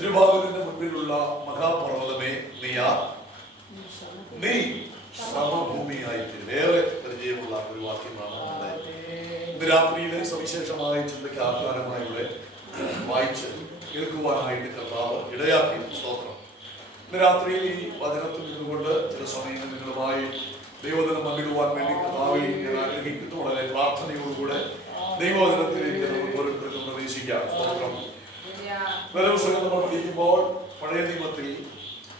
തിരുവാതിലിന്റെ മുൻപിലുള്ള മഹാപർവ്വതമേ നീ സമഭൂമിയായിട്ട് ഏറെ പരിചയമുള്ള ഒരു വാക്യമാണ് നമ്മുടെ ഇന്ന് രാത്രിയിലെ സവിശേഷമായ ചിന്തയ്ക്ക് ആധാരമായി ഇവിടെ വായിച്ച് കേൾക്കുവാനായിട്ട് കർത്താവ് ഇടയാക്കി. സ്തോത്രം. ഇന്ന് രാത്രിയിൽ ഈ വചനത്തിൽ നിന്നുകൊണ്ട് ചില സമയങ്ങൾ നിങ്ങളുമായി ദൈവവചനം പങ്കിടുവാൻ വേണ്ടി കർത്താവിൽ ഞാൻ ആഗ്രഹിക്കുന്നു. വളരെ പ്രാർത്ഥനയോടുകൂടെ ദൈവവചനത്തിലേക്ക് നമുക്ക് ഓരോരുത്തർക്കും പ്രവേശിക്കാം. സ്തോത്രം. വേദപുസ്തകം നമ്മൾ പഠിക്കുമ്പോൾ പഴയ നിയമത്തിൽ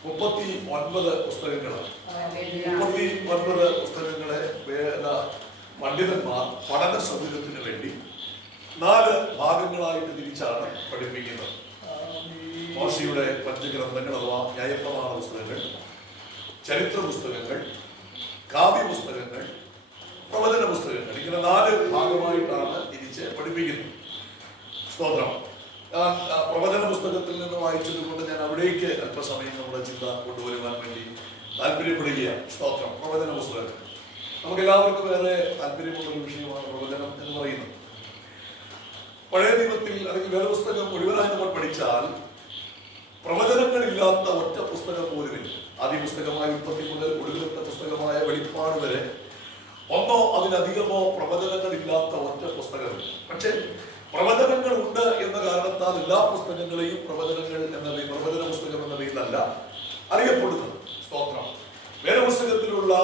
39 പുസ്തകങ്ങളാണ്. 39 പുസ്തകങ്ങളെ വേദ പണ്ഡിതന്മാർ പഠന സൗകര്യത്തിന് വേണ്ടി 4 ഭാഗങ്ങളായിട്ട് തിരിച്ചാണ് പഠിപ്പിക്കുന്നത്. മോശയുടെ പഞ്ചഗ്രന്ഥങ്ങൾ അഥവാ ന്യായപ്രമാണ പുസ്തകങ്ങൾ, ചരിത്ര പുസ്തകങ്ങൾ, കാവ്യ പുസ്തകങ്ങൾ, പ്രവചന പുസ്തകങ്ങൾ, ഇങ്ങനെ 4 ഭാഗമായിട്ടാണ് തിരിച്ച് പഠിപ്പിക്കുന്നത്. സ്തോത്രം. പ്രവചന പുസ്തകത്തിൽ നിന്ന് വായിച്ചത് കൊണ്ട് ഞാൻ അവിടേക്ക് അല്പസമയം നമ്മുടെ ചിന്ത കൊണ്ടുവരുവാൻ വേണ്ടി താല്പര്യപ്പെടുകയാണ്. സ്തോത്രം. പ്രവചന പുസ്തകം നമുക്ക് എല്ലാവർക്കും വേറെ താല്പര്യമുള്ള ഒരു വിഷയമാണ് പ്രവചനം എന്ന് പറയുന്നത്. പഴയ നിയമത്തിൽ അല്ലെങ്കിൽ വേദപുസ്തകം മുഴുവനായി നമ്മൾ പഠിച്ചാൽ പ്രവചനങ്ങളില്ലാത്ത ഒറ്റ പുസ്തകം പോലുമില്ല. ആദ്യ പുസ്തകമായ ഉൽപ്പത്തി മുതൽ ഒടുവിലത്തെ പുസ്തകമായ വെളിപ്പാട് വരെ ഒന്നോ അതിലധികമോ പ്രവചനങ്ങളില്ലാത്ത ഒറ്റ പുസ്തകമില്ല. പക്ഷേ പ്രവചനങ്ങൾ ഉണ്ട് എന്ന കാരണത്താൽ എല്ലാ പുസ്തകങ്ങളെയും പ്രവചന പുസ്തകം എന്ന പേരിലല്ല അറിയപ്പെടുന്നത്. സ്തോത്രം. വേദപുസ്തകത്തിലുള്ള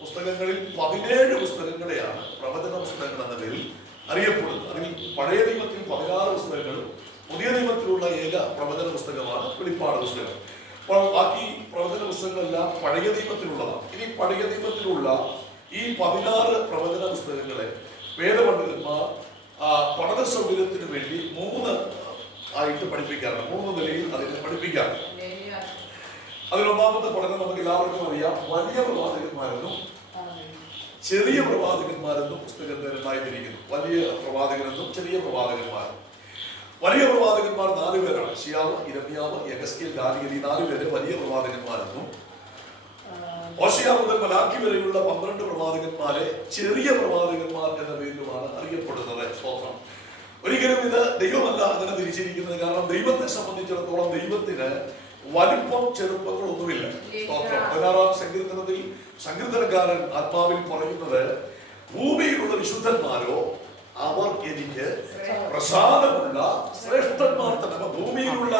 പുസ്തകങ്ങളിൽ 17 പുസ്തകങ്ങളെയാണ് പ്രവചന പുസ്തകങ്ങൾ എന്ന പേരിൽ അറിയപ്പെടുന്നത്. അതിൽ പഴയ നിയമത്തിൽ 16 പുസ്തകങ്ങളും പുതിയ നിയമത്തിലുള്ള ഏക പ്രവചന പുസ്തകമാണ് വെളിപ്പാട് പുസ്തകം. അപ്പോൾ ബാക്കി പ്രവചന പുസ്തകങ്ങളെല്ലാം പഴയ നിയമത്തിലുള്ളതാണ്. ഇനി പഴയ നിയമത്തിലുള്ള ഈ 16 പ്രവചന പുസ്തകങ്ങളെ വേദപണ്ഡിതന്മാർ പഠന സൗകര്യത്തിന് വേണ്ടി 3 ആയിട്ട് പഠിപ്പിക്കാറുണ്ട്. 3 നിലയിൽ അതിനെ പഠിപ്പിക്കാം. അതിലൊന്നാമത്തെ പഠനം നമുക്ക് എല്ലാവർക്കും അറിയാം. വലിയ പ്രവാചകന്മാരെന്നും ചെറിയ പ്രവാചകന്മാരെന്നും പുസ്തകത്തെ രണ്ടായി തിരിക്കുന്നു. വലിയ പ്രവാചകനെന്നും ചെറിയ പ്രവാചകന്മാരും. വലിയ പ്രവാചകന്മാർ 4 പേരാണ്. യെശയ്യാവ്, യിരെമ്യാവ്, യെഹെസ്കേൽ, ദാനിയേൽ. ഈ 4 പേര് വലിയ പ്രവാചകന്മാരെന്നും ഹോശേയ മുതൽ മലാക്കി വരെയുള്ള 12 പ്രവാചകന്മാരെ ചെറിയ പ്രവാചകന്മാർ എന്ന പേരിലുമാണ് അറിയപ്പെടുന്നത്. സ്തോത്രം. ഒരിക്കലും ഇത് ദൈവമല്ല അങ്ങനെ തിരിച്ചിരിക്കുന്നത്. കാരണം ദൈവത്തെ സംബന്ധിച്ചിടത്തോളം ദൈവത്തിന് വലിപ്പം ചെറുപ്പങ്ങളൊന്നുമില്ല. സ്തോത്രം. 16-ാം സങ്കീർത്തനത്തിൽ സങ്കീർത്തനക്കാരൻ ആത്മാവിൽ പറയുന്നത്, ഭൂമിയിലുള്ള വിശുദ്ധന്മാരോ അവർ എനിക്ക് പ്രസാദമുള്ള ശ്രേഷ്ഠന്മാർ തന്നെ. അപ്പൊ ഭൂമിയിലുള്ള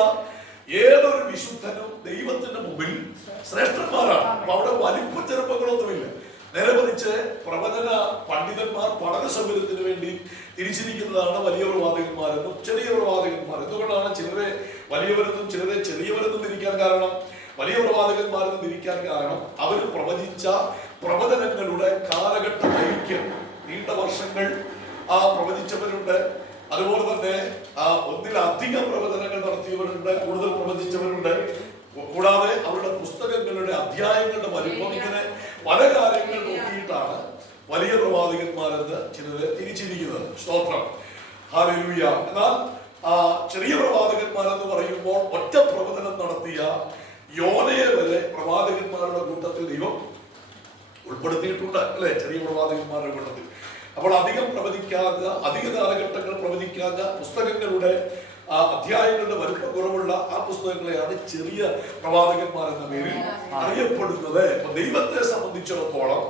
ഏതൊരു വിശുദ്ധനും ദൈവത്തിന്റെ മുമ്പിൽ ശ്രേഷ്ഠന്മാരാണ്. അപ്പൊ അവിടെ വലിപ്പ ചെറുപ്പങ്ങളൊന്നുമില്ല. നേരെ മറിച്ച് പ്രവചന പണ്ഡിതന്മാർ പഠന സൗകര്യത്തിന് വേണ്ടി തിരിച്ചിരിക്കുന്നതാണ് വലിയ പ്രവാചകന്മാരെന്നും ചെറിയ പ്രവാചകന്മാർ. എന്തുകൊണ്ടാണ് ചിലരെ വലിയവരെന്നും ചിലരെ ചെറിയവരെന്നും തിരിക്കാൻ കാരണം? വലിയ പ്രവാചകന്മാരെന്നും തിരിക്കാൻ കാരണം അവർ പ്രവചിച്ച പ്രവചനങ്ങളുടെ കാലഘട്ട ദൈർഘ്യം, നീണ്ട വർഷങ്ങൾ പ്രവചിച്ചവരുണ്ട്. അതുപോലെ തന്നെ ഒന്നിലധികം പ്രവചനങ്ങൾ നടത്തിയവരുണ്ട്, കൂടുതൽ പ്രവചിച്ചവരുണ്ട്. കൂടാതെ അവരുടെ പുസ്തകങ്ങളുടെ അധ്യായങ്ങളുടെ വലിപ്പം, ഇങ്ങനെ പല കാര്യങ്ങൾ നോക്കിയിട്ടാണ് വലിയ പ്രവാചകന്മാരെന്ന് ചിലര് തിരിച്ചിരിക്കുന്നത്. സ്തോത്രം. ഹല്ലേലൂയ. എന്നാൽ ചെറിയ പ്രവാചകന്മാരെന്ന് പറയുമ്പോൾ ഒറ്റ പ്രവചനം നടത്തിയ യോനയെ വരെ പ്രവാചകന്മാരുടെ കൂട്ടത്തിൽ ദൈവം ഉൾപ്പെടുത്തിയിട്ടുണ്ട്, അല്ലെ? ചെറിയ പ്രവാചകന്മാരുടെ കൂട്ടത്തിൽ. അപ്പോൾ അധികം പ്രവചിക്കാത്ത, അധിക കാലഘട്ടങ്ങൾ പ്രവചിക്കാത്ത പുസ്തകങ്ങളുടെ അധ്യായങ്ങളുടെ വലുപ്പം കുറവുള്ള ആ പുസ്തകങ്ങളെയാണ് ചെറിയ പ്രവാചകന്മാർ എന്ന പേരിൽ അറിയപ്പെടുന്നത്. അപ്പൊ ദൈവത്തെ സംബന്ധിച്ചിടത്തോളം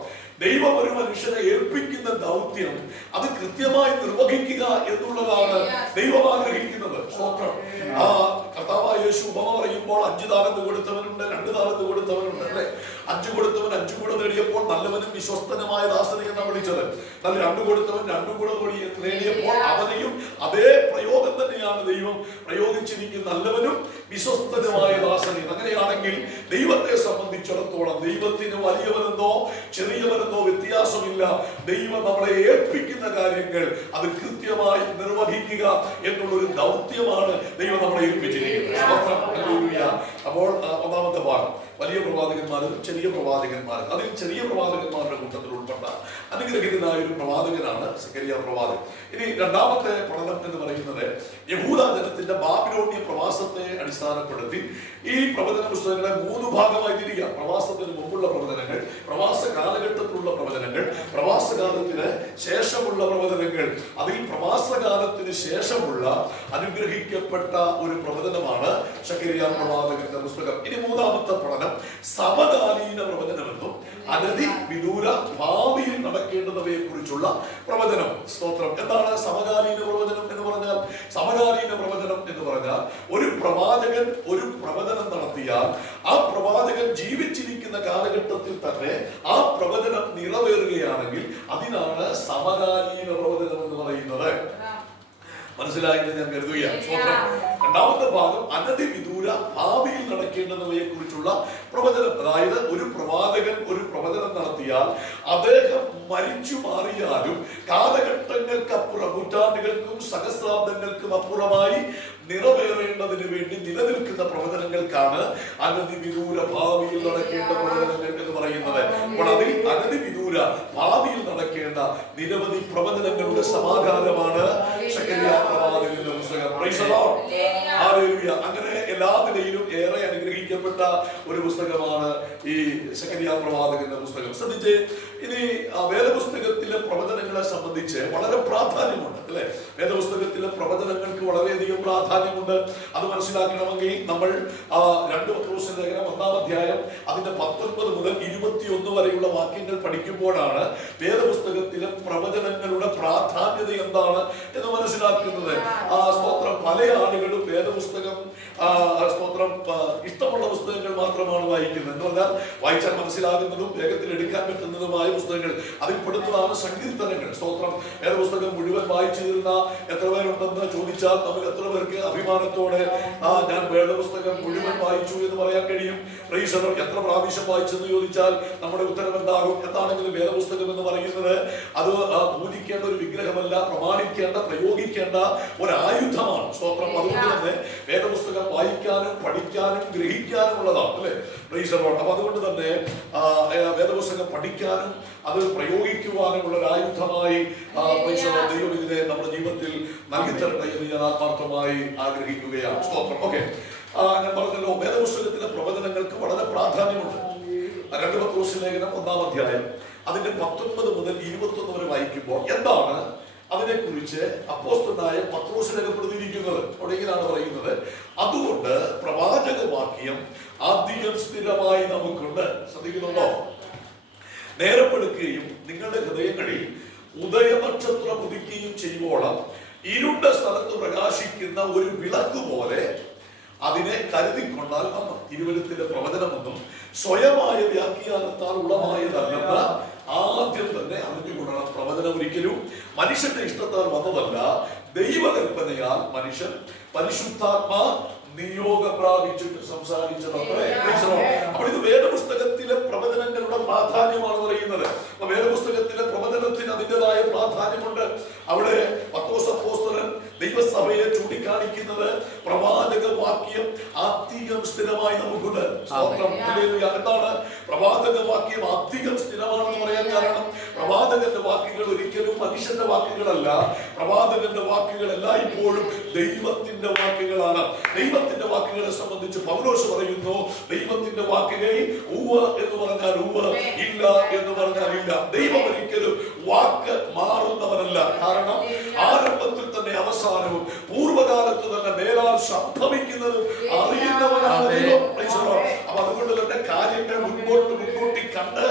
ദൈവം ഒരു മനുഷ്യനെ ഏൽപ്പിക്കുന്ന ദൗത്യം അത് കൃത്യമായി നിർവഹിക്കുക എന്നുള്ളതാണ് ദൈവം ആഗ്രഹിക്കുന്നത്. സ്തോത്രം. കർത്താവായ യേശു ഉപമ പറയുമ്പോൾ 5 താലന്ത് കൊടുത്തവനുണ്ട്, 2 താലന്ത് കൊടുത്തവനുണ്ട്, അല്ലെ? 5 കൊടുത്തവൻ 5 കൂടെ നേടിയപ്പോൾ നല്ലവനും വിശ്വസ്തനുമായ ദാസനെ എന്നാണ് വിളിച്ചത്. 2 കൊടുത്തവൻ 2 കൂടെ നേടിയപ്പോൾ അവനെയും അതേ പ്രയോഗം തന്നെയാണ് ദൈവം പ്രയോഗിച്ചിരിക്കുന്ന, നല്ലവനും വിശ്വസ്തനുമായ ദാസനെ. അങ്ങനെയാണെങ്കിൽ ദൈവത്തെ സംബന്ധിച്ചിടത്തോളം ദൈവത്തിന് വലിയവനെന്നോ ചെറിയവനെന്നോ വ്യത്യാസമില്ല. ദൈവം നമ്മളെ ഏൽപ്പിക്കുന്ന കാര്യങ്ങൾ അത് കൃത്യമായി നിർവഹിക്കുക എന്നുള്ളൊരു ദൗത്യമാണ് ദൈവം നമ്മളെ ഏൽപ്പിച്ചിരിക്കുന്നത്. അപ്പോൾ ഒന്നാമത്തെ ഭാഗം വലിയ പ്രവാചകന്മാരും ചെറിയ പ്രവാചകന്മാരും. അതിൽ ചെറിയ പ്രവാചകന്മാരുടെ കൂട്ടത്തിൽ ഉൾപ്പെട്ട അനുഗ്രഹീതനായ ഒരു പ്രവാചകനാണ് സെഖരിയ പ്രവാചകൻ. ഇനി രണ്ടാമത്തെ പഠനം എന്ന് പറയുന്നത് യഹൂദ ജനത്തിന്റെ ബാബിലോണിയ പ്രവാസത്തെ അടിസ്ഥാനപ്പെടുത്തി ഈ പ്രവചന പുസ്തകങ്ങളെ 3 ഭാഗമായി തിരിക്കാം. പ്രവാസത്തിന് മുമ്പുള്ള പ്രവചനങ്ങൾ, പ്രവാസ കാലഘട്ടത്തിലുള്ള പ്രവചനങ്ങൾ, പ്രവാസകാലത്തിന് ശേഷമുള്ള പ്രവചനങ്ങൾ. അതിൽ പ്രവാസകാലത്തിന് പ്രവാചകത്വത്തിന് ശേഷമുള്ള അനുഗ്രഹിക്കപ്പെട്ട ഒരു പ്രവചനമാണ് ശെഖര്യാ പ്രവാചകന്റെ പുസ്തകം. ഇനി മൂന്നാമത്തെ പഠനം സമകാലീന പ്രവചനമെന്നും അനധി വിദൂര ഭാവിയിൽ നടക്കേണ്ടവയെ കുറിച്ചുള്ള പ്രവചനം. സ്തോത്രം. എന്താണ് സമകാലീന പ്രവചനം എന്ന് പറഞ്ഞാൽ? സമകാലീന പ്രവചനം എന്ന് പറഞ്ഞാൽ ഒരു പ്രവാചകൻ ഒരു പ്രവചനം നടത്തിയാൽ ആ പ്രവാചകൻ ജീവിച്ചിരിക്കുന്ന കാലഘട്ടത്തിൽ തന്നെ ആ പ്രവചനം നിറവേറുകയാണെങ്കിൽ അതിനാണ് സമകാലീന പ്രവചനം എന്ന് പറയുന്നത്. മനസ്സിലായെന്ന് ഞാൻ കരുതുകയാണ്. രണ്ടാമത്തെ ഭാഗം അനധി വിദൂര ഭാവിയിൽ നടക്കേണ്ടവയെ കുറിച്ചുള്ള പ്രവചനം. അതായത് ഒരു പ്രവാചകൻ ഒരു പ്രവചനം നടത്തിയാൽ അദ്ദേഹം മരിച്ചു മാറിയാലും കാലഘട്ടങ്ങൾക്കപ്പുറം, നൂറ്റാണ്ടുകൾക്കും സഹസ്രാബ്ദങ്ങൾക്കും അപ്പുറമായി നിറവേറേണ്ടതിന് വേണ്ടി നിലനിൽക്കുന്ന പ്രവചനങ്ങൾക്കാണ് അനധി വിദൂര ഭാവിയിൽ നടക്കേണ്ട പ്രവചനങ്ങൾ എന്ന് പറയുന്നത്. അപ്പോൾ അതിൽ അനധി വിദൂര ഭാവിയിൽ നടക്കേണ്ട നിരവധി പ്രവചനങ്ങളുടെ സമാഹാരമാണ് ശെഖര്യാ പ്രവാചകന്റെ പുസ്തകം. Praise the Lord. ഹല്ലേലൂയ. അങ്ങനെ എല്ലാ നിലയിലും ഏറെ അനുഗ്രഹിക്കപ്പെട്ട ഒരു പുസ്തകമാണ് ഈ ശെഖര്യാ പ്രവാചകന്റെ പുസ്തകം. ശ്രദ്ധിച്ച്, ഇനി വേദപുസ്തകത്തിലെ പ്രവചനങ്ങളെ സംബന്ധിച്ച് വളരെ പ്രാധാന്യമുണ്ട്, അല്ലെ? വേദപുസ്തകത്തിലെ പ്രവചനങ്ങൾക്ക് വളരെയധികം പ്രാധാന്യമുണ്ട്. അത് മനസ്സിലാക്കണമെങ്കിൽ നമ്മൾ 2 പത്രോസ് ലേഖനം 1-ാം അധ്യായം അതിന്റെ 19 മുതൽ 21 വരെയുള്ള വാക്യങ്ങൾ പഠിക്കുമ്പോഴാണ് വേദപുസ്തകത്തിലെ പ്രവചനങ്ങളുടെ പ്രാധാന്യത എന്താണ് എന്ന് മനസ്സിലാക്കുന്നത്. സ്തോത്രം. പല ആളുകളും വേദപുസ്തകം സ്തോത്രം ഇഷ്ടമുള്ള പുസ്തകങ്ങൾ മാത്രമാണ് വായിക്കുന്നത്. എന്ന് പറഞ്ഞാൽ വായിച്ചാൽ മനസ്സിലാകുന്നതും വേഗത്തിൽ എടുക്കാൻ പറ്റുന്നതുമായ പുസ്തകങ്ങൾ, അതിൽ പെടുന്നതാണ് സങ്കീർത്തനങ്ങൾ. സ്തോത്രം. വേദപുസ്തകം മുഴുവൻ വായിച്ചു തീർന്ന എത്ര പേരുണ്ടെന്ന് ചോദിച്ചാൽ നമ്മൾ എത്ര പേർക്ക് അഭിമാനത്തോടെ ഞാൻ വേദപുസ്തകം മുഴുവൻ വായിച്ചു എന്ന് പറയാൻ കഴിയും? Praise the Lord. എത്ര പ്രാവശ്യം വായിച്ചെന്ന് ചോദിച്ചാൽ നമ്മുടെ ഉത്തരം എന്താകും? എന്താണെങ്കിലും വേദപുസ്തകം എന്ന് പറയുന്നത് അത് പൂജിക്കേണ്ട ഒരു വിഗ്രഹമല്ല, പ്രമാണിക്കേണ്ട, പ്രയോഗിക്കേണ്ട ഒരു ആയുധമാണ്. സ്തോത്രം. അതുകൊണ്ട് തന്നെ വേദപുസ്തകം വായിക്കാനും പഠിക്കാനും ഗ്രഹിക്കാനും ഉള്ളതാണ്, അല്ലെ? Praise the Lord. അപ്പൊ അതുകൊണ്ട് തന്നെ വേദപുസ്തകം പഠിക്കാനും അത് പ്രയോഗിക്കുവാനുമുള്ള ഒരു ആയുധമായി ദൈവം ഇതിനെ നമ്മുടെ ജീവിതത്തിൽ നൽകിത്തരട്ടെ എന്ന് ഞാൻ ആത്മാർത്ഥമായി ആഗ്രഹിക്കുകയാണ്. സ്തോത്രം. ഓക്കെ, ഞാൻ പറഞ്ഞല്ലോ വേദപുസ്തകത്തിലെ പ്രവചനങ്ങൾക്ക് വളരെ പ്രാധാന്യമുണ്ട്. 2 പത്രോസ് ലേഖനം 1-ാം അധ്യായം അതിന്റെ 19 മുതൽ 21 വരെ വായിക്കുമ്പോൾ എന്താണ് അതിനെക്കുറിച്ച് അപ്പോസ്തലനായ പത്രോസ് രേഖപ്പെടുത്തിയിരിക്കുന്നത്? അവിടെ ഇങ്ങനെയാണ് പറയുന്നത്: അതുകൊണ്ട് പ്രവാചക വാക്യം അധികം സ്ഥിരമായി നമുക്കുണ്ട്. ശ്രദ്ധിക്കുന്നുണ്ടോ? നേരപ്പെടുക്കുകയും നിങ്ങളുടെ ഹൃദയങ്ങളിൽ ഉദയനക്ഷത്രം ഉദിക്കുകയും ചെയ്യുവോളം ഇരുണ്ട സ്ഥലത്ത് പ്രകാശിക്കുന്ന ഒരു വിളക്ക് പോലെ അതിനെ കരുതിക്കൊണ്ടാൽ നമ്മൾ. തിരുവചനത്തിന്റെ പ്രവചനമൊന്നും സ്വയമായ വ്യാഖ്യാനത്താൽ ഉളവായതല്ലെന്ന് ആദ്യം തന്നെ അറിഞ്ഞുകൊള്ളണം. പ്രവചനം ഒരിക്കലും മനുഷ്യന്റെ ഇഷ്ടത്താൽ വന്നതല്ല, ദൈവകൽപ്പനയാൽ മനുഷ്യൻ പരിശുദ്ധാത്മാ നിയോഗം പ്രാപിച്ചിട്ട് സംസാരിച്ചതത്രേ. അപ്പോൾ ഇത് വേദപുസ്തകത്തിലെ പ്രവചനങ്ങളുടെ പ്രാധാന്യമാണ് പറയുന്നത്. വേദപുസ്തകത്തിലെ പ്രവചനത്തിന് അതിൻ്റെതായ പ്രാധാന്യമുണ്ട്. അവിടെ പത്രോസ് അപ്പോസ്തലൻ ദൈവസഭയെ ചൂണ്ടിക്കാണിക്കുന്നത് പ്രവാചക വാക്യം അധികം സ്ഥിരമായി നമുക്കുണ്ട്. എന്താണ് പ്രവാചക വാക്യം അധികം സ്ഥിരമാണെന്ന് പറയാൻ കാരണം? പ്രവാചകന്റെ വാക്കുകൾ ഒരിക്കലും മനുഷ്യന്റെ വാക്കുകളല്ല. പ്രവാചകന്റെ വാക്കുകൾ എല്ലായ്പ്പോഴും ദൈവത്തിന്റെ വാക്കുകളാണ്. ദൈവത്തിന്റെ വാക്കുകളെ സംബന്ധിച്ച് പൗലോസ് പറയുന്നു, ദൈവത്തിന്റെ വാക്കുകൾ ഉവ്വ് എന്ന് പറഞ്ഞാൽ ഉവ്വ്, ഇല്ല എന്ന് പറഞ്ഞാൽ ഇല്ല. ദൈവം ഒരിക്കലും വാക്ക് മാറുന്നവനല്ല. കാരണം ആരംഭത്തിൽ തന്നെ അവസാനവും പൂർവ്വകാലത്ത് തന്നെ മേലാൽ സംഭവിക്കുന്നതും അറിയുന്നവനാണ് ദൈവം. അപ്പൊ അതുകൊണ്ട് തന്നെ കാര്യങ്ങൾ മുൻകൂട്ടി കണ്ട്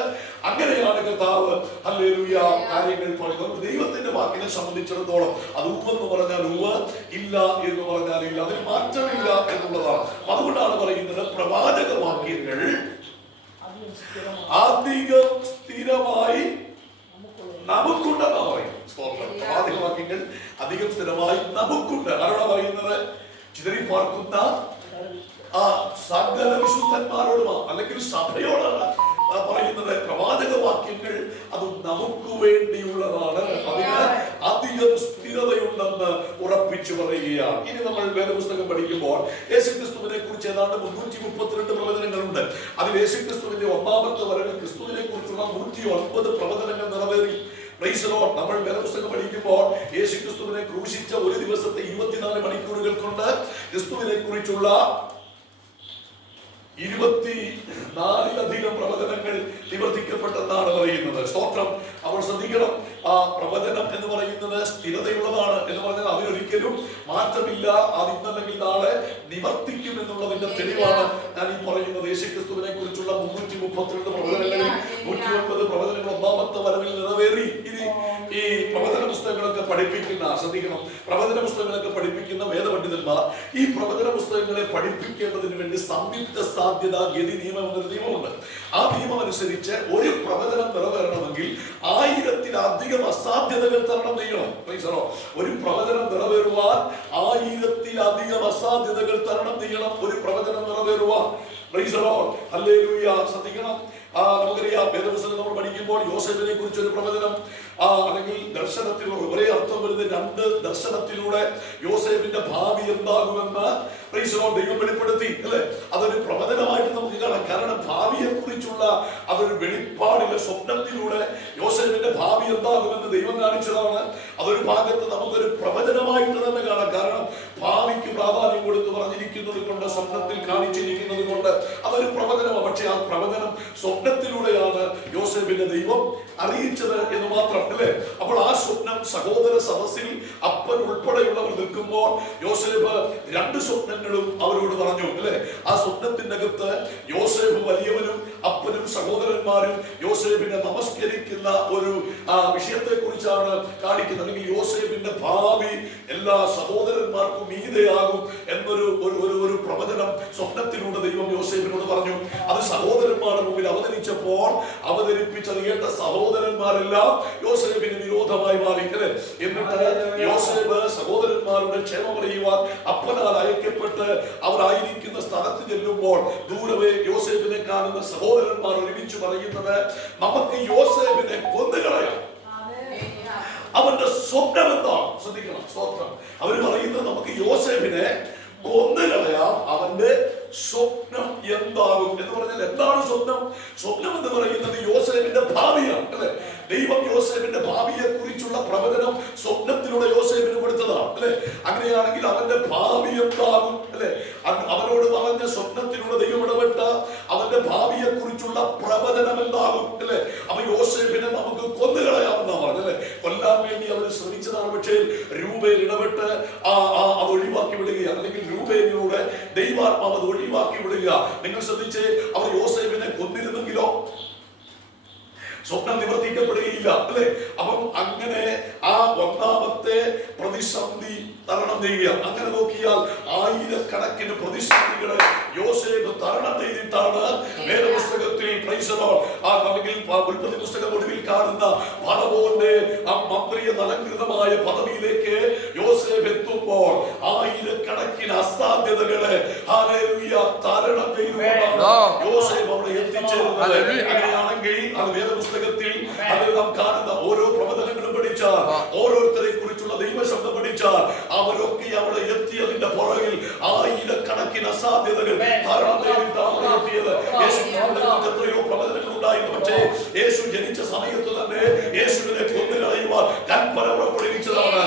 അങ്ങനെയാണ് കർത്താവ് ഹല്ലേലൂയ കാര്യങ്ങൾ പറയുന്നത്. ദൈവത്തിന്റെ വാക്കിനെ സംബന്ധിച്ചിടത്തോളം അത് ഉവ്വെന്ന് പറഞ്ഞാൽ ഉവ്വ്, ഇല്ല എന്ന് പറഞ്ഞാൽ ഇല്ല, അതിന് മാറ്റമില്ല എന്നുള്ളതാണ്. അതുകൊണ്ടാണ് പറയുന്നത് പ്രവാചക വാക്യങ്ങൾ അധികം സ്ഥിരമായി നമുക്കുണ്ടെന്നാ പറയുന്നത്. പ്രവാചക വാക്യങ്ങൾ അധികം സ്ഥിരമായി നമുക്കുണ്ട്. ആരോടാ പറയുന്നത്? ചിതറിപ്പാർക്കുന്ന സകല വിശുദ്ധന്മാരോടുമാണ്, അല്ലെങ്കിൽ സഭയോടാണ് പറയുന്നത്. പ്രവാചക വാക്യങ്ങൾ അത് നമുക്ക് വേണ്ടിയുള്ളതാണ്, അതിന് അധികം സ്ഥിരതയുണ്ടെന്ന് ഉറപ്പിച്ചു പറയുകയാണ്. ഇനി നമ്മൾ വേദപുസ്തകം പഠിക്കുമ്പോൾ യേശുക്രിസ്തുവിനെ കുറിച്ച് ഏതാണ്ട് 332 പ്രവചനങ്ങളുണ്ട്. അതിൽ യേശുക്രിസ്തുവിന്റെ 1-ാമത്തെ വരവിൽ ക്രിസ്തുവിനെ കുറിച്ചുള്ള 109 പ്രവചനങ്ങൾ നിറവേറി. നമ്മൾ വേദപുസ്തകം പഠിക്കുമ്പോൾ യേശുക്രിസ്തുവിനെ ക്രൂശിച്ച ഒരു ദിവസത്തെ 24 മണിക്കൂറുകൾ കൊണ്ട് ക്രിസ്തുവിനെ കുറിച്ചുള്ള 24-ലധികം പ്രവചനങ്ങൾ നിവർത്തിക്കപ്പെട്ടെന്നാണ് പറയുന്നത്. സ്തോത്രം. അപ്പോൾ ശ്രദ്ധിക്കണം, ആ പ്രവചനം എന്ന് പറയുന്നത് സ്ഥിരതയുള്ളതാണ് എന്ന് പറഞ്ഞാൽ അതിനൊരിക്കലും മാറ്റമില്ല. അത് ഇന്നല്ലെങ്കിൽ നാളെ നിവർത്തിക്കും എന്നുള്ളതിന്റെ തെളിവാണ് ഞാൻ ഈ പറയുന്നത്. യേശുക്രിസ്തുവിനെ കുറിച്ചുള്ള 332 പ്രവചനങ്ങളിൽ 109 പ്രവചനങ്ങൾ ഒന്നാമത്തെ വരവിൽ നിറവേറി. ഇനി ഈ പ്രവചന പുസ്തകങ്ങളൊക്കെ പഠിപ്പിക്കുന്ന, ശ്രദ്ധിക്കണം, പ്രവചന പുസ്തകങ്ങളൊക്കെ പഠിപ്പിക്കുന്ന വേദപണ്ഡിതന്മാർ ഈ പ്രവചന പുസ്തകങ്ങളെ പഠിപ്പിക്കേണ്ടതിന് വേണ്ടി സംയുക്ത സാധ്യത ഗതി നിയമം എന്നൊരു നിയമമുണ്ട്. ആ നിയമം അനുസരിച്ച് ഒരു പ്രവചനം നിറവേറണമെങ്കിൽ 1000-ലധികം അസാധ്യതകൾ തരണം ചെയ്യണം. ഒരു പ്രവചനം നിറവേറുവാൻ 1000-ലധികം അസാധ്യതകൾ തരണം ചെയ്യണം ഒരു പ്രവചനം നിറവേറുവാൻ. ഹല്ലേലൂയ. ശ്രദ്ധിക്കണം, നമുക്കറിയാം വേദപുസ്തകം നമ്മൾ പഠിക്കുമ്പോൾ യോസേഫിനെ കുറിച്ച് ഒരു പ്രവചനം, അല്ലെങ്കിൽ ദർശനത്തിലൂടെ, ഒരേ അർത്ഥം വരുന്ന 2 ദർശനത്തിലൂടെ യോസേഫിന്റെ ഭാവി എന്താകുമെന്ന് ദൈവം വെളിപ്പെടുത്തി, അല്ലെ? അതൊരു പ്രവചനമായിട്ട് നമുക്ക് കാണാം. കാരണം ഭാവിയെ കുറിച്ചുള്ള അതൊരു വെളിപ്പാടിലെ സ്വപ്നത്തിലൂടെ യോസേഫിന്റെ ഭാവി എന്താകുമെന്ന് ദൈവം കാണിച്ചതാണ്. അതൊരു ഭാഗത്ത് നമുക്കൊരു പ്രവചനമായിട്ട് തന്നെ കാണാം. കാരണം ഭാവിക്ക് പ്രാധാന്യം കൊടുത്ത് പറഞ്ഞിരിക്കുന്നത് കൊണ്ട്, സ്വപ്നത്തിൽ കാണിച്ചിരിക്കുന്നത് കൊണ്ട് അതൊരു പ്രവചനമാണ്. പക്ഷെ ആ പ്രവചനം സ്വപ്നത്തിലൂടെയാണ് യോസേഫിന്റെ ദൈവം അറിയിച്ചത് എന്ന് മാത്രം, അല്ലേ? അപ്പോൾ ആ സ്വപ്നം സഹോദര സദസ്സിൽ അപ്പൻ ഉൾപ്പെടെയുള്ളവർ നിൽക്കുമ്പോൾ യോസേഫ് 2 സ്വപ്നങ്ങളും അവരോട് പറഞ്ഞു, അല്ലെ? ആ സ്വപ്നത്തിന്റെ അകത്ത് യോസേഫ് വലിയവനും അപ്പനും സഹോദരന്മാരും യോസേഫിനെ നമസ്കരിക്കുന്ന ഒരു വിഷയത്തെ കുറിച്ചാണ് കാണിക്കുന്നത്. അല്ലെങ്കിൽ യോസേഫിന്റെ ഭാവി എല്ലാ സഹോദരന്മാർക്കും മീതെയാകും എന്നൊരു പ്രവചനം സ്വപ്നത്തിലൂടെ ദൈവം യോസേഫിനോട് പറഞ്ഞു. അത് സഹോദരന്മാരുടെ മുമ്പിൽ അവതരിച്ചപ്പോൾ അവതരിപ്പിച്ചത് കേട്ട സഹോദരന്മാരെല്ലാം യോസേഫിന് വിരോധമായി മാറി. എന്നിട്ട് യോസേഫ് സഹോദരന്മാരുടെ ക്ഷേമം അറിയുവാൻ അപ്പനാൽ അയക്കപ്പെട്ട് അവർ ആയിരിക്കുന്ന സ്ഥലത്ത് ചെല്ലുമ്പോൾ ദൂരവേ യോസേഫിനെ കാണുന്ന സഹോദരന്മാർ ഒരുമിച്ച് പറയുന്നത്, നമുക്ക് യോസേഫിനെ കൊന്നുകളയാം. അവന്റെ സ്വപ്നം എന്താണ്? ശ്രദ്ധിക്കണം, സ്വപ്നം. അവർ പറയുന്നത് നമുക്ക് യോസേഫിനെ കൊന്നുകളയാം, അവന്റെ സ്വപ്നം എന്താകും എന്ന് പറഞ്ഞാൽ എന്താണ് സ്വപ്നം? സ്വപ്നം എന്ന് പറയുന്നത് യോസേഫിന്റെ ഭാവിയാണ്, അല്ലെ? ദൈവം യോസേഫിന്റെ ഭാവിയെ കുറിച്ചുള്ള പ്രവചനം സ്വപ്നത്തിലൂടെ യോസേഫിന് കൊടുത്തതാണ്, അല്ലെ? അങ്ങനെയാണെങ്കിൽ അവന്റെ ഭാവി എന്താകും, അല്ലെ? അവനോട് പറഞ്ഞ സ്വപ്നത്തിലൂടെ ദൈവം ഇടപെട്ട അവന്റെ ഭാവിയെ കുറിച്ചുള്ള പ്രവചനം എന്താകും, അല്ലെ? അപ്പൊ യോസേഫിനെ നമുക്ക് കൊന്നുകളയാമെന്നാ പറഞ്ഞു, അല്ലെ? കൊല്ലാൻ വേണ്ടി അവർ ശ്രമിച്ചതാണ്. പക്ഷേ രൂപയിൽ ഇടപെട്ട് അത് ഒഴിവാക്കി വിടുക, അല്ലെങ്കിൽ രൂപയിലൂടെ ദൈവാത്മാവ് അത് ഒഴിവാക്കി വിടുക. നിങ്ങൾ ശ്രദ്ധിച്ച്, അവർ യോസേഫിനെ കൊന്നിരുന്നെങ്കിലോ സ്വപ്നം നിവർത്തിക്കപ്പെടുകയില്ല, അല്ലെ? അപ്പം അങ്ങനെ ആ ഒന്നാമത്തെ പ്രതിസന്ധി തരണം ചെയ്യുക. അങ്ങനെ നോക്കിയാൽ 1000കണക്കിന് പ്രതിസന്ധികളെ യോസേഫ് തരണം ചെയ്തിട്ടാണ് വേദപുസ്തകത്തിൽ അല്ലെങ്കിൽ ഉൽപ്പത്തി പുസ്തകം ഒടുവിൽ കാണുന്ന ഫറവോന്റെ ആ മന്ത്രിയ അലങ്കൃതമായ പദവിയിലേക്ക് യോസേഫ് എത്തുമ്പോൾ 1000കണക്കിന് അസാധ്യതകളെ തരണം ചെയ്തുകൊണ്ടാണ് യോസേഫ് അവിടെ എത്തിച്ചേരുന്നത്. അങ്ങനെയാണെങ്കിൽ അത് വേദപുസ്തകത്തിൽ അതിൽ നാം കാണുന്ന ഓരോ പ്രവചനങ്ങളും പഠിച്ചാൽ, ഓരോരുത്തരെ കുറിച്ചുള്ള ദൈവശബ്ദം പഠിച്ചാൽ, അവരൊക്കെ അവിടെ എത്തിയതിന്റെ പുറകിൽ 1000കണക്കിന് അസാധ്യതകൾ തരണം ചെയ്തിട്ടാണ് അവിടെ എത്തിയത്. എത്രയോ പ്രവചനങ്ങൾ ഉണ്ടായിരുന്നു. പക്ഷേ യേശു ജനിച്ച സമയത്ത് തന്നെ യേശുവിനെ കൊന്നുകളയുവാൻ കൽപ്പന പുറപ്പെടുവിച്ചതാണ്.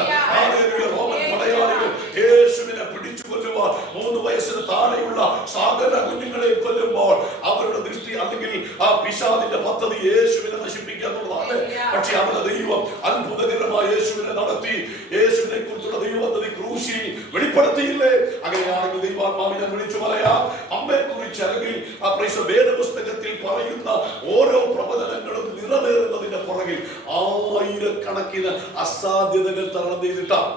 റോമൻ പടയാളികൾ യേശുവിനെ പിടിച്ചു കൊല്ലുവാൻ 3 വയസ്സിന് താഴെയുള്ള സകല കുഞ്ഞുങ്ങളെ കൊല്ലുമ്പോൾ അവരുടെ ദൃഷ്ടി, അല്ലെങ്കിൽ ആ പിശാചിന്റെ പദ്ധതി യേശുവിനെ നശിപ്പിക്കുക എന്നുള്ളതാണ്. പക്ഷെ അവരുടെ ദൈവം അത്ഭുതകരമായ യേശുവിനെ നടത്തി. യേശുവിനെ കുറിച്ചുള്ള ദൈവപദ്ധതി ക്രൂശിൽ വെളിപ്പെടുത്തിയില്ലേ? അങ്ങനെയാണെങ്കിൽ ദൈവാത്മാവിനെ വിളിച്ചു പറയാം, അമ്മയെ കുറിച്ച്, അല്ലെങ്കിൽ വേദപുസ്തകത്തിൽ പറയുന്ന ഓരോ പ്രവചനങ്ങളും നിറവേറുന്നതിന്റെ പുറകിൽ 1000കണക്കിന് അസാധ്യതകൾ തരണം ചെയ്തിട്ടാണ്.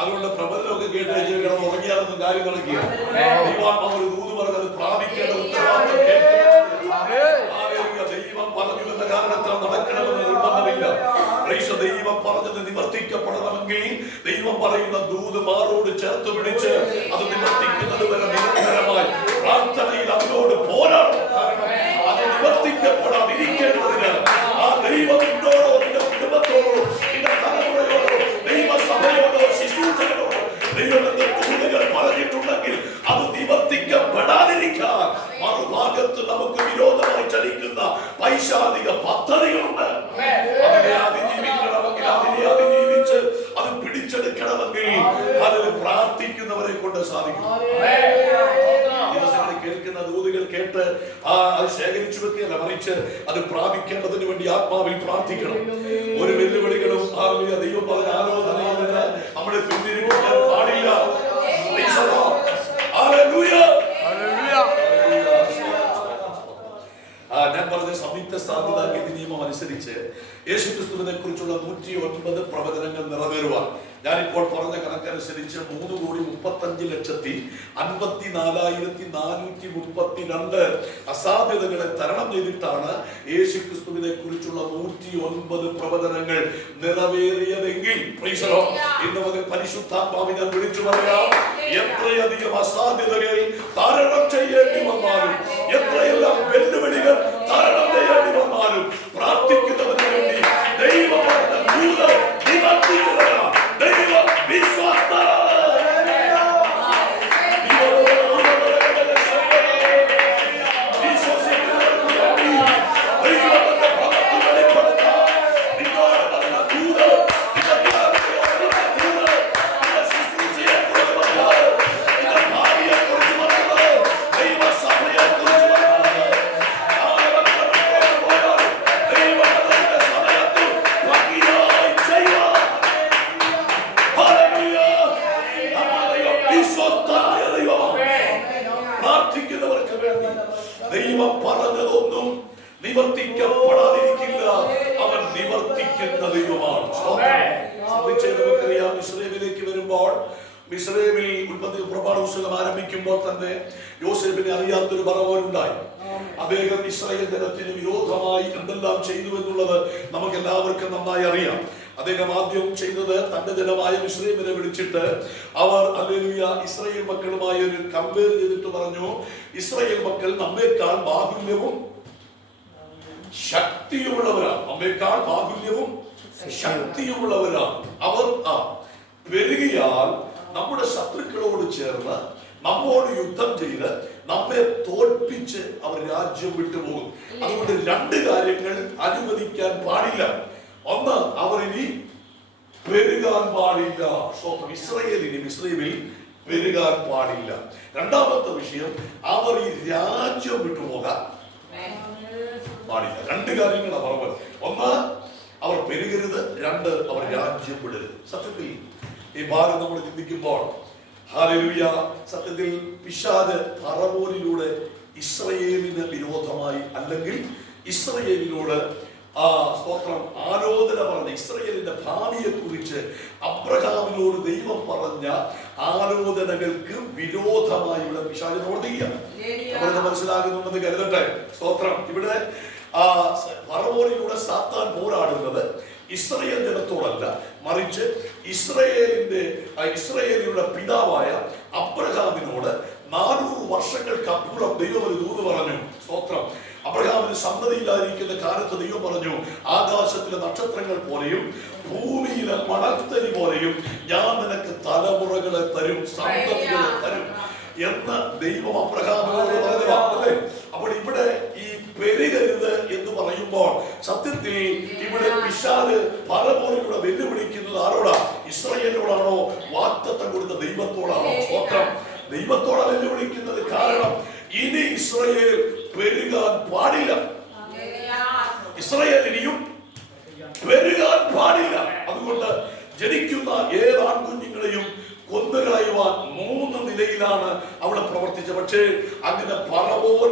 അതുകൊണ്ട് പ്രബന്ധമൊക്കെ കേട്ട് ഉറങ്ങിയാലൊന്നും കാര്യം നടക്കുക. ദൈവാത്മാവ് ഒരു ദൂത് പറഞ്ഞത് പ്രാപിക്കേണ്ട ഉത്തരവാദിത്വം ദൈവം പറഞ്ഞു എന്ന കാരണത്താൽ നടക്കണമെന്ന് നിർബന്ധമില്ല. ദൈവം പറഞ്ഞത് നിവർത്തിക്കപ്പെടണമെങ്കിൽ ദൈവം പറയുന്ന ദൂത് മാറോട് ചേർത്ത് പിടിച്ച് അത് നിവർത്തിക്കുന്നത് വരെ നിരന്തരമായി പ്രാർത്ഥനയിൽ അതിനോട് പോരാടണം. കാരണം അത് നിവർത്തിക്കപ്പെടാതിരിക്കേണ്ടതിന് ആ ദൈവം നിന്നോടോ, നിന്റെ കുടുംബത്തോടോ, നിന്റെ തലമുറയോടോ, ദൈവസഭയോടോ, ശിശുക്കളോടോ ദൈവത്തിന്റെ ദൂതുകൾ പറഞ്ഞിട്ടുണ്ടെങ്കിൽ അത് നിവർത്തിക്കപ്പെടാതിരിക്കാൻ മറുഭാഗത്ത് നമുക്ക് വിരോധമായി ചലിക്കുന്ന പൈശാചിക പദ്ധതികളുണ്ട്. അതിനെ അതിജീവിക്കണമെങ്കിൽ, അതിനെ അതിജീവിച്ച് അത് പിടിച്ചെടുക്കണമെങ്കിൽ അതിന് പ്രാർത്ഥിക്കുന്നവരെ കൊണ്ട് സാധിക്കും. ദിവസങ്ങളിൽ കേൾക്കുന്ന ദൂതുകൾ കേട്ട് കേട്ട് അത് ശേഖരിച്ചു വെക്കുകയല്ല, മറിച്ച് അത് പ്രാപിക്കേണ്ടതിന് വേണ്ടി ആത്മാവിൽ പ്രാർത്ഥിക്കണം. ഒരു വെല്ലുവിളികളും ദൈവം പറഞ്ഞ ആലോചനയിൽ നിന്ന് നമ്മളെ പിന്തിരിപ്പിക്കാൻ പാടില്ല. ഞാൻ പറഞ്ഞ സംയുക്ത സാധ്യതാ ഗതി നിയമം അനുസരിച്ച് യേശുക്രിസ്തുവിനെ കുറിച്ചുള്ള 109 പ്രവചനങ്ങൾ നിറവേറുവാൻ ഞാനിപ്പോൾ പറഞ്ഞ കണക്കനുസരിച്ച് 3,35,54,432 അസാധ്യതകളെ തരണം ചെയ്തിട്ടാണ് യേശുക്രിസ്തുവിനെ കുറിച്ചുള്ള 109 പ്രവചനങ്ങൾ നിറവേറിയതെങ്കിൽ ഇന്ന് മുതൽ പരിശുദ്ധാത്മാവിനെ വിളിച്ചു പറയാം, എത്രയധികം അസാധ്യതകൾ തരണം ചെയ്യേണ്ടി വന്നാലും, എത്രയെല്ലാം വെല്ലുവിളികൾ തരണം ചെയ്യേണ്ടി വന്നാലും, പ്രാർത്ഥിക്കുന്നതിന് വേണ്ടി ദൈവം ദൈവം പറഞ്ഞതൊന്നും നിവർത്തിക്കപ്പെടാതിരിക്കില്ല. അവൻ നിവർത്തിക്കുന്ന ദൈവമാണ്. നമുക്കറിയാം, ഇസ്രായേലിലേക്ക് വരുമ്പോൾ, ഇസ്രായേലിൽ ഉൽപ്പത്തി പുറപ്പാട് പുസ്തകം ആരംഭിക്കുമ്പോൾ തന്നെ യോസേഫിനെ അറിയാത്തൊരു ഫറവോനുണ്ടായി. അദ്ദേഹം ഇസ്രായേൽ ജനത്തിന് വിരോധമായി എന്തെല്ലാം ചെയ്തു എന്നുള്ളത് നമുക്ക് എല്ലാവർക്കും നന്നായി അറിയാം. അദ്ദേഹം ആദ്യം ചെയ്തത് തന്റെ ജനമായ മിസ്രയീമിനെ വിളിച്ചിട്ട് അവർ ഹല്ലേലൂയ ഇസ്രായേൽ മക്കളുമായി ഒരു കമ്പയർ ചെയ്തിട്ട് പറഞ്ഞു, ഇസ്രായേൽ മക്കൾ നമ്മേക്കാൾ ബാഹുല്യവും ശക്തിയുമുള്ളവരാണ്. നമ്മേക്കാൾ ബാഹുല്യവും ശക്തിയുമുള്ളവരാണ്. അവർ പെരുകിയാൽ നമ്മുടെ ശത്രുക്കളോട് ചേർന്ന് നമ്മോട് യുദ്ധം ചെയ്ത് നമ്മെ തോൽപ്പിച്ച് അവർ രാജ്യം വിട്ടുപോകും. അതുകൊണ്ട് 2 കാര്യങ്ങൾ അനുവദിക്കാൻ പാടില്ല. ഒന്ന്, അവർ ഇനി പെരുകാൻ പാടില്ല. ഇസ്രായേലിന് ഇസ്രായേലിൽ പെരുകാൻ പാടില്ല. രണ്ടാമത്തെ വിഷയം, അവർ ഈ രാജ്യം വിട്ടുപോകാൻ പാടില്ല. 2 കാര്യങ്ങളാണ് പറഞ്ഞത്. ഒന്ന്, അവർ പെരുകരുത്. 2, അവർ രാജ്യം വിടരുത്. സത്യത്തിൽ ഈ ഭാഗം നമ്മൾ ചിന്തിക്കുമ്പോൾ ഹല്ലേലൂയ, സത്യത്തിൽ പിശാച് ഫറവോനിലൂടെ ഇസ്രായേലിന് വിരോധമായി, അല്ലെങ്കിൽ ഇസ്രായേലിനോട് സ്തോത്രം ആലോചന പറഞ്ഞ ഇസ്രായേലിന്റെ ഭാവിയെ കുറിച്ച് അബ്രഹാമിനോട് ദൈവം പറഞ്ഞ ആലോചനകൾക്ക് വിരോധമായി ഇവിടെ പിശാച് പ്രവർത്തിക്കുകയാണ്. അവർക്ക് മനസ്സിലാകുന്നുണ്ടെന്ന് കരുതട്ടെ. സ്തോത്രം. ഇവിടെ ഫറവോനിലൂടെ സാത്താൻ പോരാടുന്നത് ഇസ്രായേൽ ജനത്തോടല്ല, മറിച്ച് ഇസ്രായേലിയുടെ പിതാവായ അബ്രഹാമിനോട് 400 വർഷങ്ങൾക്കപ്പുറം ദൈവം ഒരു ദൂത് പറഞ്ഞു. സ്തോത്രം. അബ്രഹാമിന് സന്തതിയില്ലാതിരിക്കുന്ന കാലത്ത് ദൈവം പറഞ്ഞു, ആകാശത്തിലെ നക്ഷത്രങ്ങൾ പോലെയും ഭൂമിയിലെ മണൽത്തരി പോലെയും ഞാൻ നിനക്ക് തലമുറകളെ തരും, സന്തതികളെ തരും എന്ന് ദൈവം അബ്രഹാമിനോട് പറഞ്ഞതാണ്. അപ്പോൾ ഇവിടെ ഈ പെരുകരുത് എന്ന് പറയുമ്പോൾ സത്യത്തിൽ ഇവിടെ പിശാച് പലപോലുള്ള വെല്ലുവിളിക്കുന്നത് ആരോടാ? ഇസ്രായേലിനോടാണോ? വാഗ്ദത്തം കൊടുത്ത ദൈവത്തോടാണോ? സ്തോത്രം. ദൈവത്തോടാണ് വെല്ലുവിളിക്കുന്നത്. കാരണം ഇനി ഇസ്രായേൽ പെരുകാൻ പാടില്ല. ഇസ്രായേൽ ഇനിയും പെരുകാൻ പാടില്ല. അതുകൊണ്ട് ജനിക്കുന്ന ഏത് ആൺകുഞ്ഞുങ്ങളെയും കൊന്നുകളയുവാൻ 3 നിലയിലാണ് അവിടെ പ്രവർത്തിച്ചത്. പക്ഷേ അങ്ങനെ ഫറവോൻ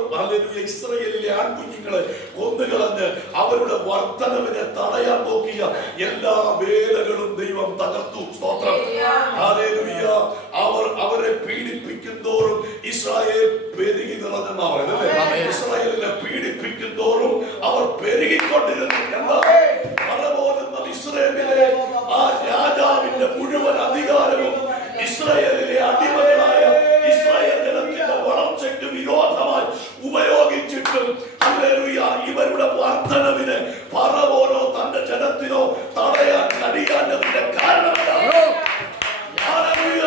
ഇസ്രായേലിലെ ആൺകുഞ്ഞുങ്ങളെ കൊന്നുകളഞ്ഞ് അവരുടെ വർധനവിനെ തടയാൻ നോക്കിയ എല്ലാ വേലകളും ദൈവം തകർത്തു. സ്തോത്രം. ഹല്ലേലൂയ. അവരെ പീഡിപ്പിക്കുന്തോറും ഇസ്രായേൽ പെരുകി നിറഞ്ഞെന്നാ പറയുന്നത്. ഇസ്രായേലിനെ പീഡിപ്പിക്കുന്തോറും അവർ പെരുകിക്കൊണ്ടിരുന്നു. എന്താ? ഫറവോൻ എന്ന ഇസ്രായേലിലെ ആ രാജാവിന്റെ മുഴുവൻ അധികാരവും ഇസ്രായേലിലെ അടിമകളായ ഇസ്രായേൽ ജനത്തിന്റെ വളർച്ചയ്ക്ക് വിരോധമായി ഉപയോഗിച്ചിട്ടും ഹല്ലേലൂയ ഇവരുടെ വർധനവിനെ ഫറവോനോ തന്റെ ജനത്തിനോ തടയാൻ കഴിയാത്തതിന്റെ കാരണം ഹല്ലേലൂയ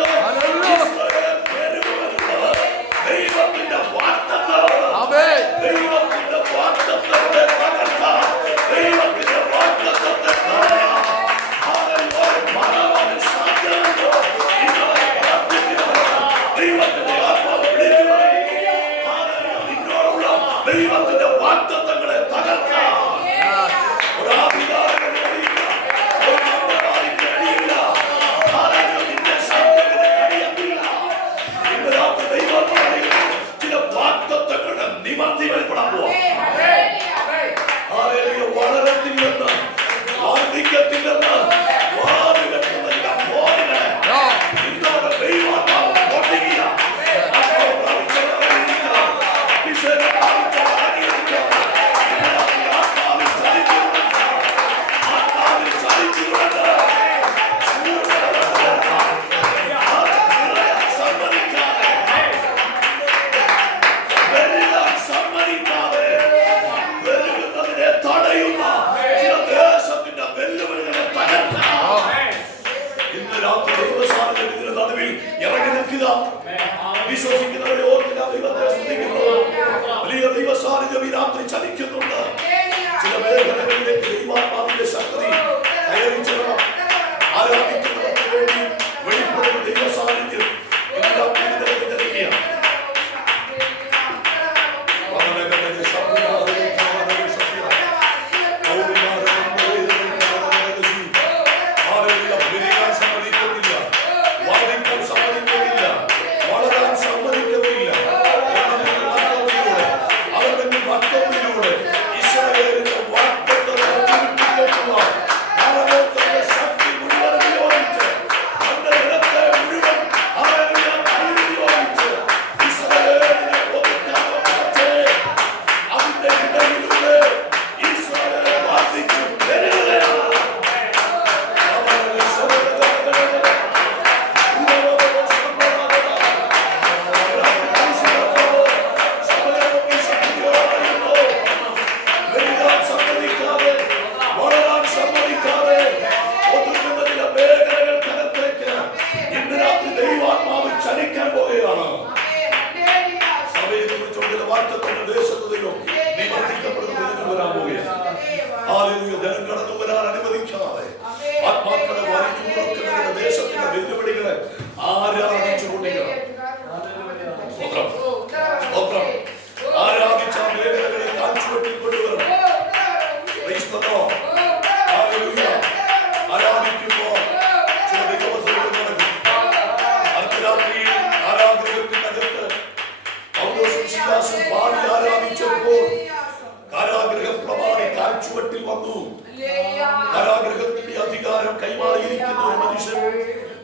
കാരാഗ്രഹത്തിന്റെ അധികാരം കൈമാറിയിരിക്കുന്ന ഒരു മനുഷ്യൻ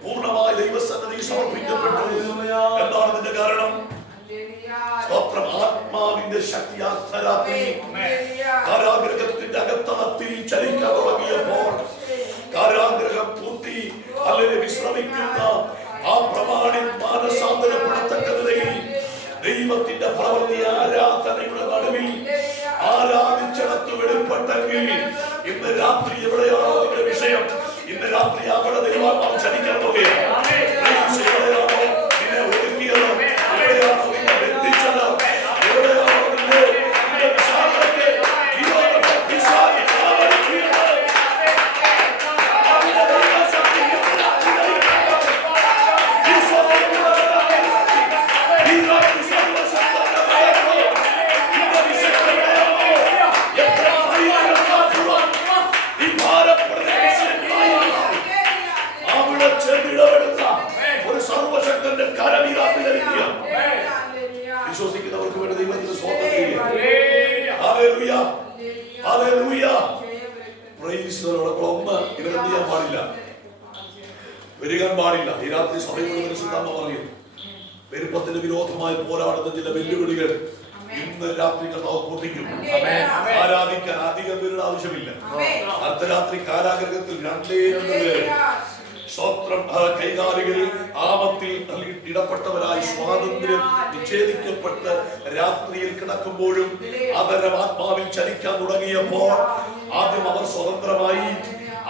പൂർണ്ണമായ ദൈവസന്നിധി സമർപ്പിക്കപ്പെട്ടു. എന്താണ് ഇതിന്റെ കാരണം? സ്തോത്രം. ആത്മാവിന്റെ ശക്തി അർദ്ധരാത്രി കാരാഗ്രഹത്തിന്റെ അകത്തളത്തിൽ ചലിക്കാൻ തുടങ്ങിയപ്പോൾ കാരാഗ്രഹം പൂട്ടി അല്ലെങ്കിൽ വിശ്രമിക്കുന്ന ആ പ്രമാണി മാനസാന്തരപ്പെടത്തക്ക നിലയിൽ ദൈവത്തിന്റെ പ്രവൃത്തി ആരാധനയുടെ നടുവിൽ ആരാധിച്ചടത്ത് വെളിപ്പെട്ടെങ്കിൽ ഇന്ന് രാത്രി എവിടെയാണോ നിന്റെ വിഷയം, ഇന്ന് രാത്രി അവിടെ ദൈവാത്മാവ് ചലിക്കാൻ പോകുകയാണ്. എവിടെയാണോ നിന്നെ ഒതുക്കിയത്, എവിടെയാണോ നിന്നെ ബന്ധിച്ചത്, എവിടെയാണോ നിന്നെ വിശാലത്തെ ഒരു സർവശക്തന്റെ കരവീരാപ്പിലരിക്കുക. വിശ്വസിക്കുന്നവർക്ക് വേണ്ടി ദൈവത്തിന് സ്വന്തം ഒന്ന് ഇവരെന്ത് ചെയ്യാൻ പാടില്ല, വരികാൻ പാടില്ല. ഈ രാത്രി സഭയോട് പരിശുദ്ധാത്മ പറയുന്നു, പെരുപ്പത്തിന് വിരോധമായി പോരാടുന്ന ചില വെല്ലുവിളികൾ ഇന്ന് രാത്രി കർത്താവ് പൊട്ടിക്കും. ആരാധിക്കാൻ അധികം പേരുടെ ആവശ്യമില്ല. അർദ്ധരാത്രി കാരാഗ്രഹത്തിൽ 2 പേര് സ്വത്രം കൈകാലികളിൽ ആപത്തിൽ ഇടപെട്ടവരായി സ്വാതന്ത്ര്യം നിഷേധിക്കപ്പെട്ട് രാത്രിയിൽ കിടക്കുമ്പോഴും അതരം ആത്മാവിൽ ചലിക്കാൻ തുടങ്ങിയപ്പോൾ ആദ്യം അവർ സ്വതന്ത്രമായി,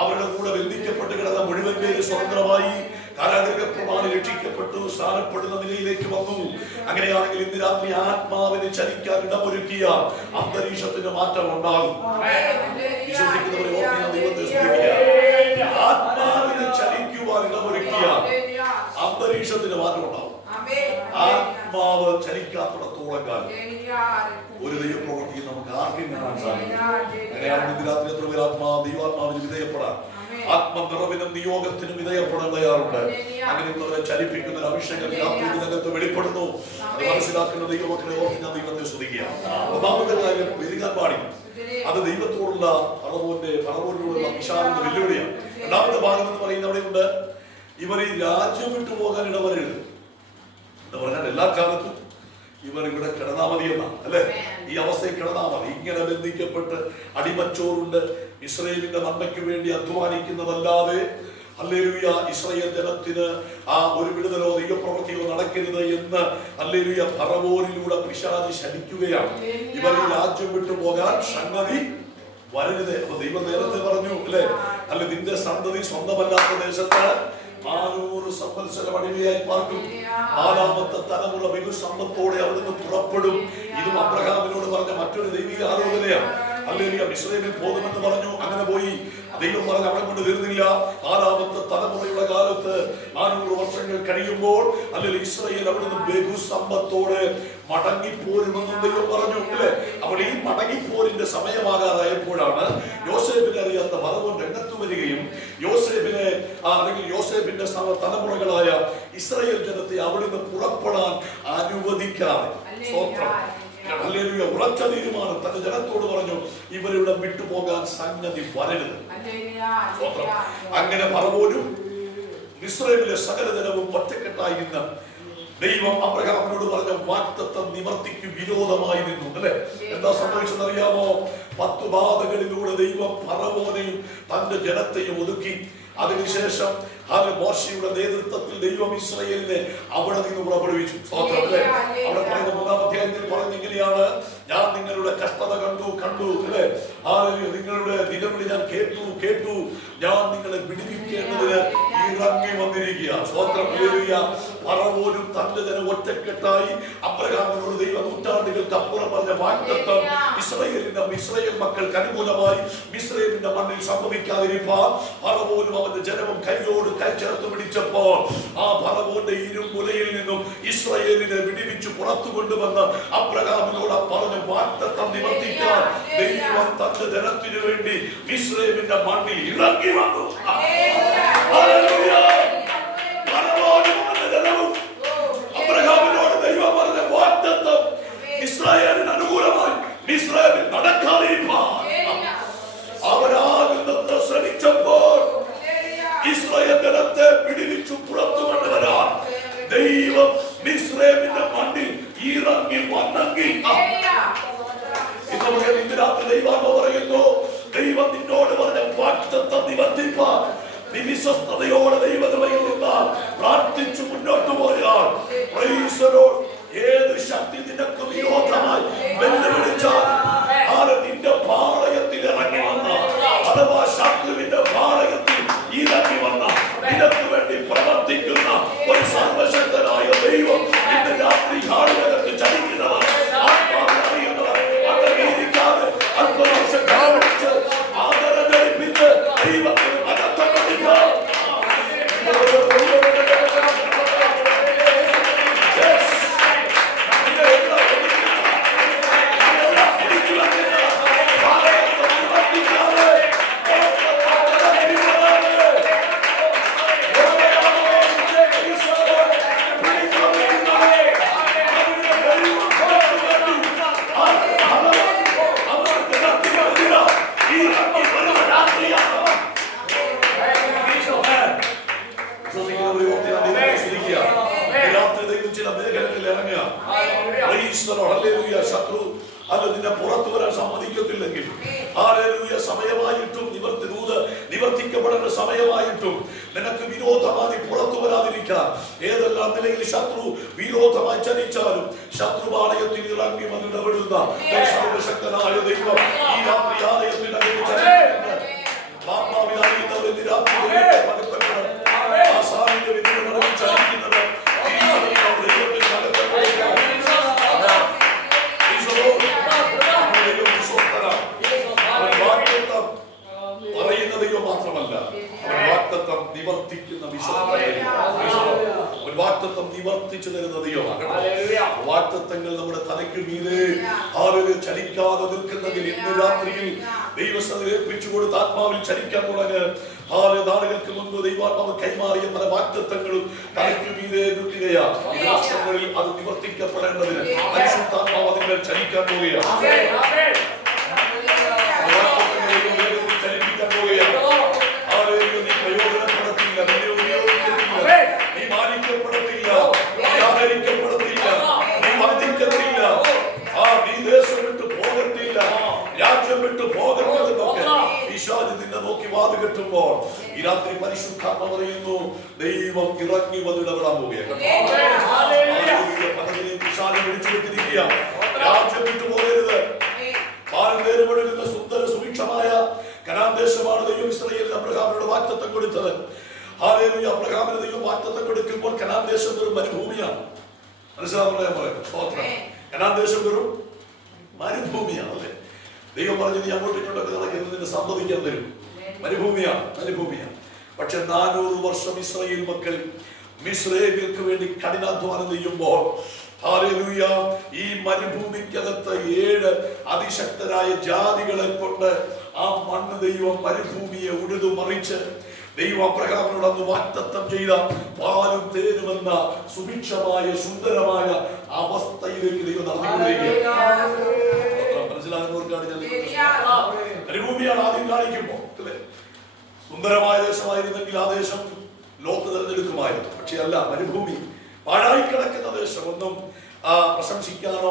അവരുടെ കൂടെ ബന്ധിക്കപ്പെട്ട് കിടന്ന മുഴുവൻ പേര് സ്വതന്ത്രമായി കാരാഗ്രഹപ്രമാണി രക്ഷിക്കപ്പെട്ടു സ്ഥാനപ്പെടുന്ന നിലയിലേക്ക് വന്നു. അങ്ങനെയാണെങ്കിൽ ഇന്ന് രാത്രി ആത്മാവിന് ചലിക്കാൻ ഇടമൊരുക്കിയ അന്തരീക്ഷത്തിന് മാറ്റം ഉണ്ടാകും. വിശ്വസിക്കുന്നവരെ ദൈവത്തെ സ്തുതിക്കുക. ആത്മാവിന് ചലിക്കുവാൻ ഇടമൊരുക്കിയ അന്തരീക്ഷത്തിന് മാറ്റം ഉണ്ടാകും. ആത്മാവ് ചലിക്കാത്തിടത്തോളം കാലം ഒരു ദൈവപ്രവൃത്തി നമുക്ക് ആർക്കും കാണാൻ സാധിക്കും. അങ്ങനെയാണെങ്കിൽ ഇന്ന് രാത്രി എത്ര പേർ ദൈവാത്മാവിന് വിധേയപ്പെടാം, ആത്മനിറവിനും നിയോഗത്തിനും വിധേയപ്പെടാൻ തയ്യാറുണ്ട്. അങ്ങനെയുള്ളവരെ ചലിപ്പിക്കുന്ന ഒരു അഭിഷേകം രാത്രി ഇതിനകത്ത് വെളിപ്പെടുന്നു. അത് മനസ്സിലാക്കുന്ന ദൈവമക്കളെ ഓർത്ത് ഞാൻ ദൈവത്തെ സ്തുതിക്കുക. ഒന്നാമത്തെ കാര്യം വരികാൻ പാടില്ല. അത് ദൈവത്തോടുള്ള പറവോടിലുള്ള വിശാലിന്റെ വെല്ലുവിളിയാണ്. രണ്ടാമത്തെ ഭാഗം എന്ന് പറയുന്നത് അവിടെയുണ്ട്, ഇവർ ഈ രാജ്യം വിട്ടു പോകാൻ ഇടവരരുത് എന്ന് പറഞ്ഞാൽ എല്ലാ കാലത്തും ഇവർ ഇവിടെ കിടന്നാ മതി എന്നാണ്, അല്ലെ? ഈ അവസ്ഥയിൽ കിടന്നാ മതി. ഇങ്ങനെ ബന്ധിക്കപ്പെട്ട് അടിമച്ചോറുണ്ട് ഇസ്രായേലിന്റെ നന്മയ്ക്ക് വേണ്ടി അധ്വാനിക്കുന്നതല്ലാതെ ഹല്ലേലൂയ ഇസ്രായേൽ ജനത്തിന് ആ ഒരു വിടുതലോ ദൈവപ്രവൃത്തിയോ നടക്കരുത് എന്ന് ഹല്ലേലൂയ ഫറവോനിലൂടെ പിശാച് ശപിക്കുകയാണ്. ഇവർ ഈ രാജ്യം വിട്ടു പോകാൻ സംഗതി വരരുത്. അപ്പൊ ദൈവം നേരത്തെ പറഞ്ഞു, അല്ലെ? അല്ല, നിന്റെ സന്തതി സ്വന്തമല്ലാത്ത ദേശത്ത് 400 സംവത്സരം അടിമയായി പാർക്കും. 4ാമത്തെ തലമുറ ബഹുസമ്പത്തോടെ അവിടുന്ന് പുറപ്പെടും. ഇതും അബ്രഹാമിനോട് പറഞ്ഞ മറ്റൊരു ദൈവിക ആലോചനയാണ്. ഹല്ലേലൂയ. മിസ്രയീമിൽ പോകുമെന്ന് പറഞ്ഞു, അങ്ങനെ പോയി. ദൈവം പറഞ്ഞ് അവിടെ കൊണ്ട് തീർന്നില്ല. 4ാമത്തെ തലമുറയുടെ കാലത്ത് 400 വർഷങ്ങൾ കഴിയുമ്പോൾ അല്ലെങ്കിൽ ഇസ്രായേൽ അവിടുന്ന് ബഹുസമ്പത്തോടെ മടങ്ങിപ്പോരുമെന്നും ദൈവം പറഞ്ഞു, അല്ലെ? അപ്പോൾ ഈ മടങ്ങിപ്പോരിന്റെ സമയമാകാറായപ്പോഴാണ് യോസേഫിനെ അറിയാത്ത ഫറവോൻ രംഗത്ത് വരികയും യോസേഫിനെ അല്ലെങ്കിൽ യോസേഫിന്റെ തലമുറകളായ ഇസ്രായേൽ ജനത്തെ അവിടുന്ന് പുറപ്പെടാൻ അനുവദിക്കാതെ ഹല്ലേലൂയ ഉറച്ച തീരുമാനം തന്റെ ജനത്തോട് പറഞ്ഞു, ഇവരിവിടെ വിട്ടുപോകാൻ സംഗതി വരരുത്. അങ്ങനെ ഫറവോനും മിസ്രയീമിലെ സകല ജനവും ഒറ്റക്കെട്ടായി നിന്ന് ദൈവം അബ്രഹാമിനോട് പറഞ്ഞ വാഗ്ദത്തം നിവർത്തിക്ക് വിരോധമായി നിന്നു, അല്ലെ? എന്താ സംഭവിച്ചെന്നറിയാമോ? 10 ബാധകളിലൂടെ ദൈവം ഫറവോനെയും തന്റെ ജനത്തെയും ഒതുക്കി. അതിനുശേഷം മോശയുടെ നേതൃത്വത്തിൽ ദൈവം ഇസ്രായേലിനെ അവിടെ നിന്ന് പുറപ്പെടുവിച്ചു. സ്തോത്രമല്ലേ? അവിടെ പറയുന്ന 3-ാം അധ്യായത്തിൽ പറഞ്ഞ ഇങ്ങനെയാണ്, ഞാൻ നിങ്ങളുടെ കഷ്ടത കണ്ടു അല്ലെ? നിങ്ങളുടെ നിലവിളി ഞാൻ കേട്ടു, ഞാൻ നിങ്ങളെ വിടുവിക്കേണ്ടതിന് ഇറങ്ങി വന്നിരിക്കുക. സ്തോത്രം. ഫറവോനും തന്റെ ജനം ഒറ്റക്കെട്ടായി അബ്രഹാമിനോട് ദൈവം നൂറ്റാണ്ടുകൾക്ക് അപ്പുറം പറഞ്ഞ വാഗ്ദത്തം ഇസ്രായേൽ മക്കൾക്ക് അനുകൂലമായി മിസ്രയീമിന്റെ മണ്ണിൽ സംഭവിക്കാതിരിക്കാൻ ഫറവോനും അവന്റെ ജനവും കൈയോട് കൈ ചേർത്ത് പിടിച്ചപ്പോൾ ആ ഫറവോന്റെ ഇരുമുലയിൽ നിന്നും ഇസ്രായേലിനെ വിടുവിച്ചു പുറത്തു കൊണ്ടുവന്ന് അബ്രഹാമിനോട് പറഞ്ഞ വാഗ്ദത്തം നിവർത്തിക്കാൻ ദൈവം തന്റെ ജനത്തിനു വേണ്ടി മിസ്രയീമിന്റെ മണ്ണിൽ ഇറങ്ങി വന്നു. അബ്രഹാമിനോട് ദൈവം പറഞ്ഞ വാഗ്ദത്തം ഇസ്രായേലിന് അനുകൂലമായി മിസ്രയീമിൽ നടക്കാതിരിക്കാൻ അവരാകുന്ന ശ്രമിച്ച വാഗ്ദത്തം നിവർത്തിപ്പാൻ നീ വിശ്വസ്തയോടെ ദൈവകൃപയിൽ നിന്നാൽ പ്രാർത്ഥിച്ചു മുന്നോട്ട് പോയാൽ പ്രൈസ് ദി ലോർഡ്, ഏത് ശക്തി നിനക്ക് വിരോധമായി വെല്ലുവിളിച്ചാൽ നിന്റെ പാളയത്തിൽ ഇറങ്ങി വന്ന, അഥവാ ശത്രുവിന്റെ പാളയത്തിൽ ഇറങ്ങി വന്ന, നിനക്ക് വേണ്ടി പ്രവർത്തിക്കുന്ന ഒരു സർവശക്തനായ ദൈവം ഇന്ന് രാത്രി ഹാളിനകത്ത് ചലിക്കുന്നവർ, ആത്മാവിൽ അറിയുന്നവർ, അംഗീകരിക്കാതെ അല്പവർഷം കാണിച്ച് ആദരവളിപ്പിച്ച് ദൈവത്തിന് മഹത്വം കൊടുക്കുക. ശത്രു അത് നിന്നെ പുറത്തു വരാൻ സമ്മതിക്കത്തില്ലെങ്കിൽ, സമയമായിട്ടും നിവർത്തിക്കപ്പെടേണ്ട സമയമായിട്ടും നിനക്ക് വിരോധമായി പുറത്തു വരാതിരിക്കാൻ ഏതെല്ലാം നിലയിൽ ശത്രു വിരോധമായി ചലിച്ചാലും ശത്രുപാളയത്തിൽ ഇറങ്ങി വന്നിടപെടുന്ന സർവശക്തനായ ദൈവം ഈ രാത്രി ആലയത്തിനകത്ത് ചലിക്കുന്നത് പറയുന്ന ദൈവം മാത്രമല്ല, വാഗ്ദത്തം നിവർത്തിക്കുന്ന വാഗ്ദത്തം നിവർത്തിച്ചു തരുന്ന ദൈവമാണ്. വാഗ്ദത്തങ്ങൾ നമ്മുടെ തലയ്ക്ക് മീതെ ചലിക്കാതെ നിൽക്കുന്നെങ്കിൽ ഇന്ന് രാത്രിയിൽ ദൈവസ്ഥയിൽ ഏൽപ്പിച്ചു കൊടുത്ത് ആത്മാവിൽ ചലിക്കാൻ തുടങ്ങ്. നാളുകൾക്ക് മുൻപ് ദൈവാത്മാവ് കൈമാറിയ പല വാഗ്ദത്തങ്ങളും തലയ്ക്ക് മീതെ നിൽക്കുകയാണ്. ഈ വർഷങ്ങളിൽ അത് നിവർത്തിക്കപ്പെടേണ്ടതിന് പരിശുദ്ധാത്മാവ് അതിന്മേൽ ചലിക്കാൻ പോവുകയാണ്. നീ പ്രയോജനപ്പെടത്തില്ല, നിന്നെ ഉപയോഗിക്കത്തില്ല, നീ മാനിക്കപ്പെടത്തില്ല, നീ ആദരിക്കപ്പെടത്തില്ല, നീ വർദ്ധിക്കത്തില്ല, നീ ദേശം വിട്ടു പോകത്തില്ല, രാജ്യം വിട്ടു പോകരുതെന്നൊക്കെ പിശാച് നിന്നെ നോക്കി വാത് കെട്ടുമ്പോൾ ഈ രാത്രി പരിശുദ്ധാത്മാവ് പറയുന്നു, ദൈവം ഇറങ്ങി വന്നിടപെടാൻ പോവുകയാണ്. പലതിനെയും പിശാച് പിടിച്ചെടുത്തിരിക്കുക. രാജ്യം വിട്ടു പോകരുത്. പാരമ്പര്യപ്പെടുന്ന സുന്ദര സുഭിക്ഷമായ കനാൻ ദേശമാണ് ദൈവം ഇസ്രായേലിന് അബ്രഹാമിനോട് വാഗ്ദത്തം കൊടുത്തത്. അബ്രഹാമിന് ദൈവം വാഗ്ദത്തം കൊടുക്കുമ്പോൾ കനാൻ ദേശം വെറും മരുഭൂമിയാണ്. മനസ്സിലാവുന്ന കനാൻ ദേശം വെറും മരുഭൂമിയാണ് അല്ലേ? ദൈവം പറഞ്ഞു, നീ അങ്ങോട്ടും ഇങ്ങോട്ടൊക്കെ നടക്കുന്നതിന് സമ്മതിക്കാൻ തരും. മരുഭൂമിയാണ്. പക്ഷെ 400 വർഷം ഇസ്രായേൽ മക്കൾ മിസ്രൈമിലേക്ക് വേണ്ടി കഠിനാധ്വാനം ചെയ്യുമ്പോൾ ഈ മരുഭൂമിക്കകത്ത് 7 അതിശക്തരായ ജാതികളെ കൊണ്ട് ആ മണ്ണ് ദൈവം മരുഭൂമിയെ ഉഴുതു മറിച്ച് ദൈവം അബ്രഹാമിനോട് അന്ന് വാഗ്ദത്തം ചെയ്ത പാലും തേനുമെന്ന സുഭിക്ഷമായ സുന്ദരമായ അവസ്ഥയിലേക്ക് ദൈവം നടത്തിക്കൊണ്ടിരിക്കുകയാണ്. മനസ്സിലാകുന്നവർക്കാണ് ഞാൻ മരുഭൂമിയാണ് ആദ്യം കാണിക്കുമ്പോൾ അല്ലേ? സുന്ദരമായ ദേശമായിരുന്നെങ്കിൽ ആ ദേശം ലോകത്ത് തിരഞ്ഞെടുക്കുമായിരുന്നു. പക്ഷെ അല്ല, മരുഭൂമി പാഴായി കിടക്കുന്ന ദേശം, ഒന്നും പ്രശംസിക്കാനോ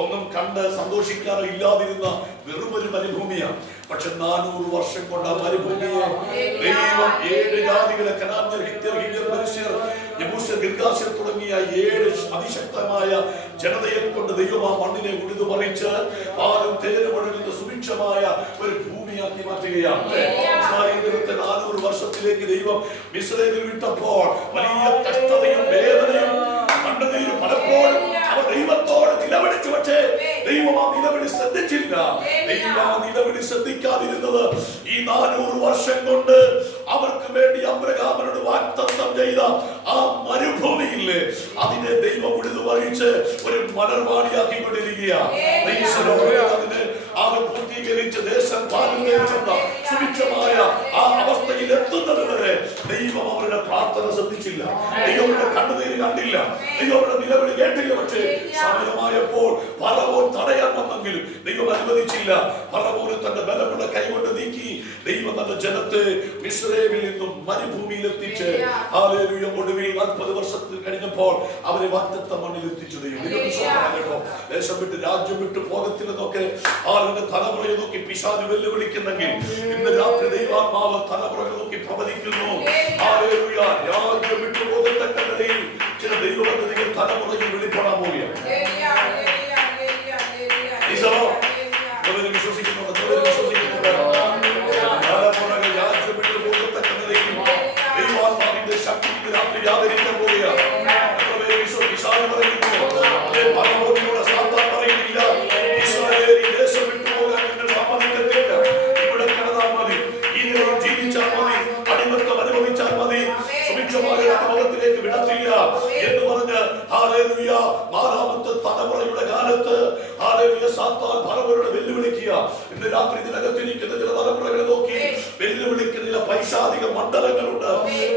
ഒന്നും കണ്ട് സന്തോഷിക്കാനോ ഇല്ലാതിരുന്ന വെറുമൊരു മരുഭൂമിയാണ്. പക്ഷെ 400 വർഷം കൊണ്ട് ആ മരുഭൂമിയെ ദൈവം 7 ജാതികളെ, കനാന്യർ, ഹിത്യർ, ഹിവ്യർ, പെരിസ്യർ, യെബൂസ്യർ, ഗിർഗാസ്യർ തുടങ്ങിയ 7 അതിശക്തമായ ജനതയെ കൊണ്ട് ദൈവം ആ മണ്ണിനെ ഉഴുതു മറിച്ച് പാലും തേനും ഒഴുകുന്ന സുഭിക്ഷമായ ഒരു ഭൂമിയാക്കി മാറ്റുകയാണ്. 400 വർഷത്തിലേക്ക് ദൈവം മിസ്രൈമിൽ വിട്ടപ്പോൾ വലിയ കഷ്ടതയും വേദനയും കണ്ടതിലും പലപ്പോഴും അവർ ദൈവത്തോട് നിലവിളിച്ചു. പക്ഷേ ദൈവം ആ നിലവിളി ശ്രദ്ധിച്ചില്ല. ദൈവം ആ നിലവിളി ശ്രദ്ധിക്കാതിരുന്നത് ഈ 400 വർഷം കൊണ്ട് അവർക്ക് വേണ്ടി അബ്രഹാമിനോട് വാഗ്ദത്തം ചെയ്ത ആ മരുഭൂമിയില്ലേ, അതിനെ ദൈവം ഉഴുതു മറിച്ച് ഒരു മലർവാടിയാക്കിക്കൊണ്ടിരിക്കുകയാണ്. അതിന് അവർ പൂർത്തീകരിച്ച് ദേശം പാലിക്കുന്ന സുഭിക്ഷമായ ആ അവസ്ഥയിൽ എത്തുന്നത് വരെ ദൈവം അവരുടെ പ്രാർത്ഥന ശ്രദ്ധിച്ചില്ല, ദൈവങ്ങളുടെ കണ്ണുനീര് കണ്ടില്ല, ദൈവങ്ങളുടെ നിലവിളി കേട്ടില്ല. പക്ഷേ സമയമായപ്പോൾ ഫറവോൻ തടയാൻ വന്നെങ്കിലും ദൈവം അനുവദിച്ചില്ല. ഫറവോൻ തന്റെ ബലമുള്ള കൈകൊണ്ട് നീക്കി ദൈവം തന്റെ ജനത്തെ മിസ്രൈമിൽ നിന്നും മരുഭൂമിയിൽ എത്തിച്ച് ഹല്ലേലൂയ ഒടുവിൽ 40 വർഷത്തിൽ കഴിഞ്ഞപ്പോൾ അവരെ വാഗ്ദത്ത മണ്ണിൽ എത്തിച്ചു. ദൈവം കേട്ടോ, ദേശം വിട്ട് രാജ്യം വിട്ട് പോകത്തില്ലെന്നൊക്കെ ആരുടെ തലമുറയെ നോക്കി പിശാച് വെല്ലുവിളിക്കുന്നെങ്കിൽ ഇന്ന് രാത്രി ദൈവാത്മാവ് തലമുറയെ നോക്കി പ്രവചിക്കുന്നു. ഹല്ലേലൂയ, രാജ്യം വിട്ടു പോകത്തക്ക നിലയിൽ ചില ദൈവപദ്ധതികൾ തലമുറയിൽ വെളിപ്പെടാൻ പോവുകയാണ്. വിശ്വസിക്കുന്നുണ്ട്, വിശ്വസിക്കുന്നുണ്ട്. തലമുറകൾ രാജ്യം വിട്ടു പോകത്തക്ക നിലയിൽ ദൈവാത്മാവിന്റെ ശക്തി രാത്രി വ്യാപരിക്കാൻ പോവുകയാണ്. പിശാച് പറയുന്നു, സാത്താൻ പറയുന്നില്ല, ഇസ്രായേൽ ദേശം വിട്ടുപോകാൻ നിങ്ങൾ സമ്മതിക്കത്തില്ല. ഇവിടെ കിടന്നാൽ മതി, ഈ നിലയിൽ ജീവിച്ചാൽ മതി, അടിമത്തം അനുഭവിച്ചാൽ മതി, സുഭിക്ഷമായ അനുഭവത്തിലേക്ക് വിടത്തില്ല എന്ന് പറഞ്ഞ് ഹല്ലേലൂയ 4ാമത്തെ തലമുറയുടെ കാലത്ത് ഹല്ലേലൂയ സാത്താൻ ഫറവോനോട് വെല്ലുവിളിക്കുക. ഇന്ന് രാത്രി ഇതിനകത്തിരിക്കുന്ന ചില തലമുറകളെ നോക്കി വെല്ലുവിളിക്കുന്ന ചില പൈശാചിക മണ്ഡലങ്ങളുണ്ട്.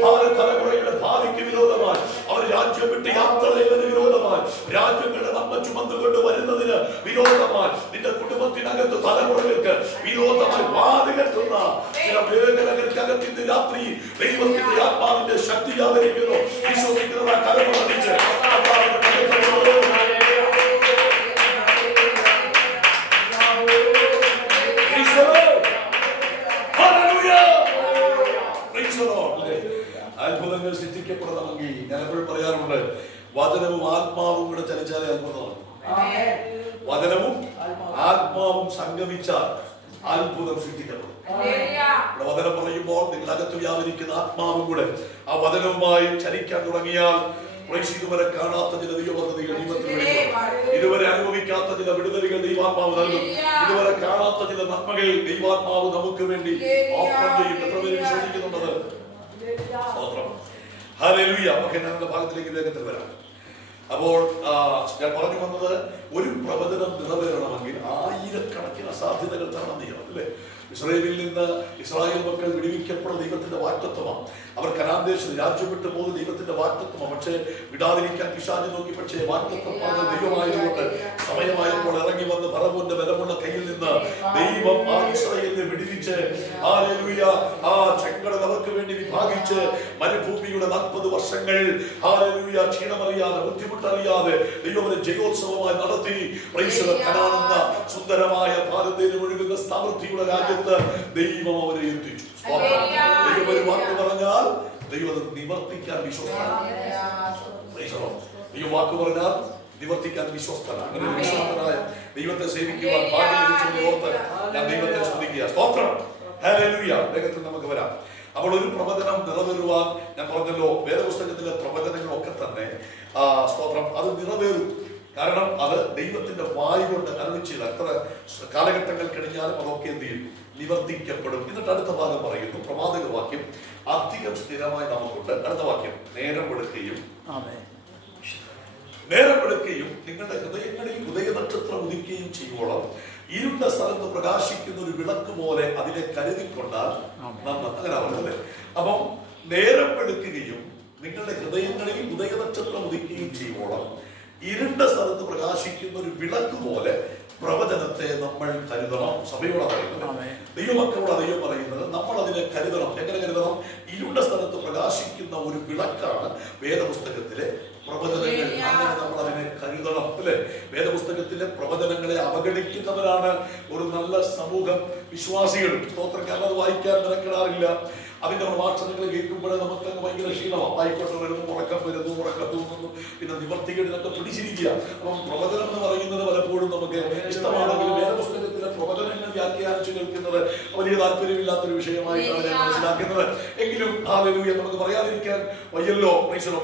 ആ തലമുറയുടെ ഭാവിക്ക് വിരോധമായി, അവർ രാജ്യം വിട്ട് യാത്ര ചെയ്യുന്നതിന് വിരോധമായി, രാജ്യങ്ങളുടെ നമ്മ ചുമന്നുകൊണ്ട് വരുന്നതിന് വിരോധമായി, നിന്റെ കുടുംബത്തിനകത്ത് തലമുറകൾക്ക് വിരോധമായി വാതിലെത്തുന്ന ചില മേഖലകൾക്കകത്ത് ഇന്ന് രാത്രി ദൈവത്തിന്റെ ആത്മാവിന്റെ ശക്തി വ്യാപരിക്കുന്നു. വിശ്വസിക്കുന്നവർ കരമടിച്ച് അത്ഭുതങ്ങൾ സൃഷ്ടിക്കപ്പെടണമെങ്കിൽ ഞാൻ എപ്പോഴും പറയാറുണ്ട്, വചനവും ആത്മാവും കൂടെ ചലിച്ചാലേ അത്ഭുതമാണ്. വചനവും ആത്മാവും സംഗമിച്ചാൽ അത്ഭുതം സൃഷ്ടിക്കപ്പെടും. വചനം പറയുമ്പോൾ നിങ്ങളകത്ത് വ്യാപരിക്കുന്ന ആത്മാവും കൂടെ ആ വചനവുമായി ചലിക്കാൻ തുടങ്ങിയാൽ ഇതുവരെ കാണാത്ത ചില ദൈവപദ്ധതികൾ ജീവിതത്തിൽ വെളിപ്പെടും. ഇതുവരെ അനുഭവിക്കാത്ത ചില വിടുതലുകൾ ദൈവാത്മാവ് നൽകും. ഇതുവരെ കാണാത്ത ചില നന്മകൾ ദൈവാത്മാവ് നമുക്ക് വേണ്ടി ഓപ്പൺ ചെയ്യും. എത്ര പേര് വിശ്വസിക്കുന്നുണ്ടത്? ഹല്ലേലൂയ. ഓക്കേ, ഞങ്ങളുടെ ഭാഗത്തിലേക്ക് വേഗത്തിൽ വരാം. അപ്പോൾ ഞാൻ പറഞ്ഞു വന്നത്, ഒരു പ്രവചനം നിറവേറണമെങ്കിൽ ആയിരക്കണക്കിന് സാധ്യതകൾ തരണം ചെയ്യണം, അല്ലേ? ഇസ്രായേലിൽ നിന്ന് ഇസ്രായേൽ മക്കൾ വിടുവിക്കപ്പെടുന്ന ദൈവത്തിന്റെ വാഗ്ദത്തമാണ്. അവർ കനാൻ ദേശത്ത് രാജ്യം വിട്ടു പോകുന്ന ദൈവത്തിന്റെ വാഗ്ദത്തമാണ്. പക്ഷേ വിടാതിരിക്കാൻ പിശാച് നോക്കി. പക്ഷേ വാഗ്ദത്തം പറഞ്ഞ ദൈവമായതുകൊണ്ട് സമയമായപ്പോൾ ഇറങ്ങി വന്ന് ഫറവോന്റെ ബലമുള്ള കയ്യിൽ നിന്ന് ദൈവം ആ ഇസ്രായേലിനെ വിടുവിച്ച് ഹല്ലേലൂയ ആ ചെങ്കടൽ അവർക്ക് വേണ്ടി വിഭാഗിച്ച് മരുഭൂമിയുടെ 40 വർഷങ്ങൾ ഹല്ലേലൂയ ക്ഷീണമറിയാതെ ബുദ്ധിമുട്ടറിയാതെ ദൈവം ജയോത്സവമായി നടത്തി. കനാൻ എന്ന സുന്ദരമായ ഭാരതത്തിൽ ഒഴുകുന്ന സമൃദ്ധിയുടെ രാജ്യത്ത് ദൈവം അവരെ എത്തിച്ചു. ദൈവം ഒരു വാക്ക് പറഞ്ഞാൽ ദൈവം നിവർത്തിക്കാൻ വിശ്വസ്തനാണ്. ദൈവം വാക്ക് പറഞ്ഞാൽ നിവർത്തിക്കാൻ വിശ്വസ്തനാണ്. അങ്ങനെ വിശ്വസ്തനായ ദൈവത്തെ സേവിക്കുവാൻ ഭാഗ്യം ലഭിച്ചതിനെ ഓർത്ത് ഞാൻ ദൈവത്തെ സ്തുതിക്കുക. സ്തോത്രം. ഹല്ലേലൂയ. വേഗത്തിൽ നമുക്ക് വരാം. അപ്പോൾ ഒരു പ്രവചനം നിറവേറുവാൻ ഞാൻ പറഞ്ഞല്ലോ, വേദപുസ്തകത്തിലെ പ്രവചനങ്ങളൊക്കെ തന്നെ സ്തോത്രം അത് നിറവേറും. കാരണം അത് ദൈവത്തിന്റെ വായു കൊണ്ട് അരുളിച്ചില്ല. എത്ര കാലഘട്ടങ്ങൾ കഴിഞ്ഞാലും അതൊക്കെ എന്ത് ചെയ്യും? നിവർത്തിക്കപ്പെടും. എന്നിട്ട് അടുത്ത ഭാഗം പറയുന്നു, പ്രവാചക വാക്യം അധികം സ്ഥിരമായി നമുക്കുണ്ട്. അടുത്ത വാക്യം, നേരം വെളുക്കുകയും നിങ്ങളുടെ ഹൃദയങ്ങളിൽ ഉദയനക്ഷത്രം ഉദിക്കുകയും ചെയ്യുവോളം ഇരുണ്ട സ്ഥലത്ത് പ്രകാശിക്കുന്ന ഒരു വിളക്ക് പോലെ അതിനെ കരുതിക്കൊണ്ടാൽ നന്ന്. അങ്ങനെ പറഞ്ഞല്ലേ? അപ്പം നേരം വെളുക്കുകയും നിങ്ങളുടെ ഹൃദയങ്ങളിൽ ഉദയനക്ഷത്രം ഉദിക്കുകയും ചെയ്യുവോളം ഇരുണ്ട സ്ഥലത്ത് പ്രകാശിക്കുന്ന ഒരു വിളക്ക് പോലെ പ്രവചനത്തെ നമ്മൾ കരുതണം. സഭയോട് പറയുന്നത്, ദൈവമക്കളോട് ദൈവം പറയുന്നത്, നമ്മൾ അതിനെ കരുതണം. എങ്ങനെ കരുതണം? ഇരുണ്ട സ്ഥലത്ത് പ്രകാശിക്കുന്ന ഒരു വിളക്കാണ് വേദപുസ്തകത്തിലെ പ്രവചനങ്ങൾ. അങ്ങനെ നമ്മൾ അതിനെ കരുതണം, അല്ലെ? വേദപുസ്തകത്തിലെ പ്രവചനങ്ങളെ അവഗണിക്കുന്നവരാണ് ഒരു നല്ല സമൂഹം വിശ്വാസികൾ. സ്തോത്രക്കാരൻ അത് വായിക്കാൻ മെനക്കെടാറില്ല. അതിന്റെ പ്രഭാഷണങ്ങൾ കേൾക്കുമ്പോഴേ നമുക്ക് ഭയങ്കര ക്ഷീണമാണ്. വായിക്കോട്ടെ വരുന്നു, ഉറക്കം തോന്നുന്നു, പിന്നെ നിവർത്തികളിലൊക്കെ പിടിച്ചിരിക്കുക. അപ്പം പ്രവചനം എന്ന് പറയുന്നത് പലപ്പോഴും നമുക്ക് ഇഷ്ടമാണെങ്കിലും വേദപുസ്തകത്തിലെ പ്രവചനങ്ങൾ വ്യാഖ്യാനിച്ചു കേൾക്കുന്നത് വലിയ താല്പര്യമില്ലാത്തൊരു വിഷയമായിട്ടാണ് ഞാൻ മനസ്സിലാക്കുന്നത്. എങ്കിലും ഹല്ലേലൂയ നമുക്ക് പറയാതിരിക്കാൻ വയ്യല്ലോ.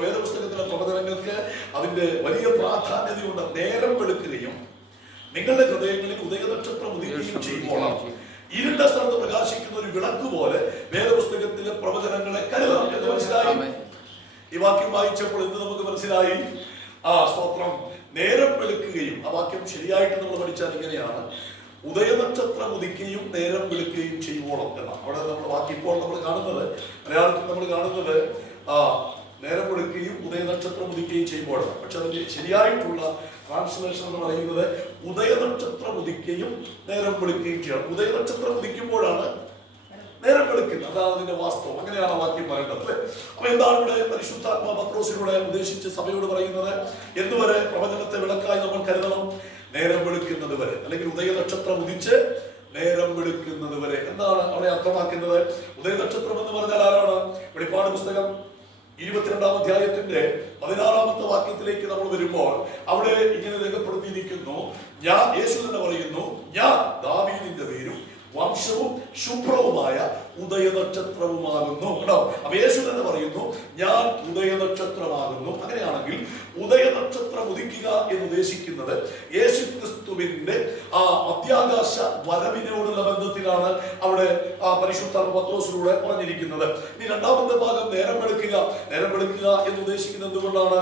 വേദപുസ്തകത്തിലെ പ്രവചനങ്ങൾക്ക് അതിന്റെ വലിയ പ്രാധാന്യതയുണ്ട്. നേരം വെളുക്കുകയും നിങ്ങളുടെ ഹൃദയങ്ങളിൽ ഉദയനക്ഷത്രം ഉദിക്കുകയും ചെയ്യുമ്പോൾ ഇരുണ്ട സ്ഥലത്ത് പ്രകാശിക്കുന്ന ഒരു വിളക്ക് പോലെ വേദപുസ്തകത്തിലെ പ്രവചനങ്ങളെ കരുതണം എന്ന് മനസ്സിലായി. ഈ വാക്യം വായിച്ചപ്പോൾ എന്ത് നമുക്ക് മനസ്സിലായി? സ്തോത്രം. നേരം വെളുക്കുകയും, ആ വാക്യം ശരിയായിട്ട് നമ്മൾ പഠിച്ചാൽ ഇങ്ങനെയാണ്, ഉദയനക്ഷത്രം ഉദിക്കുകയും നേരം വെളുക്കുകയും ചെയ്യുവോളം എന്നാണ് അവിടെ നമ്മൾ വാക്യം. ഇപ്പോൾ നമ്മൾ കാണുന്നത്, മലയാളത്തിൽ നമ്മൾ കാണുന്നത് നേരം വെളുക്കുകയും ഉദയനക്ഷത്രം ഉദിക്കുകയും ചെയ്യുമ്പോഴാണ്. പക്ഷെ അതിന്റെ ശരിയായിട്ടുള്ള ട്രാൻസ്ലേഷൻ എന്ന് പറയുന്നത് ഉദയനക്ഷത്രം ഉദിക്കുകയും നേരം വെളുക്കുകയും ചെയ്യണം. ഉദയനക്ഷത്രം ഉദിക്കുമ്പോഴാണ് നേരം വെളുക്കുന്നത്. അതാണ് അതിന്റെ വാസ്തവം. അങ്ങനെയാണ് വാക്യം പറയേണ്ടത്. അപ്പൊ എന്താണ് ഇവിടെ പരിശുദ്ധാത്മാ പത്രോസിലൂടെ ഉദ്ദേശിച്ച് സഭയോട് പറയുന്നത്? എന്നുവരെ പ്രവചനത്തെ വിളക്കായി നമ്മൾ കരുതണം? നേരം വെളുക്കുന്നത് വരെ, അല്ലെങ്കിൽ ഉദയനക്ഷത്രം ഉദിച്ച് നേരം വെളുക്കുന്നത് വരെ. എന്താണ് അവിടെ അർത്ഥമാക്കുന്നത്? ഉദയനക്ഷത്രം എന്ന് പറഞ്ഞാൽ ആരാണ്? വെളിപ്പാട് പുസ്തകം 22-ാം അധ്യായത്തിന്റെ 16-ാമത്തെ വാക്യത്തിലേക്ക് നമ്മൾ വരുമ്പോൾ അവിടെ ഇങ്ങനെ രേഖപ്പെടുത്തിയിരിക്കുന്നു. യേശു തന്നെ പറയുന്നു, ഞാൻ ദാവീദിന്റെ പേരും വംശവും ശുഭ്രവുമായ ഉദയനക്ഷത്രവുമാകുന്നു. കേട്ടോ, അപ്പൊ യേശു തന്നെ പറയുന്നു, ഞാൻ ഉദയനക്ഷത്രമാകുന്നു. അങ്ങനെയാണെങ്കിൽ ഉദയനക്ഷത്രം ഉദിക്കുക എന്ന് ഉദ്ദേശിക്കുന്നത് യേശു ക്രിസ്തുവിന്റെ ആ മധ്യാകാശ വരവിനോടുള്ള ബന്ധത്തിലാണ് അവിടെ പരിശുദ്ധാത്മാ പത്രോസിലൂടെ പറഞ്ഞിരിക്കുന്നത്. ഇനി രണ്ടാമത്തെ ഭാഗം നേരം വെളുക്കുക. നേരം വെളുക്കുക എന്ന് ഉദ്ദേശിക്കുന്നത് എന്തുകൊണ്ടാണ്?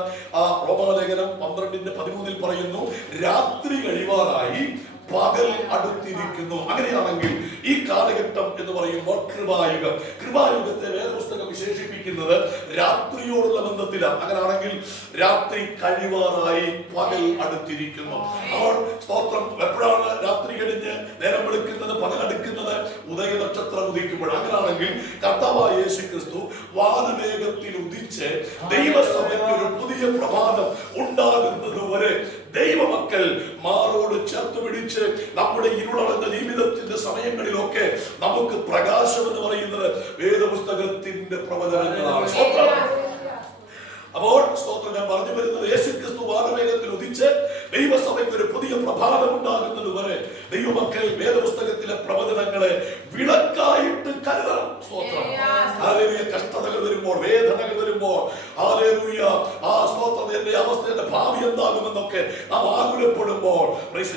റോമാലേഖനം 12:13 പറയുന്നു, രാത്രി കഴിവാറായി പകൽ അടുത്തിരിക്കുന്നു. അങ്ങനെയാണെങ്കിൽ ഈ കാലഘട്ടം എന്ന് പറയുമ്പോൾ കൃപായുഗം. കൃപായുഗത്തെ വേദപുസ്തകം വിശേഷിപ്പിക്കുന്നത് രാത്രിയോടുള്ള ബന്ധത്തിലാണ്. അങ്ങനെയാണെങ്കിൽ രാത്രി കഴിവാറായി പകൽ അടുത്തിരിക്കുന്നു. അപ്പോൾ സ്തോത്രം, എപ്പോഴാണ് രാത്രി കഴിഞ്ഞ് നേരം വെളുക്കുന്നത്, പകൽ അടുക്കുന്നത്? ഉദയനക്ഷത്രം ഉദിക്കുമ്പോൾ. അങ്ങനെയാണെങ്കിൽ കർത്താവായ യേശു ക്രിസ്തു വാനവേഗത്തിൽ ഉദിച്ച് ദൈവസഭയ്ക്ക് ഒരു പുതിയ പ്രഭാതം ഉണ്ടാകുന്നത് വരെ ദൈവമക്കൾ മാറോട് ചേർത്ത് പിടിച്ച് നമ്മുടെ ഇരുളടഞ്ഞ ജീവിതത്തിന്റെ സമയങ്ങളിലൊക്കെ നമുക്ക് പ്രകാശം എന്ന് പറയുന്നത് വേദപുസ്തകത്തിന്റെ പ്രവചനങ്ങളാണ്. അപ്പോൾ സ്തോത്രം, ഞാൻ പറഞ്ഞു വരുന്നത് യേശു ക്രിസ്തു വാനവേഗത്തിൽ ഉദിച്ച് ദൈവസഭയ്ക്ക് ഒരു പുതിയ പ്രഭാതം ഉണ്ടാകുന്നത് വരെ ദൈവമക്കൾ വേദപുസ്തകത്തിലെ പ്രവചനങ്ങളെ വിളക്കായിട്ട് കരുതണം. സ്തോത്രം, ഹല്ലേലൂയ. കഷ്ടതകൾ വരുമ്പോൾ, വേദനകൾ വരുമ്പോൾ, ഹല്ലേലൂയ, ആ സ്തോത്രം, എന്റെ അവസ്ഥ, എന്റെ ഭാവി എന്താകുമെന്നൊക്കെ നാം ആകുലപ്പെടുമ്പോൾ,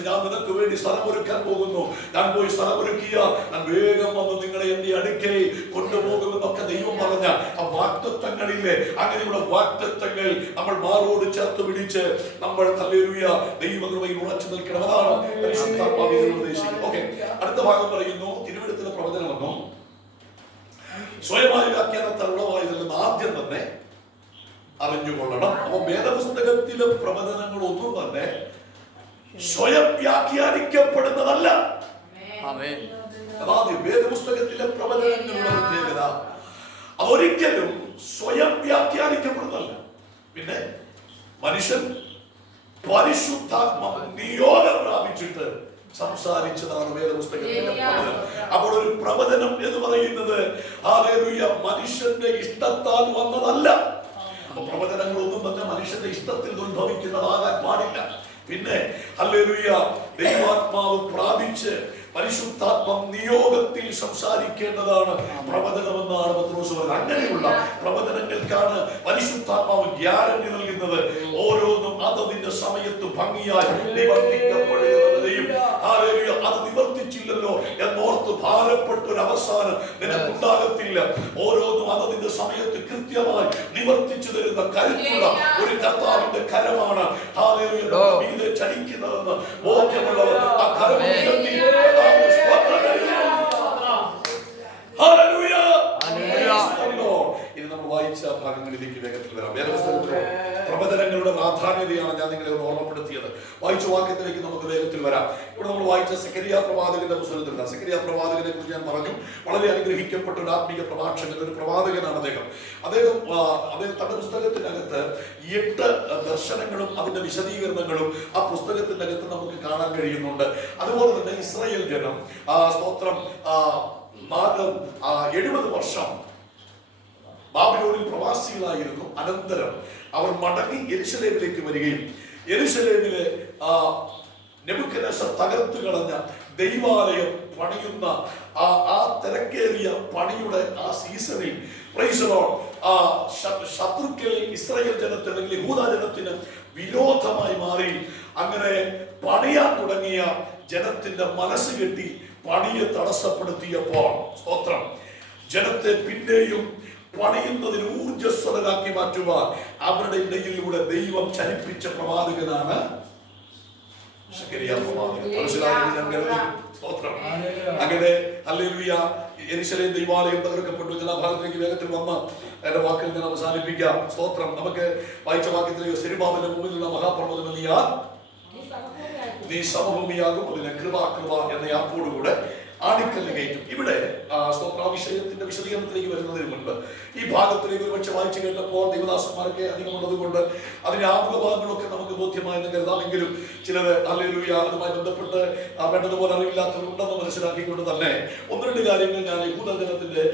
ഞാൻ നിനക്ക് വേണ്ടി സ്ഥലമൊരുക്കാൻ പോകുന്നു, ഞാൻ പോയി സ്ഥലമൊരുക്കിയ ഞാൻ വേഗം വന്ന് നിങ്ങളെ എന്റെ അടുക്കൽ കൊണ്ടുപോകുമെന്നൊക്കെ ദൈവം പറഞ്ഞ ആ വാഗ്ദത്തങ്ങളില്ലേ, അങ്ങനെയുള്ള വാഗ്ദത്തങ്ങൾ നമ്മൾ മാറോട് ചേർത്ത് പിടിച്ച് നമ്മൾ ഹല്ലേലൂയ ദൈവകൃപയിൽ ഉറച്ചു നിൽക്കണം. അതാണ് പരിശുദ്ധാത്മാവിനെ ഉപദേശിക്കുന്നത്. ഓക്കെ, അടുത്ത ഭാഗം പറയുന്നു, തിരുവെഴുത്തിലെ പ്രവചനമെന്നും സ്വയമായ വ്യാഖ്യാനത്താൽ ഉളവായതെന്ന് ആദ്യം തന്നെ അറിഞ്ഞുകൊള്ളണം. അപ്പൊ വേദപുസ്തകത്തിലെ പ്രവചനങ്ങളൊന്നും തന്നെ സ്വയം വ്യാഖ്യാനിക്കപ്പെടുന്നതല്ല. അതായത് വേദപുസ്തകത്തിലെ പ്രവചനങ്ങളുടെ പ്രത്യേകത ഒരിക്കലും സ്വയം വ്യാഖ്യാനിക്കപ്പെടുന്നതല്ല. പിന്നെ മനുഷ്യൻ പരിശുദ്ധാത്മ നിയോഗം പ്രാപിച്ചിട്ട് സംസാരിച്ചതാണ് വേദപുസ്തകത്തിന്റെ പ്രവചനം. അപ്പോൾ ഒരു പ്രവചനം എന്ന് പറയുന്നത് ഹല്ലേലൂയ മനുഷ്യന്റെ ഇഷ്ടത്താൽ വന്നതല്ല. അപ്പൊ പ്രവചനങ്ങളൊന്നും തന്നെ മനുഷ്യന്റെ ഇഷ്ടത്തിൽ ഉത്ഭവിക്കുന്നതാകാൻ പാടില്ല. പിന്നെ ഹല്ലേലൂയ ദൈവാത്മാവ് പ്രാപിച്ച് പരിശുദ്ധാത്മം നിയോഗത്തിൽ സംസാരിക്കേണ്ടതാണ് പ്രവചനമെന്നാണ് പത്രോസ് പറയുന്നത്. അങ്ങനെയുള്ള പ്രവചനങ്ങൾക്കാണ് പരിശുദ്ധാത്മാവ് ഗ്യാരണ്ടി നൽകുന്നത്. ഓരോന്നും അതതിന്റെ സമയത്ത് ഭംഗിയായി നിവർത്തിക്കപ്പെടുകയും അത് നിവർത്തിച്ചില്ലല്ലോ എന്നോർത്ത് ഭാരപ്പെട്ട ഒരു അവസാനം നിനക്കുണ്ടാകത്തില്ല. ഓരോന്നും അതതിന്റെ സമയത്ത് കൃത്യമായി നിവർത്തിച്ചു തരുന്ന കരുത്തുള്ള ഒരു കർത്താവിന്റെ കരമാണ് മീതെ ചലിക്കുന്നതെന്ന് ബോധ്യമുള്ളവർ ആ കരം ഉയർത്തി ഇനി നമ്മൾ വായിച്ച ഭാഗങ്ങളിലേക്ക് വേഗത്തിൽ വരാം. വേദപുസ്തകത്തിലെ പ്രവചനങ്ങളുടെ പ്രാധാന്യതയാണ് ഞാൻ നിങ്ങളെ ഓർമ്മപ്പെടുത്തിയത്. വായിച്ച വാക്യത്തിലേക്ക് നമുക്ക് വേഗത്തിൽ വരാം. ഇവിടെ നമ്മൾ വായിച്ച സെഖരിയ പ്രവാചകന്റെ പുസ്തകത്തിലാണ്. സെഖരിയ പ്രവാചകനെ കുറിച്ച് ഞാൻ പറഞ്ഞു. വളരെ അനുഗ്രഹിക്കപ്പെട്ട ഒരു ആത്മീയ പ്രഭാഷകൻ, ഒരു പ്രവാചകനാണ് അദ്ദേഹം. തന്റെ പുസ്തകത്തിനകത്ത് 8 ദർശനങ്ങളും അതിന്റെ വിശദീകരണങ്ങളും ആ പുസ്തകത്തിന്റെ അകത്ത് നമുക്ക് കാണാൻ കഴിയുന്നുണ്ട്. അതുപോലെ തന്നെ ഇസ്രായേൽ ജനം സ്തോത്രം 70 വർഷം ബാബിലോണിൽ പ്രവാസികളായിരുന്നു. അനന്തരം അവർ മടങ്ങി യെരൂശലേമിലേക്ക് വരികയും യെരൂശലേമിലെ നെബൂഖദ്നേസർ തകർത്തു കളഞ്ഞ ദൈവാലയം പണിയുന്ന ആ തിരക്കേറിയ പണിയുടെ ആ സീസണിൽ പ്രൈസ് ദി ലോർഡ് ശത്രുക്കൾ ഇസ്രായേൽ ജനത്തിന് അല്ലെങ്കിൽ യഹൂദ ജനത്തിന് വിരോധമായി മാറി. അങ്ങനെ പണിയാൻ തുടങ്ങിയ ജനത്തിന്റെ മനസ്സ് കെട്ടി പണിയെ തടസ്സപ്പെടുത്തിയപ്പോൾ സ്തോത്രം ജനത്തെ പിന്നെയും പണിയുന്നതിന് ഊർജ്ജസ്വലരാക്കി മാറ്റുവാൻ അവരുടെ ഇടയിലൂടെ ദൈവം ചലിപ്പിച്ച പ്രവാചകനാണ് സെഖരിയ പ്രവാചകൻ. മനസ്സിലായെന്ന് ഞാൻ കരുതുന്നു. സ്തോത്രം. അങ്ങനെ ഹല്ലേലൂയ യെരൂശലേം ദൈവാലയം തകർക്കപ്പെട്ടു. ഞാൻ ആ ഭാഗത്തേക്ക് വേഗത്തിൽ വന്ന എന്റെ വാക്കിൽ ഞാൻ അവസാനിപ്പിക്കാം. സ്തോത്രം. നമുക്ക് വായിച്ച വാക്യത്തിലേക്ക് സെരുബ്ബാബേലിന്റെ മുമ്പിലുള്ള മഹാപർവ്വതം നീ സമഭൂമിയാകും, അതിനെ കൃപ എന്ന യാപ്പോടുകൂടെ ആണിക്കല്ല് കയറ്റും. ഇവിടെ വിഷയത്തിന്റെ വിശദീകരണത്തിലേക്ക് വരുന്നതിന് മുൻപ് ഈ ഭാഗത്തിലേക്ക് ഒരുപക്ഷെ വായിച്ചു കേട്ടപ്പോൾ ദൈവദാസന്മാർക്ക് അധികമുള്ളത് കൊണ്ട് അതിന്റെ ആമുഖ ഭാഗങ്ങളൊക്കെ നമുക്ക് ബോധ്യമായെന്ന് കരുതാമെങ്കിലും ചിലത് ഹല്ലേലൂയ അതുമായി ബന്ധപ്പെട്ട് വേണ്ടതുപോലെ അറിവില്ലാത്തവരുണ്ടെന്ന് മനസ്സിലാക്കിക്കൊണ്ട് തന്നെ ഒന്ന് രണ്ട് കാര്യങ്ങൾ ഞാൻ യഹൂദജനത്തിന്റെ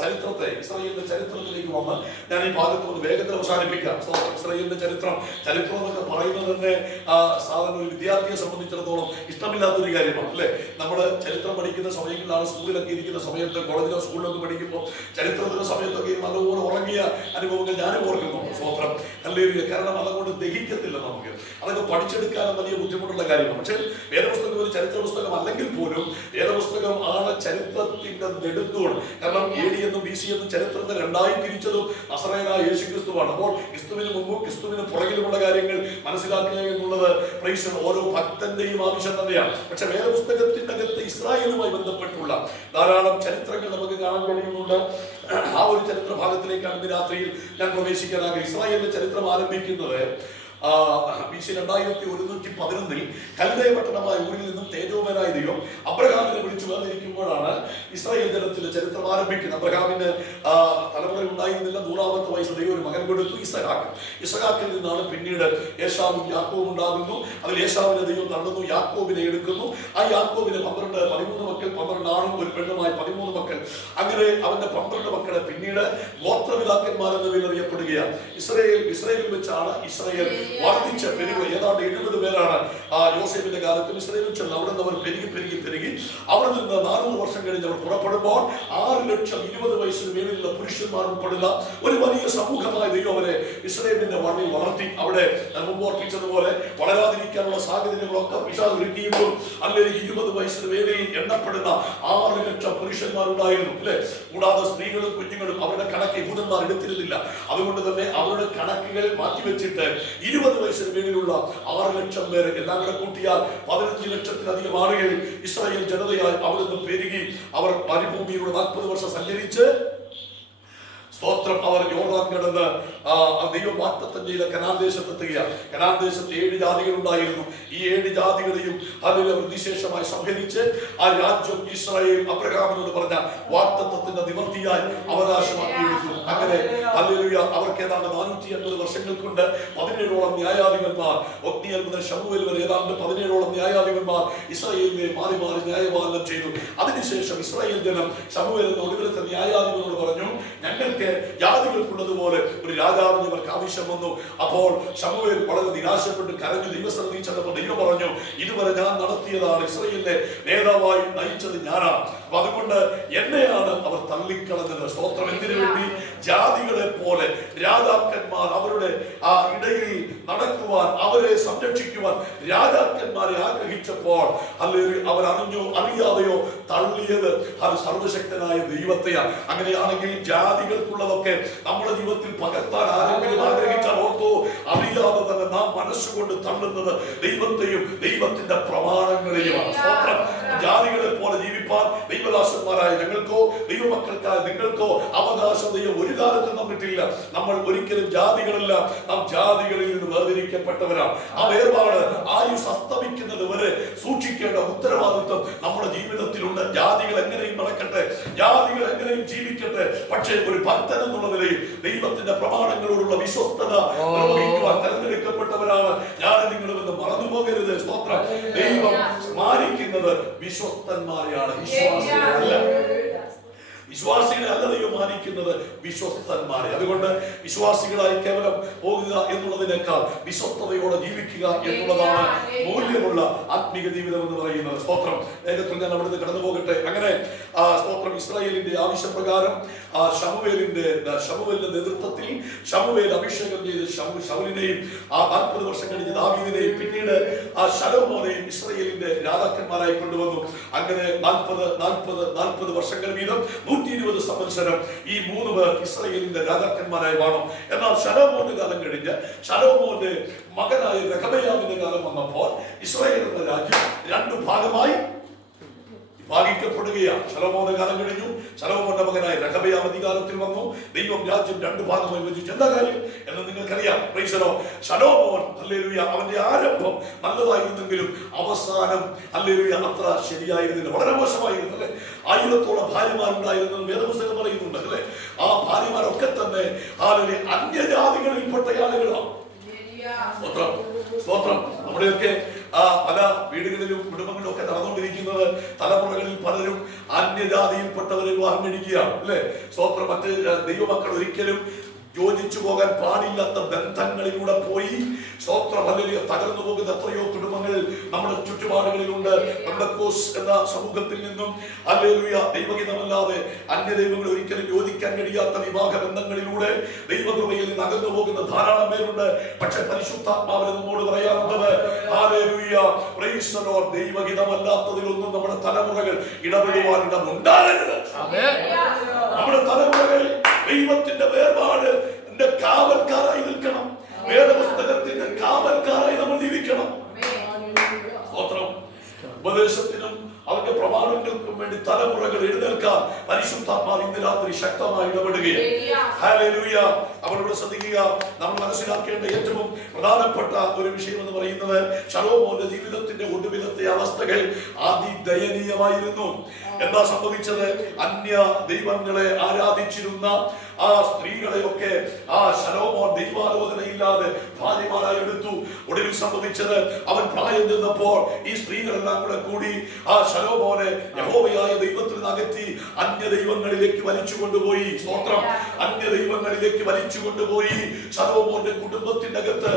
ചരിത്രത്തെ, ഇസ്രായേലിന്റെ ചരിത്രത്തിലേക്ക് വന്ന് ഞാൻ ഈ ഭാഗത്ത് ഒന്ന് വേഗത്തിൽ അവസാനിപ്പിക്കാം. ഇസ്രായേലിന്റെ ചരിത്രം എന്നൊക്കെ പറയുന്നത് തന്നെ സാധാരണ ഒരു വിദ്യാർത്ഥിയെ സംബന്ധിച്ചിടത്തോളം ഇഷ്ടമില്ലാത്തൊരു കാര്യമാണ് അല്ലെ. നമ്മൾ ചരിത്രം പഠിക്കുന്ന സമയങ്ങളിലാണ്, സ്കൂളിലൊക്കെ ഇരിക്കുന്ന സമയത്ത്, കോളേജിലോ സ്കൂളിലൊക്കെ പഠിക്കുമ്പോൾ ചരിത്രത്തിന്റെ സമയത്തൊക്കെ നല്ലപോലെ ഉറങ്ങിയ അനുഭവങ്ങൾ ഞാനും ഓർക്കുന്നു. സ്തോത്രം. ഹല്ലേലൂയ. കാരണം അതുകൊണ്ട് ദഹിക്കത്തില്ല നമുക്ക്, അതൊക്കെ പഠിച്ചെടുക്കാനും വലിയ ബുദ്ധിമുട്ടുള്ള കാര്യമാണ്. പക്ഷേ വേദപുസ്തകം ഒരു ചരിത്ര പുസ്തകം അല്ലെങ്കിൽ പോലും വേദപുസ്തകം ആണ് ചരിത്രത്തിന്റെ നെടുന്തൂൺ. കാരണം AD എന്നും BC എന്നും ചരിത്രത്തെ രണ്ടായി തിരിച്ചതും നസറേയനായ യേശുക്രിസ്തുവാണ്. അപ്പോൾ ക്രിസ്തുവിന് മുമ്പും ക്രിസ്തുവിന് പുറകിലുമുള്ള കാര്യങ്ങൾ മനസ്സിലാക്കുക എന്നുള്ളത് ഓരോ ഭക്തന്റെയും ആവശ്യം തന്നെയാണ്. പക്ഷെ വേദപുസ്തകത്തിന്റെ അകത്ത് ഇസ്രായേലുമായി ബന്ധപ്പെട്ടുള്ള ധാരാളം ചരിത്രങ്ങൾ നമുക്ക് കാണാൻ കഴിയുന്നുണ്ട്. ആ ഒരു ചരിത്ര ഭാഗത്തിലേക്കാണ് ഇന്ന് രാത്രിയിൽ ഞാൻ പ്രവേശിക്കാനാകും. ഇസ്രായേലിന്റെ ചരിത്രം ആരംഭിക്കുന്നത് BC 2111 കൽദയ പട്ടണമായ ഊരിൽ നിന്നും തേജോമയനായ ദൈവം അബ്രഹാമിനെ വിളിച്ചു വേർതിരിക്കുമ്പോഴാണ് ഇസ്രായേൽ ജനത്തിന്റെ ചരിത്രം ആരംഭിക്കുന്നത്. അബ്രഹാമിന് തലമുറ ഉണ്ടായിരുന്നില്ല. 100-ാമത്തെ വയസ്സിൽ ദൈവം ഒരു മകൻ കൊടുത്തു, ഇസഹാക്ക്. ഇസഹാക്കിൽ നിന്നാണ് പിന്നീട് ഏശാവും യാക്കോബും ഉണ്ടാകുന്നു. അതിൽ ഏശാവിനെ ദൈവം തള്ളുന്നു, യാക്കോബിനെ എടുക്കുന്നു. ആ യാക്കോബിന് 13 മക്കൾ, 12 ആണും ഒരു പെണ്ണുമായി 13 മക്കൾ. അങ്ങനെ അവന്റെ 12 മക്കളെ പിന്നീട് ഗോത്രപിതാക്കന്മാരെന്ന പേരിൽ അറിയപ്പെടുകയാണ്. ഇസ്രായേലിൽ വെച്ചാണ് ഇസ്രായേൽ വർദ്ധിച്ച പെരുക. ഏതാണ്ട് 70 പേരാണ് യോസേഫിന്റെ കാലത്ത് ഇസ്രായേലിൽ ചെന്ന് അവിടെ നിന്ന് അവർ പെരുകി അവിടെ നിന്ന് 400 വർഷം കഴിഞ്ഞ് അവർ പുറപ്പെടുമ്പോൾ 6,20,000 വയസ്സിന് മേലുള്ള പുരുഷന്മാർ ഉൾപ്പെടുന്ന ഒരു വലിയ സമൂഹമായ ദൈവം അവരെ ഇസ്രായേലിന്റെ മണ്ണിൽ വളർത്തി. അവിടെ മുമ്പ് ഓർപ്പിച്ചതുപോലെ വളരാതിരിക്കാനുള്ള സാഹചര്യങ്ങളൊക്കെ പിശാച് ഒരുക്കിയപ്പോൾ അങ്ങനെ 20 വയസ്സിന് മേലിൽ എണ്ണപ്പെടുന്ന 6,00,000 പുരുഷന്മാരുണ്ടായിരുന്നു അല്ലെ. കൂടാതെ സ്ത്രീകളും കുഞ്ഞുങ്ങളും അവരുടെ കണക്ക് യഹൂദന്മാർ എടുത്തിരുന്നില്ല. അതുകൊണ്ട് തന്നെ അവരുടെ കണക്കുകൾ മാറ്റിവെച്ചിട്ട് 20 വയസ്സിന് മേലിലുള്ള 6,00,000 പേര് എല്ലാം കൂടെ കൂട്ടിയാൽ 15 ലക്ഷത്തിലധികം ആളുകൾ ഇസ്രായേൽ ജനതയായി അവിടുന്ന് പെരുകി. അവർ മരുഭൂമിയിലൂടെ 40 വർഷം സഞ്ചരിച്ച് സ്തോത്രം അവർ യോർദാൻ കടന്ന് ദൈവം വാഗ്ദത്തം ചെയ്ത കനാൻ ദേശത്തെത്തുകയാണ്. കനാൻ ദേശത്ത് 7 ജാതികൾ ഉണ്ടായിരുന്നു. ഈ 7 ജാതികളെയും അതിൽ വൃദ്ധിശേഷമായി സംഹരിച്ച് ആ രാജ്യം ഇസ്രായേൽ അബ്രഹാമിനോട് പറഞ്ഞ വാഗ്ദത്തത്തിന്റെ നിവൃത്തിയായി അവകാശമാക്കിയെടുത്തു. അങ്ങനെ ഹല്ലേലൂയ അവർക്ക് ഏതാണ്ട് 480 വർഷങ്ങൾ കൊണ്ട് 17ഓളം ന്യായാധിപന്മാർ, ഒത്നിയേൽ മുതൽ ശമൂവേൽ വരെ ഏതാണ്ട് 17ഓളം ന്യായാധിപന്മാർ ഇസ്രായേലിനെ മാറി മാറി ന്യായപാലനം ചെയ്തു. അതിനുശേഷം ഇസ്രായേൽ ജനം ശമൂവേൽ എന്ന ഒടുവിലത്തെ ന്യായാധിപനോട് പറഞ്ഞു, ഞങ്ങൾക്ക് ജാതികൾക്കുള്ളതുപോലെ ഒരു രാജാവിന് ഇവർക്ക് ആവശ്യം വന്നു. അപ്പോൾ ശമൂവേൽ വളരെ നിരാശപ്പെട്ട് കരഞ്ഞു ദൈവസന്നിധിയിൽ ചെന്നപ്പോൾ ദൈവം പറഞ്ഞു, ഇതുവരെ ഞാൻ നടത്തിയതാണ്, ഇസ്രായേലിനെ നേതാവായി നയിച്ചത് ഞാനാണ്. അപ്പൊ അതുകൊണ്ട് എന്നെയാണ് അവർ തള്ളിക്കളഞ്ഞത്. സ്തോത്രം. എന്തിനു വേണ്ടി? ജാതികളെ പോലെ രാജാക്കന്മാർ അവരുടെ ആ ഇടയിൽ നടക്കുവാൻ, അവരെ സംരക്ഷിക്കുവാൻ രാജാക്കന്മാരെ ആഗ്രഹിച്ചപ്പോൾ അവർ അറിയാതെയോ തള്ളിയത് അത് സർവശക്തനായ ദൈവത്തെയാണ്. അങ്ങനെയാണെങ്കിൽ ജാതികൾക്കുള്ളതൊക്കെ നമ്മുടെ ജീവിതത്തിൽ പകർത്താൻ ആരെങ്കിലും ആഗ്രഹിച്ചാൽ ഓർത്തോ, അറിയാതെ തന്നെ നാം മനസ്സുകൊണ്ട് തള്ളുന്നത് ദൈവത്തെയും ദൈവത്തിന്റെ പ്രമാണങ്ങളെയുമാണ്. സ്തോത്രം. ജാതികളെ പോലെ ജീവിപ്പാൻ ദൈവദാസന്മാരായ ഞങ്ങൾക്കോ ദൈവമക്കൾക്കായ നിങ്ങൾക്കോ അവകാശം ദൈവം ഒരു കാലത്തും തന്നിട്ടില്ല. നമ്മൾ ഒരിക്കലും ജാതികളല്ല, നാം ജാതികളിൽ നിന്ന് വേർതിരിക്കപ്പെട്ടവരാണ്. ആ വേർപാട് ആയുസ് അസ്തമിക്കുന്നത് വരെ സൂക്ഷിക്കേണ്ട ഉത്തരവാദിത്വം നമ്മുടെ ജീവിതത്തിലുണ്ട്. ജാതികൾ എങ്ങനെയും നടക്കട്ടെ, ജാതികൾ എങ്ങനെയും ജീവിക്കട്ടെ, പക്ഷേ ഒരു ഭക്തൻ എന്നുള്ള നിലയിൽ ദൈവത്തിന്റെ പ്രമാണങ്ങളോടുള്ള വിശ്വസ്തത നിർവഹിക്കുവാൻ തെരഞ്ഞെടുക്കപ്പെട്ടവരാണ് ഞാൻ നിങ്ങളും എന്ന് മറന്നു പോകരുത്. സ്തോത്രം. ദൈവം സ്മരിക്കുന്നത് വിശ്വസ്തന്മാരെയാണ്, വിശ്വാസികളെ അല്ല ദൈവം മാനിക്കുന്നത്, വിശ്വസ്തന്മാരെ. അതുകൊണ്ട് വിശ്വാസികളായി കേവലം പോകുക എന്നുള്ളതിനേക്കാൾ വിശ്വസ്തയോടെ ജീവിക്കുക എന്നുള്ളതാണ് മൂല്യമുള്ള ആത്മീക ജീവിതം എന്ന് പറയുന്നത്. സ്തോത്രം. വേഗത്തിൽ ഞാൻ അവിടുന്ന് കടന്നു പോകട്ടെ. അങ്ങനെ സ്തോത്രം. ഇസ്രായേലിന്റെ ആവശ്യപ്രകാരം ശമൂവേലിന്റെ നേതൃത്വത്തിൽ ശമൂവേൽ അഭിഷേകം ചെയ്ത് ശൗലിനെയും 40 വർഷം കഴിഞ്ഞ് ദാവീദിനെയും പിന്നീട് ശലോമോനെയും ഇസ്രായേലിന്റെ രാജാക്കന്മാരായി കൊണ്ടുവന്നു. അങ്ങനെ 40 വർഷങ്ങൾ വീതം 120 സംവത്സരം ഈ 3 പേർ ഇസ്രായേലിന്റെ രാജാക്കന്മാരായി വാണു. എന്നാൽ ശലോമോന്റെ കാലം കഴിഞ്ഞ് ശലോമോന്റെ മകനായ രഹബയാമിന്റെ കാലം വന്നപ്പോൾ ഇസ്രായേൽ എന്ന രാജ്യം 2 ഭാഗമായി ഭാഗിക്കപ്പെടുകയാണ്. ശലോമോന്റെ കാലം കഴിഞ്ഞു. ശലോമോന്റെ മകനായ രഹബയാം അധികാരത്തിൽ വന്നു. ദൈവം രാജ്യം രണ്ടു ഭാഗമായി വിഭജിച്ചു. എന്താ കാര്യം എന്ന് നിങ്ങൾക്കറിയാം. Praise the Lord. Solomon hallelujah അവന്റെ ആരംഭം നല്ലതായിരുന്നെങ്കിലും അവസാനം ഹല്ലേലൂയ അത്ര ശരിയായിരുന്നില്ല. വളരെ മോശമായിരുന്നു അല്ലെ. 1000-ഓളം ഭാര്യമാരുണ്ടായിരുന്നു വേദപുസ്തകം പറയുന്നുണ്ട് അല്ലെ. ആ ഭാര്യമാരൊക്കെ തന്നെ അന്യജാതികളിൽപ്പെട്ട ആളുകളാണ്. സ്തോത്രം. നമ്മുടെയൊക്കെ പല വീടുകളിലും കുടുംബങ്ങളിലും ഒക്കെ നടന്നുകൊണ്ടിരിക്കുന്നത് തലമുറകളിൽ പലരും അന്യജാതിയിൽപ്പെട്ടവരെ വിവാഹം കഴിക്കുകയാണ് അല്ലെ. സ്തോത്രം. മറ്റ് ദൈവമക്കൾ ഒരിക്കലും യോജിച്ചു പോകാൻ പാടില്ലാത്ത ബന്ധങ്ങളിലൂടെ പോയി സ്തോത്രം ഹല്ലേലൂയ തകർന്നു പോകുന്ന എത്രയോ കുടുംബങ്ങൾ നമ്മുടെ ചുറ്റുപാടുകളിലുണ്ട്. നമ്മുടെ കോസ് എന്ന സമൂഹത്തിൽ നിന്നും ഹല്ലേലൂയ ദൈവഹിതമല്ലാതെ അന്യ ദൈവങ്ങൾ ഒരിക്കലും യോജിക്കാൻ കഴിയാത്ത വിവാഹ ബന്ധങ്ങളിലൂടെ ദൈവകൃപയിൽ നിന്ന് അകന്നു പോകുന്ന ധാരാളം പേരുണ്ട്. പക്ഷെ പരിശുദ്ധാത്മാവിനെ നമ്മോട് പറയാറുള്ളത് ഹല്ലേലൂയ പ്രൈസ് ദി ലോർഡ് ദൈവഹിതമല്ലാത്തതിലൊന്നും നമ്മുടെ തലമുറകൾ ഇടപെടുവാൻ ഇടമുണ്ടാകരുത്. നമ്മുടെ തലമുറകൾ ദൈവത്തിന്റെ വേർപാട് കാവൽക്കാരായി നിൽക്കണം. വേദപുസ്തകത്തിന്റെ കാവൽക്കാരായി നമ്മൾ ജീവിക്കണം. ഉപദേശത്തിനും അവന്റെ പ്രമാണങ്ങൾക്കും വേണ്ടി തലമുറകൾ എഴുന്നേൽക്കാൻ പരിശുദ്ധാത്മാവ് ഇന്ന് രാത്രി ശക്തമായി ഇടപെടുകയാണ്. ഹല്ലേലൂയ. അവരോട് ശ്രദ്ധിക്കുക. നമ്മൾ മനസ്സിലാക്കേണ്ട ഏറ്റവും പ്രധാനപ്പെട്ട ഒരു വിഷയം എന്ന് പറയുന്നത് ശലോമോന്റെ ജീവിതത്തിന്റെ ഒടുവിലത്തെ അവസ്ഥകൾ അതിദയനീയമായിരുന്നു. എന്താ സംഭവിച്ചത്? അന്യ ദൈവങ്ങളെ ആരാധിച്ചിരുന്ന ആ സ്ത്രീകളെയൊക്കെ ആ ശലോമോൻ ദൈവാലോചനയില്ലാതെ ഭാര്യമാരായി എടുത്തു. ഒടുവിൽ സംഭവിച്ചത് അവൻ പ്രായം ചെന്നപ്പോൾ ഈ സ്ത്രീകളെല്ലാം കൂടെ കൂടി ആ ശലോമോനെ യഹോവയായ ദൈവത്തിൽ നിന്ന് അകറ്റി അന്യ ദൈവങ്ങളിലേക്ക് വലിച്ചു കൊണ്ടുപോയി. സ്തോത്രം. അന്യ ദൈവങ്ങളിലേക്ക് വലിച്ചു കൊണ്ടുപോയി. ശലോമോന്റെ കുടുംബത്തിന്റെ അകത്ത്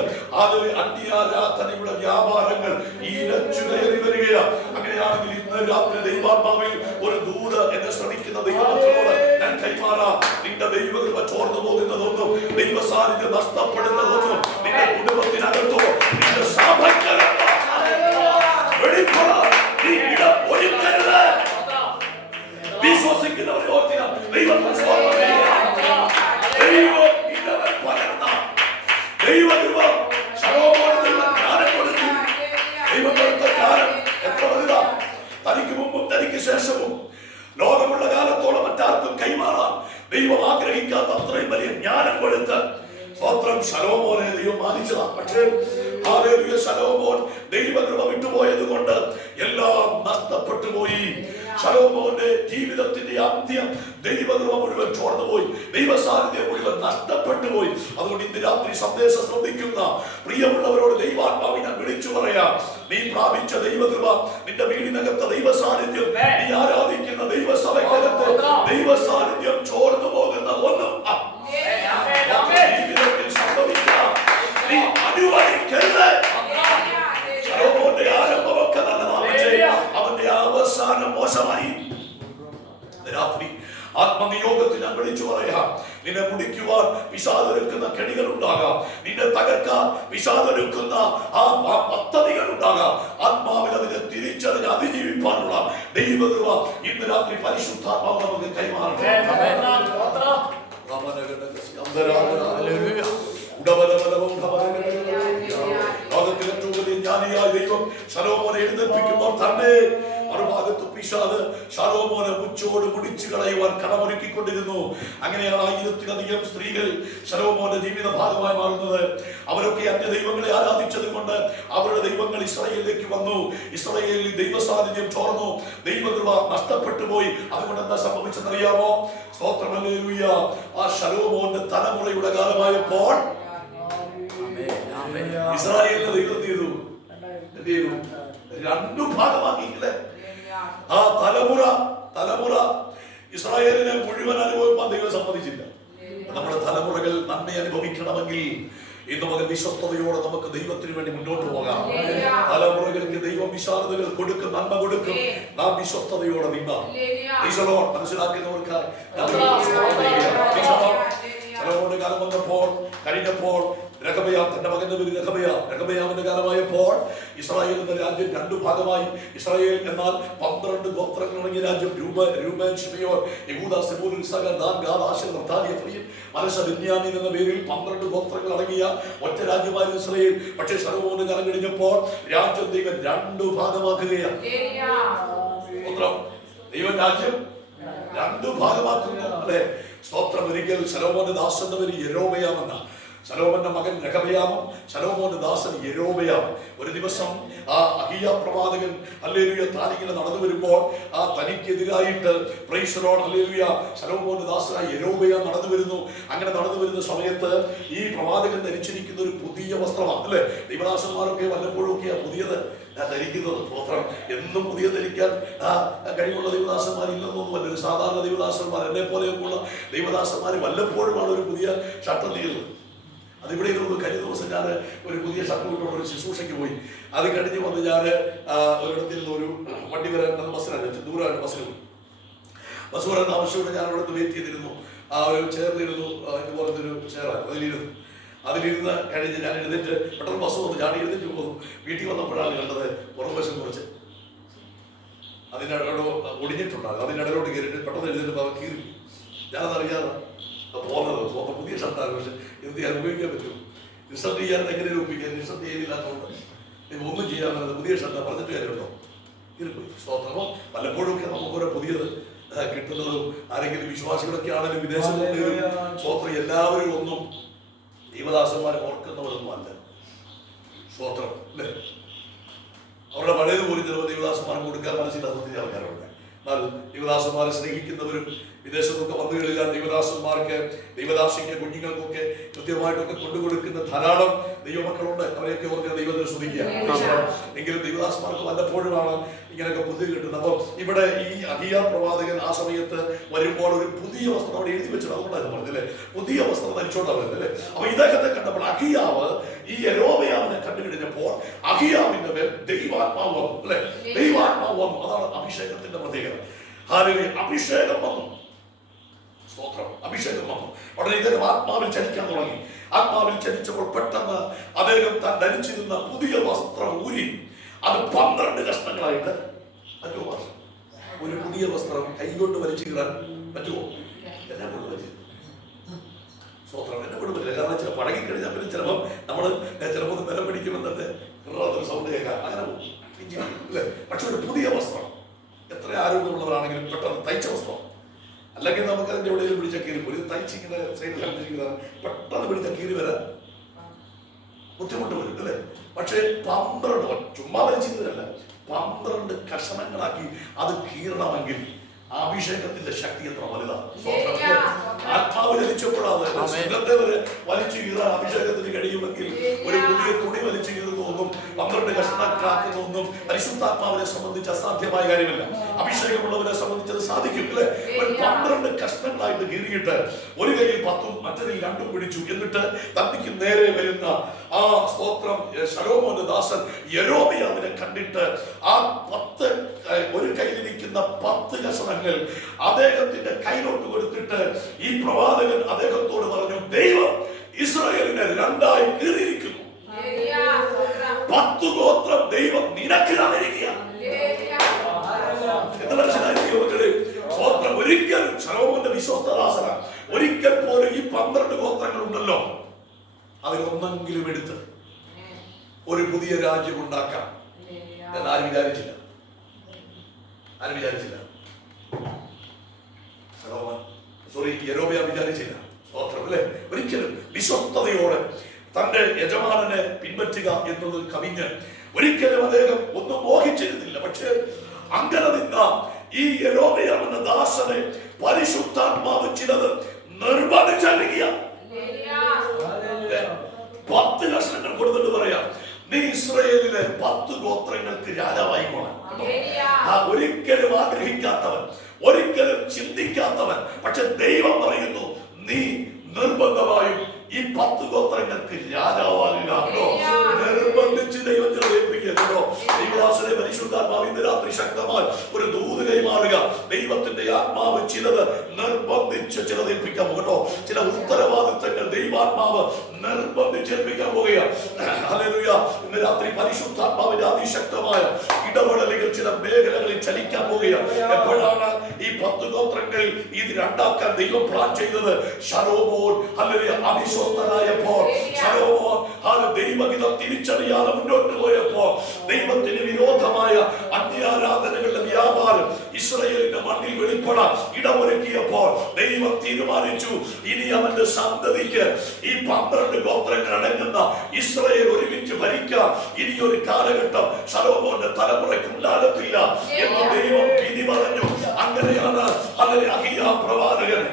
അന്യാരാധനയുടെ വ്യാപാരങ്ങൾ ഇരച്ചു കയറി വരികയാണ്. അങ്ങനെയാണെങ്കിൽ ഇന്ന് രാത്രി ദൈവാത്മാവിൽ ഒരു ദൂത് എന്നെ ശ്രമിക്കുന്ന ദൈവമക്കളോട് ഞാൻ കൈമാറാം. നിന്റെ ദൈവകൃപ ചോർന്നു പോകുന്നതൊന്നും ദൈവ സാന്നിധ്യം നഷ്ടപ്പെടുന്നതൊന്നും നിന്റെ കുടുംബത്തിനകത്തോ നിന്റെ സഭയ്ക്കകത്തോ വിശ്വസിക്കുന്നവരെ ഓർക്കുക. ദൈവകൃപ ശലോമോന് ജ്ഞാനം കൊടുത്തു. ദൈവം കൊടുത്ത ജ്ഞാനം എത്ര വലുതാ! തനിക്ക് മുമ്പും തനിക്ക് ശേഷവും ലോകമുള്ള കാലത്തോളം മറ്റാർക്കും കൈമാറാം ദൈവം ആഗ്രഹിക്കാത്ത അത്രയും വലിയ ജ്ഞാനം കൊടുത്ത് സ്തോത്രം ശലോമോനെ ദൈവം മാനിച്ചതാണ്. പക്ഷേ ഹല്ലേലൂയ ശലോമോൻ ദൈവകൃപ വിട്ടുപോയത് കൊണ്ട് എല്ലാം നഷ്ടപ്പെട്ടു പോയി. ശലോമോന്റെ ജീവിതത്തിന്റെ അന്ത്യം ദൈവകൃപ മുഴുവൻ ചോർന്നുപോയി. ദൈവ സാന്നിധ്യം മുഴുവൻ നഷ്ടപ്പെട്ടു പോയി. അതുകൊണ്ട് ഇന്ന് രാത്രി സന്ദേശം ശ്രദ്ധിക്കുന്ന പ്രിയമുള്ളവരോട് ദൈവാത്മാവിനെ ഞാൻ വിളിച്ചു പറയാം. നീ പ്രാപിച്ച ദൈവകൃപ, നിന്റെ വീടിനകത്ത് ദൈവ സാന്നിധ്യം, നീ ആരാധിക്കുന്ന ദൈവസഭയ്ക്കകത്ത് ദൈവ സാന്നിധ്യം ചോർന്നു പോകുന്ന ഒന്നും ജീവിതത്തിൽ സംഭവിക്കാം നീ അനുവദിക്കരുത്. ശലോമോന്റെ ആരംഭമൊക്കെ നല്ലതാണ്, അവന്റെ അവസാനം മോശമായി. രാത്രി ആത്മനിയോഗത്തിൽ ഞാൻ വിളിച്ചു പറയാം. നിന്നെ മുടിക്കുവാൻ പിശാചൊരുക്കുന്ന കെണികൾ ഉണ്ടാകാം. നിന്നെ തകർക്കാൻ പിശാചൊരുക്കുന്ന ആ പദ്ധതികൾ ഉണ്ടാകാം. ആത്മാവിൽ അതിനെ തിരിച്ചതിനെ അതിജീവിക്കാനുള്ള ദൈവകൃപ ഇന്ന് രാത്രി പരിശുദ്ധാത്മാവ് നമുക്ക് കൈമാറട്ടെ. ലോകത്തിലെ ഏറ്റവും വലിയ ജ്ഞാനിയായ ദൈവം ശലോമോനെ എഴുന്നേൽപ്പിക്കുമ്പോൾ തന്നെ മറുഭാഗത്ത് പിശാച് ശലോമോനെ മുച്ചോട് മുടിച്ചു കളയുവാൻ കടമൊരുക്കിക്കൊണ്ടിരുന്നു. അങ്ങനെയാണ് 1000-ലധികം സ്ത്രീകൾ ശലോമോന്റെ ജീവിത ഭാഗമായി മാറുന്നത്. അവരൊക്കെ അന്യ ദൈവങ്ങളെ ആരാധിച്ചത് കൊണ്ട് അവരുടെ ദൈവങ്ങൾ ഇസ്രായേലിലേക്ക് വന്നു. ഇസ്രായേലിൽ ദൈവ സാന്നിധ്യം ചോർന്നു, ദൈവകൃപ നഷ്ടപ്പെട്ടു പോയി. അതുകൊണ്ട് എന്താ സംഭവിച്ചെന്നറിയാമോ? സ്തോത്രം ഹല്ലേലൂയ. ആ ശലോമോന്റെ തലമുറയുടെ കാലമായപ്പോൾ ഇസ്രായേലിനെ ദൈവം എന്ത് ചെയ്തു? രണ്ടു ഭാഗമാക്കിയില്ലേ? ആ തലമുറ ഇസ്രായേലിനെ മുഴുവൻ അനുഭവിക്കാൻ ദൈവം സമ്മതിച്ചില്ല. നമ്മുടെ തലമുറകൾ നന്മ അനുഭവിക്കണമെങ്കിൽ ഇന്ന് മുതൽ വിശ്വസ്തയോടെ നമുക്ക് ദൈവത്തിന് വേണ്ടി മുന്നോട്ട് പോകാം. തലമുറകൾക്ക് ദൈവം വിശാലതകൾ കൊടുക്കും, നന്മ കൊടുക്കും. നാം വിശ്വസ്തയോടെ നിന്നാം. മനസ്സിലാക്കുന്നവർക്ക് ശലോമോന്റെ കാലം വന്നപ്പോൾ കഴിഞ്ഞപ്പോൾ തന്റെ മകന്റെ പേര് രഹബയാമിന്റെ കാലമായപ്പോൾ ഇസ്രായേലിന്റെ രാജ്യം രണ്ടു ഭാഗമായി. ഇസ്രായേൽ എന്നാൽ 12 ഗോത്രങ്ങളടങ്ങിയ രാജ്യം. Reuben, Simeon, Judah, Zebulun, Issachar, Dan, Gad, Asher, Naphtali, Ephraim, Manasseh, Benjamin എന്ന പേരിൽ 12 ഗോത്രങ്ങൾ അടങ്ങിയ ഒറ്റ രാജ്യമായിരുന്നു ഇസ്രായേൽ. പക്ഷേ ശലോമോന്റെ കാലം കഴിഞ്ഞപ്പോൾ രാജ്യം ദൈവം രണ്ടു ഭാഗമാക്കുകയാണ്. ദൈവം രാജ്യം രണ്ടു ഭാഗമാക്കുന്നു അല്ലെ. സ്തോത്രം. ഒരിക്കൽ ശലോമോന്റെ ദാസന്റെ പേര് യെരോബെയാമെന്ന. ശലോമോന്റെ മകൻ രഹബെയാമും ശലോമോന്റെ ദാസൻ യെരോബെയാം. ഒരു ദിവസം ആ അഹിയ പ്രവാചകൻ ഹല്ലേലൂയ താനിങ്ങനെ നടന്നു വരുമ്പോൾ ആ തനിക്കെതിരായിട്ട് പ്രൈസ് ദി ലോർഡ് ഹല്ലേലൂയ ശലോമോന്റെ ദാസനായ യെരോബെയാം നടന്നു വരുന്നു. അങ്ങനെ നടന്നു വരുന്ന സമയത്ത് ഈ പ്രവാചകൻ ധരിച്ചിരിക്കുന്ന ഒരു പുതിയ വസ്ത്രമാണ് അല്ലെ. ദൈവദാസന്മാരൊക്കെ വല്ലപ്പോഴും ഒക്കെയാ പുതിയത് ധരിക്കുന്നത്. സ്തോത്രം. എന്നും പുതിയ ധരിക്കാൻ കഴിവുള്ള ദൈവദാസന്മാർ ഇല്ലെന്നൊന്നുമല്ല. ഒരു സാധാരണ ദൈവദാസന്മാർ എന്നെ പോലെയൊക്കെയുള്ള ദൈവദാസന്മാർ വല്ലപ്പോഴുമാണ് ഒരു പുതിയ ഷർട്ട് ചെയ്യുന്നത്. അതിവിടെ ഇരുന്ന് കഴിഞ്ഞ ദിവസം ഞാൻ ഒരു പുതിയ ഷർട്ട് കൊണ്ടുള്ള ഒരു ശുശ്രൂഷയ്ക്ക് പോയി. അത് കഴിഞ്ഞ് വന്ന് ഞാൻ ഒരിടത്തിൽ നിന്ന് ഒരു വണ്ടി വരാൻ ബസ്സിനാണ് ദൂരമായിട്ട് ബസ്സിന് പോയി. ബസ് വരാൻ ആവശ്യമുണ്ട്. ഞാൻ അവിടെ വെയിറ്റ് ചെയ്തിരുന്നു. ആ ഒരു ചെയറിലിരുന്നു. ഇതുപോലത്തെ ഒരു ചെയറാണ്. അതിലിരുന്ന് കഴിഞ്ഞ് ഞാൻ എഴുന്നേറ്റ് പെട്ടെന്ന് ബസ് വന്നു. ഞാൻ എഴുന്നേറ്റ് പോകുന്നു. വീട്ടിൽ വന്നപ്പോഴാണ് കണ്ടത് പുറംവശം കുറച്ച് അതിൻ്റെ ഇടയിലോ ഒടിഞ്ഞിട്ടുണ്ടാകും. അതിൻ്റെ ഇടയിലോട്ട് കയറിയിട്ട് പെട്ടെന്ന് എഴുന്നേറ്റ് അത് കീറി. ഞാനതറിയാതെ പോകുന്നത് പുതിയ ഷർട്ടാണ്. പക്ഷെ എന്ത് ചെയ്യാൻ ഉപയോഗിക്കാൻ പറ്റുമോ? റിസൾട്ട് ചെയ്യാൻ എങ്ങനെയും ഉപയോഗിക്കാൻ. റിസൾട്ട് ചെയ്തില്ലാത്തതുകൊണ്ട് ഒന്നും ചെയ്യാൻ പറ്റുന്നത് പുതിയ ഷർട്ടാണ്. പറഞ്ഞിട്ട് കാര്യമുണ്ടോ? ഇരുപ്പോയി. സ്തോത്രമോ. പലപ്പോഴും ഒക്കെ നമുക്കൊരു പുതിയത് കിട്ടുന്നതും ആരെങ്കിലും വിശ്വാസികളൊക്കെ ആണെങ്കിലും വിദേശത്തുണ്ടെങ്കിലും സ്തോത്രം എല്ലാവരും ഒന്നും ദൈവദാസന്മാരെ ഓർക്കുന്നവരൊന്നും അല്ല. സ്തോത്രം അല്ലേ. അവരുടെ പഴയത് പോലും ചിലപ്പോൾ ദൈവദാസന്മാർക്ക് കൊടുക്കാൻ മനസ്സിലാത്ത ഒത്തിരി ആൾക്കാരുണ്ട്. എന്നാൽ ദൈവദാസന്മാരെ സ്നേഹിക്കുന്നവരും വിദേശത്തൊക്കെ വന്നു കഴിഞ്ഞാൽ ദൈവദാസന്മാർക്ക് ദൈവദാസിക്ക് കുഞ്ഞുങ്ങൾക്കൊക്കെ കൃത്യമായിട്ടൊക്കെ കൊണ്ടുകൊടുക്കുന്ന ധാരാളം ദൈവമക്കളുണ്ട്. അവരെയൊക്കെ ഓർത്ത് ദൈവത്തെ സ്തുതിക്കുക. എങ്കിലും ദൈവദാസന്മാർക്ക് വല്ലപ്പോഴുമാണ് ഇങ്ങനെയൊക്കെ പുതിയ കിട്ടുന്നത്. അപ്പം ഇവിടെ ഈ അഹിയ പ്രവാചകൻ ആ സമയത്ത് വരുമ്പോൾ ഒരു പുതിയ വസ്ത്രം അവിടെ എഴുതി വെച്ചത്. അതുകൊണ്ടാണ് പറഞ്ഞല്ലേ പുതിയ വസ്ത്രം ധരിച്ചോണ്ടാ വരുന്നത് അല്ലേ. അപ്പൊ ഇദ്ദേഹത്തെ കണ്ടപ്പോൾ അഹിയാവ് ഈ യെരോബെയാമിനെ കണ്ടു കഴിഞ്ഞപ്പോൾ അഹിയാവിന്റെ മേൽ ദൈവാത്മാവ് വന്നു അല്ലെ. ദൈവാത്മാവ് വന്നു. അതാണ് അഭിഷേകത്തിന്റെ പ്രത്യേകത. ഹല്ലേലൂയ. അഭിഷേകം വന്നു. സ്തോത്രം. അഭിഷേകം വന്നു. ഉടനെ ഇദ്ദേഹം ആത്മാവിൽ ചലിക്കാൻ തുടങ്ങി. ആത്മാവിൽ ചലിച്ചപ്പോൾ പെട്ടെന്ന് അദ്ദേഹം താൻ ധരിച്ചിരുന്ന പുതിയ വസ്ത്രം ഊരി അത് 12 കഷ്ണങ്ങളായിട്ട് പറ്റുമോ? ഒരു പുതിയ വസ്ത്രം കൈകൊണ്ട് വലിച്ചു കീറാൻ പറ്റുമോ? എന്നെ കൊണ്ട് വലിച്ചു. സ്തോത്രം. എന്നെ കൊണ്ട് പറ്റില്ല. കാരണം ചില പഴകിക്കഴിഞ്ഞാൽ പിന്നെ ചിലപ്പോൾ നമ്മൾ ചിലപ്പോൾ ബലം പിടിക്കുമ്പോൾ തന്നെ സൗണ്ട് കേൾക്കാം. അങ്ങനെ അല്ലേ. പക്ഷെ ഒരു പുതിയ വസ്ത്രം എത്ര ആരോഗ്യമുള്ളവരാണെങ്കിലും പെട്ടെന്ന് തയ്ച്ച വസ്ത്രം അല്ലെങ്കിൽ നമുക്ക് അതിൻ്റെ എവിടെയെങ്കിലും പിടിച്ച കീറി പോലും തയ്ച്ചിങ്ങനെ സൈഡിൽ കണ്ടിരിക്കുന്നതാണ്. പെട്ടെന്ന് പിടിച്ച കീറി വരാൻ ബുദ്ധിമുട്ട് വരും അല്ലേ. പക്ഷേ 12 ചുമ്മാ വലിച്ചിരുന്നതല്ല, 12 കഷണങ്ങളാക്കി അത് കീറണമെങ്കിൽ അഭിഷേകത്തിന്റെ ശക്തി എത്ര വലുതാണ്. ആത്മാവ് ചലിച്ചപ്പോഴാണ് സുഖത്തെ വരെ വലിച്ചു കീറാൻ അഭിഷേകത്തിന് കഴിയുമെങ്കിൽ ഒരു പുതിയ തുണി വലിച്ചു കീറുന്നതൊന്നും 12 കഷ്ണക്കാക്കുന്നതൊന്നും പരിശുദ്ധാത്മാവിനെ സംബന്ധിച്ച് അസാധ്യമായ കാര്യമല്ല. അഭിഷേകമുള്ളവരെ സംബന്ധിച്ചത് സാധിക്കും അല്ലെ. 12 കഷ്ണങ്ങളായിട്ട് കീറിയിട്ട് ഒരു കയ്യിൽ 10 മറ്റൊരു 2 പിടിച്ചു. എന്നിട്ട് തനിക്ക് നേരെ വരുന്ന ആ സ്തോത്രം ശലോമോന്റെ ദാസൻ യെരോബെയാമിനെ കണ്ടിട്ട് ആ 10 ഒരു കയ്യിലിരിക്കുന്ന 10 കഷ്ണങ്ങൾ അദ്ദേഹത്തിന്റെ കൈലോട്ട് കൊടുത്തിട്ട് ഈ പ്രവാചകൻ അദ്ദേഹത്തോട് പറഞ്ഞു, ദൈവം ഇസ്രായേലിനെ 2ആയി കീറിയിരിക്കുന്നു. 10 ഗോത്രം ദൈവം നിനക്ക് തന്നിരിക്കുകയാണ് എന്ന് മനസ്സിലാക്കിയ ഗോത്രം. ഒരിക്കലും ശലോമോന്റെ വിശ്വസ്തദാസനാണ്. ഒരിക്കൽ പോലും ഈ 12 ഗോത്രങ്ങൾ ഉണ്ടല്ലോ അതിലൊന്നെങ്കിലും എടുത്ത് ഒരു പുതിയ രാജ്യം ഉണ്ടാക്കാം എന്ന് ആരും വിചാരിച്ചില്ല. യെരോബെയാം വിചാരിച്ചില്ല. സ്തോത്രം അല്ലേ. ഒരിക്കലും വിശ്വസ്തയോടെ തന്റെ യജമാനനെ പിൻപറ്റുക എന്നത് കവിഞ്ഞ് ഒരിക്കലും അദ്ദേഹം ഒന്നും മോഹിച്ചിരുന്നില്ല. പക്ഷേ അങ്ങനെ നിന്ന ഈ യെരോബെയാം എന്ന ദാസനെ പരിശുദ്ധാത്മാവ് ചിലത് നിർബന്ധിച്ചറിയുക. 10 കഷ്ണങ്ങൾ കൊടുത്തിട്ട് പറയാം, നീ ഇസ്രായേലിലെ 10 ഗോത്രങ്ങൾക്ക് രാജാവായിക്കോണം. ഒരിക്കലും ആഗ്രഹിക്കാത്തവൻ, ഒരിക്കലും ചിന്തിക്കാത്തവൻ, പക്ഷെ ദൈവം പറയുന്നു നീ നിർബന്ധമായും ഈ 10 ഗോത്രങ്ങൾക്ക് രാജാവാകുക. നിർബന്ധിച്ച് ദൈവത്തിന് ഏൽപ്പിക്കല്ലോ. ദൈവദാസനെ പരിശുദ്ധാത്മാവ് ഇന്ന് രാത്രി ശക്തമായി ഒരു ദൂത് കൈമാറുക. ദൈവത്തിന്റെ ആത്മാവ് ചിലത് നിർബന്ധിച്ച് ചിലത് ഏൽപ്പിക്കാൻ പോകട്ടോ. ചില ഉത്തരവാദിത്തങ്ങൾ ദൈവാത്മാവ് നിർബന്ധിച്ചേൽപ്പിക്കാൻ പോകുകയാണ്. ഹല്ലേലൂയ. ഇന്ന് രാത്രി പരിശുദ്ധാത്മാവിന്റെ അതിശക്തമായ ഇടപെടലുകൾ ചില മേഖലകളിൽ ചലിക്കാൻ പോവുകയാണ്. എപ്പോഴാണ് ഈ 10 ഗോത്രങ്ങൾ ഇത് രണ്ടാക്കാൻ ദൈവം പ്ലാൻ ചെയ്തത് ശലോമോൻ അവിശ്വസ്തനായപ്പോൾ, ശലോമോൻ ദൈവഹിതം തിരിച്ചറിയാതെ മുന്നോട്ട് പോയപ്പോൾ, ദൈവത്തിന് വിരോധമായ അന്യാരാധനകളുടെ വ്യാപാരം ഇസ്രായേലിന്റെ മണ്ണിൽ വെളിപ്പെടാൻ ഇടമൊരുക്കിയപ്പോൾ ദൈവം തീരുമാനിച്ചു, ഇനി അവന്റെ സന്തതിക്ക് ഈ 12 ഗോത്രങ്ങൾ അടങ്ങുന്ന ഇസ്രായേൽ ഒരുമിച്ച് ഭരിക്കാം. ഇനി ഒരു കാലഘട്ടം ശലോമോന്റെ തലമുറയ്ക്ക് ഉണ്ടാകത്തില്ല എന്ന് ദൈവം വിധി പറഞ്ഞു. അങ്ങനെയാണ് അഹിയ പ്രവാചകൻ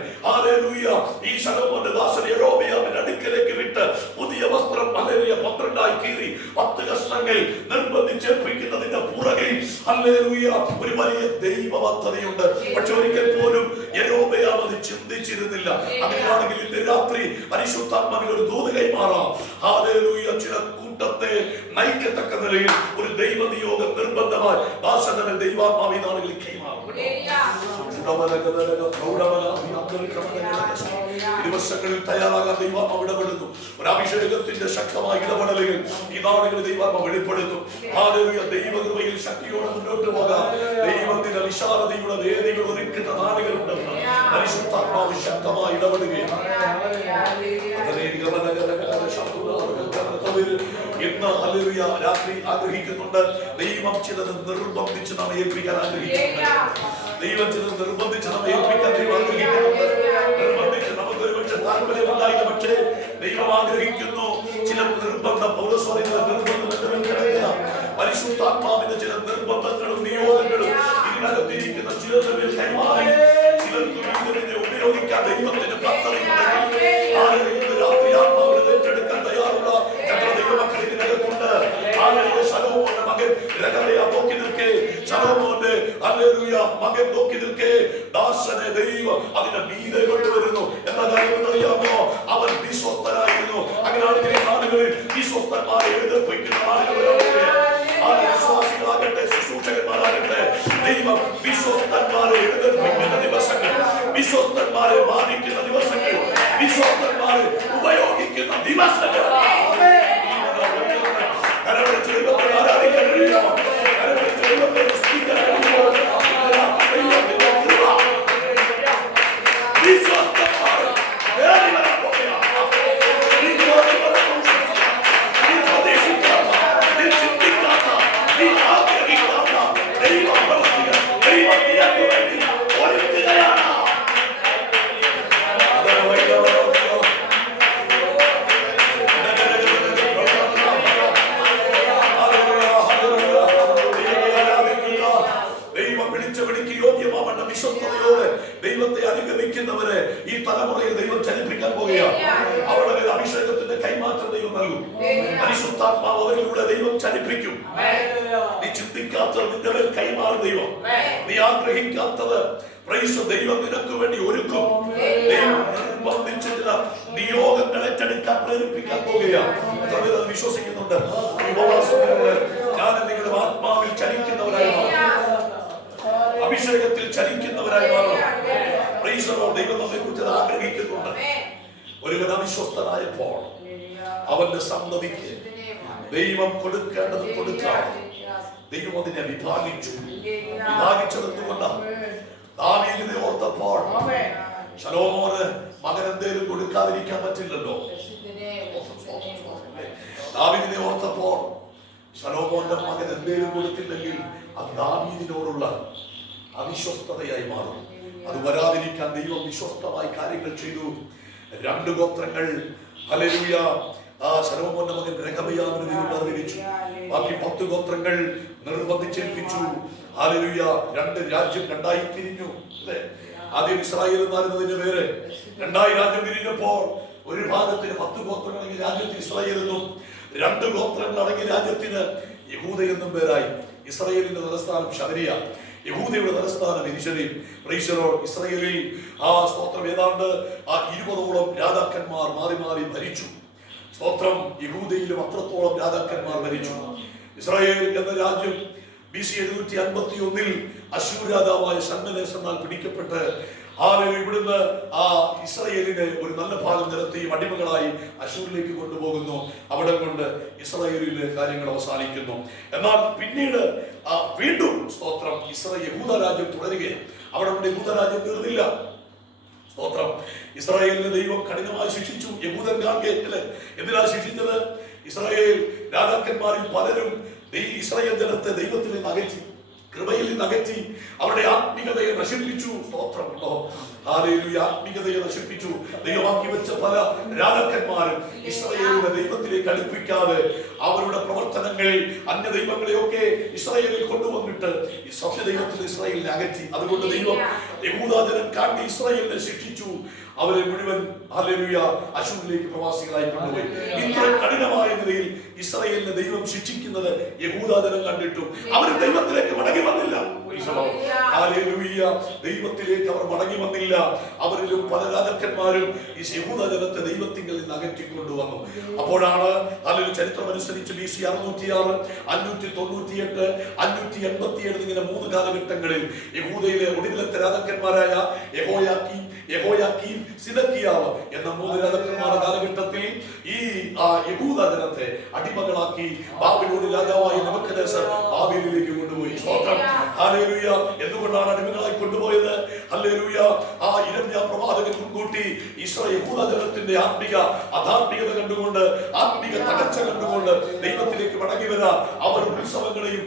ഈ ശലോമോന്റെ ദാസൻ യെരോബെയാമിന്റെ അടുക്കലേക്ക് വിട്ട് പുതിയ വസ്ത്രം 12 കീറി 10 കഷ്ണങ്ങൾ നിർബന്ധിച്ചേൽപ്പിക്കുന്നതിന്റെ പുറകിൽ ഒരു വലിയ ദൈവ പദ്ധതിയുണ്ട്. പക്ഷെ ഒരിക്കൽ പോലും യെരോബെയാം അത് ചിന്തിച്ചിരുന്നില്ല. അങ്ങനെയാണെങ്കിൽ ഇന്ന് രാത്രി പരിശുദ്ധാത്മാവിൽ ഒരു ദൂത് കൈമാറാം. ചില കൂട്ടത്തെ നയിക്കത്തക്ക നിലയിൽ ഒരു ദൈവ നിയോഗം നിർബന്ധമായി ദാസനെ ദൈവാത്മാവി നാളുകളിൽ കൈമാറും. ദിവസങ്ങളിൽ തയ്യാറാകാൻ ദൈവാത്മാവ് ഇടപെടുന്നു. ഒരു അഭിഷേകത്തിന്റെ ശക്തമായ ഇടപെടലുകൾ ഈ നാടുകളിൽ ദൈവാത്മാവ് വെളിപ്പെടുത്തും. ദൈവകൃപയിൽ ശക്തിയോടെ മുന്നോട്ട് പോകാം. ദൈവത്തിന്റെ വിശാലതയുടെ വേദികൾ ഒരുക്കുന്ന നാടുകളുണ്ടെന്ന് പരിശുദ്ധാത്മാവ് ശക്തമായി ഇടപെടുകയാണ്. ഇന്ന് രാത്രി ആഗ്രഹിക്കുന്നുണ്ട്. ദൈവം ചിലത് നിർബന്ധിച്ച് നമ്മെ ഏൽപ്പിക്കാൻ ആഗ്രഹിക്കുന്നുണ്ട്. ദൈവം ചിലത് നിർബന്ധിച്ച് നമ്മെ ഏൽപ്പിക്കാൻ ദൈവം ആഗ്രഹിക്കുന്നുണ്ട്. നിർബന്ധിച്ച് നമുക്കൊരു പക്ഷെ താല്പര്യം ഉണ്ടായില്ല, പക്ഷേ ദൈവം ആഗ്രഹിക്കുന്നു ചില നിർബന്ധം. പൗലോസ് പറയുന്നത് നിർബന്ധം പരിശുദ്ധാത്മാവിന്റെ ചില നിർബന്ധങ്ങളും നിയോഗങ്ങളും ഇതിനകത്തിരിക്കുന്ന ചിലരുടെ കൈമാറി ചിലർക്ക് ഉപയോഗിക്കാൻ ദൈവത്തിന്റെ പദ്ധതിയുണ്ടെങ്കിൽ രാത്രി ആത്മാവിനെ ഏറ്റെടുക്കാൻ തയ്യാറുള്ള എത്ര ദൈവമക്കൾ ഇതിനകത്തുണ്ട്. ശലോമോന്റെ മകൻ രഹബെയാം നോക്കി നിൽക്കേ, ശലോമോന്റെ മകൻ നോക്കി നിൽക്കേ, ദാസനെ ദൈവം അതിന്റെ മീതെ കൊണ്ടുവരുന്നു എന്ന കാര്യം അറിയാമോ? അവൻ വിശ്വസ്തനായിരുന്നു. അങ്ങനെയാണെങ്കിൽ ആളുകളിൽ വിശ്വസ്തന്മാരെ എഴുതപ്പിക്കുന്ന വിശ്വാസികളാകട്ടെ, ശുശ്രൂഷകന്മാരാകട്ടെ, ദൈവം വിശ്വസ്തന്മാരെ എഴുതപ്പിക്കുന്ന ദിവസങ്ങൾ, വിശ്വസ്തന്മാരെ മാനിക്കുന്ന ദിവസങ്ങൾ, വിശ്വസ്തന്മാരെ ഉപയോഗിക്കുന്ന ദിവസങ്ങൾ. ആരാധിക്കാൻ കഴിയുമോ? ദൈവത്തെ അനുഗമിക്കുന്നവരെ ഈ തലമുറയിൽ ദൈവം ചലിപ്പിക്കാൻ പോകുകയാണ്. അവരുടെ അഭിഷേകത്തിന്റെ കൈമാറ്റം ദൈവം നൽകും. പരിശുദ്ധാത്മാവ് അവരിലൂടെ ദൈവം ചലിപ്പിക്കും. നീ ചിന്തിക്കാത്തത് നിന്റെ മേൽ കൈമാറും ദൈവം. നീ ആഗ്രഹിക്കാത്തത് ദൈവം നിനക്ക് വേണ്ടി ഒരുക്കും. ദൈവം നിർബന്ധിച്ചിട്ടുള്ള നിയോഗങ്ങൾ ഏറ്റെടുക്കാൻ പ്രേരിപ്പിക്കാൻ പോകുകയാണ്. വിശ്വസിക്കുന്നുണ്ട്. ഞാൻ നിങ്ങളുടെ ആത്മാവിൽ ചലിക്കുന്നവരായി മാറും, അഭിഷേകത്തിൽ ചലിക്കുന്നവരായി മാറും. ദൈവം നമ്മെ കുറിച്ച് ആഗ്രഹിക്കുന്നുണ്ട്. ഒരുവൻ അവിശ്വസ്തനായപ്പോൾ അവന്റെ സന്തതിക്ക് ദൈവം കൊടുക്കേണ്ടത് കൊടുക്കാം. ദൈവം അതിനെ വിഭാഗിച്ചു. വിഭാഗിച്ചത് എന്തുകൊണ്ടാണ്? ദാവീദിനെ ഓർത്തപ്പോൾ ശലോമോന് മകൻ എന്തേലും കൊടുക്കാതിരിക്കാൻ പറ്റില്ലല്ലോ. ദാവീദിനെ ഓർത്തപ്പോൾ ശലോമോന്റെ മകൻ എന്തേലും കൊടുത്തില്ലെങ്കിൽ അത് ദാവീദിനോടുള്ള അവിശ്വസ്തതയായി മാറും. അത് വരാതിരിക്കാൻ ദൈവം വിശ്വസ്തമായി കാര്യങ്ങൾ ചെയ്തു. 2 ഗോത്രങ്ങൾ ശലോമോന്റെ മകൻ രഹബെയാമിന് ദൈവം അറിയിച്ചു. ബാക്കി 10 ഗോത്രങ്ങൾ നിർബന്ധിച്ചേൽപ്പിച്ചു. 2 രാജ്യം 2ആയി തിരിഞ്ഞു. ആദ്യം ഇസ്രായേൽ എന്നായിരുന്നതിന്റെ പേര് 2ആയി രാജ്യം തിരിഞ്ഞപ്പോൾ ഒരു ഭാഗത്തിന് 10 ഗോത്രങ്ങൾ അടങ്ങിയ രാജ്യത്തിന് ഇസ്രായേൽ എന്നും 2 ഗോത്രങ്ങൾ അടങ്ങിയ രാജ്യത്തിന് യഹൂദ എന്നും പേരായി. ഇസ്രായേലിന്റെ തലസ്ഥാനം ശമരിയ, യഹൂദയുടെ തലസ്ഥാനം യെരൂശലേം. ഇസ്രായേലിൽ സ്തോത്രം ഏതാണ്ട് 20ഓളം രാജാക്കന്മാർ മാറി മാറി ഭരിച്ചു. സ്തോത്രം യഹൂദയിലും അത്രത്തോളം രാജാക്കന്മാർ ഭരിച്ചു. ഇസ്രായേൽ എന്ന രാജ്യം BC 751 അശ്ശൂർ രാജാവായ ശൽമനേസെന്നാൽ പിടിക്കപ്പെട്ട് ഇവിടുന്ന് ഇസ്രായേലിനെ ഒരു നല്ല ഭാഗം നിരത്തിയും അടിമകളായി അശ്ശൂരിലേക്ക് കൊണ്ടുപോകുന്നു. അവിടെ കൊണ്ട് ഇസ്രായേലിലെ കാര്യങ്ങൾ അവസാനിക്കുന്നു. എന്നാൽ പിന്നീട് വീണ്ടും സ്തോത്രം യഹൂദ രാജ്യം തുടരുകയാണ്. അവിടെ കൊണ്ട് യഹൂദരാജ്യം തീർന്നില്ല. സ്തോത്രം. ഇസ്രായേലിനെ ദൈവം കഠിനമായി ശിക്ഷിച്ചു. യഹൂദൻ കാൺകേറ്റല് എന്തിനാ ശിക്ഷിച്ചത്? ഇസ്രായേൽ രാജാക്കന്മാരിൽ പലരും ഇസ്രായേൽ ജനത്തെ ദൈവത്തിൽ നിന്ന് അകറ്റി, കൃപയിൽ നിന്ന് അകറ്റി, അവരുടെ ആത്മീയതയെ നശിപ്പിച്ചു. സ്തോത്രം. ഹല്ലേലൂയ. ആത്മീയതയെ നശിപ്പിച്ചു. ദൈവമാക്കി വെച്ച പല രാജാക്കന്മാരും ഇസ്രായേലിനെ ദൈവത്തിലേക്ക് അടുപ്പിക്കാതെ അവരുടെ പ്രവർത്തനങ്ങൾ അന്യ ദൈവങ്ങളെയൊക്കെ ഇസ്രായേലിൽ കൊണ്ടുവന്നിട്ട് ഈ സത്യദൈവത്തിൽ ഇസ്രായേലിനെ അകറ്റി. അതുകൊണ്ട് ദൈവം യഹൂദാജനം കാട്ടി ഇസ്രായേലിനെ ശിക്ഷിച്ചു. അവരെ മുഴുവൻ ഹല്ലേലൂയ അശൂരിലേക്ക് പ്രവാസികളായി കൊണ്ടുപോയി. ഇത്ര കഠിനമായ നിലയിൽ ഇസ്രായേലിനെ ദൈവം ശിക്ഷിക്കുന്നത് യഹൂദാജനം കണ്ടിട്ടു അവർ ദൈവത്തിലേക്ക് മടങ്ങി വന്നില്ല. ഹല്ലേലൂയ. ദൈവത്തിലേക്ക് അവർ മടങ്ങി വന്നില്ല. അവരിലും പല രാജാക്കന്മാരും ഈ യഹൂദജനത്തെ ദൈവത്തിങ്കിൽ നിന്ന് അകറ്റിക്കൊണ്ടുവന്നു. അപ്പോഴാണ് അതിൽ ചരിത്രമനുസരിച്ച് BC 606, 598, 587 ഇങ്ങനെ 3 കാലഘട്ടങ്ങളിൽ യഹൂദയിലെ ഒടുവിലത്തെ രാജാക്കന്മാരായ യഹോയാക്കീം, സിദക്കിയാവ് എന്ന 3 രാജാക്കന്മാരുടെ കാലഘട്ടത്തിൽ ഈ യഹൂദജനത്തെ അടിമകളാക്കി ബാബിലോൺ രാജാവായ നെബൂഖദ്നേസർ ബാബേലിലേക്ക് കൊണ്ടുപോയി. ഹല്ലേലൂയ. എന്തുകൊണ്ടാണ് അടിമകളായി കൊണ്ടുപോയത്? ഹല്ലേലൂയ. ആ യിരെമ്യാ പ്രവാചകൻ മുൻകൂട്ടി യഹൂദജനത്തിന്റെ അധാർമികത കണ്ടുകൊണ്ട്, ആത്മീക തകർച്ച കണ്ടുകൊണ്ട് ദൈവത്തിലേക്ക് മടങ്ങി വരാൻ അവർ ഉത്സവങ്ങളെയും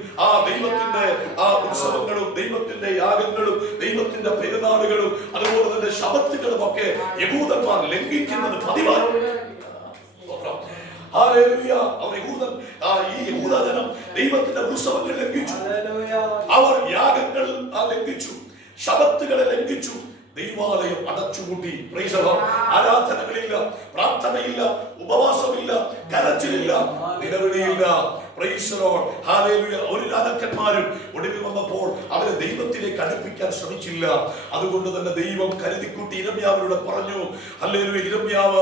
ദൈവത്തിന്റെ ഉത്സവങ്ങളും ദൈവത്തിന്റെ യാഗങ്ങളും ദൈവത്തിന്റെ പെരുന്നാളുകളും അതുപോലെ തന്നെ ശബത്തുകളും ഒക്കെ യഹൂദന്മാർ ലംഘിക്കുന്നത് പതിവായി. ഹല്ലേലൂയ. ഈ യഹൂദജനം ദൈവത്തിന്റെ ഉത്സവങ്ങൾ ലംഘിച്ചു, അവർ യാഗങ്ങൾ ലംഘിച്ചു, ശബത്തുകളെ ലംഘിച്ചു, ദൈവാലയം അടച്ചുപൂട്ടി. ആരാധനകളില്ല, പ്രാർത്ഥനയില്ല, ഉപവാസമില്ല, കരച്ചിലില്ല, നിലവിളിയില്ല. ഒരു രാജാക്കന്മാരും ഒടുവിൽ വന്നപ്പോൾ അവരെ ദൈവത്തിലേക്ക് അടുപ്പിക്കാൻ ശ്രമിച്ചില്ല. അതുകൊണ്ട് തന്നെ ദൈവം കരുതിക്കൂട്ടി യിരെമ്യാവിലൂടെ പറഞ്ഞു. ഹല്ലേലൂയ. യിരെമ്യാവ്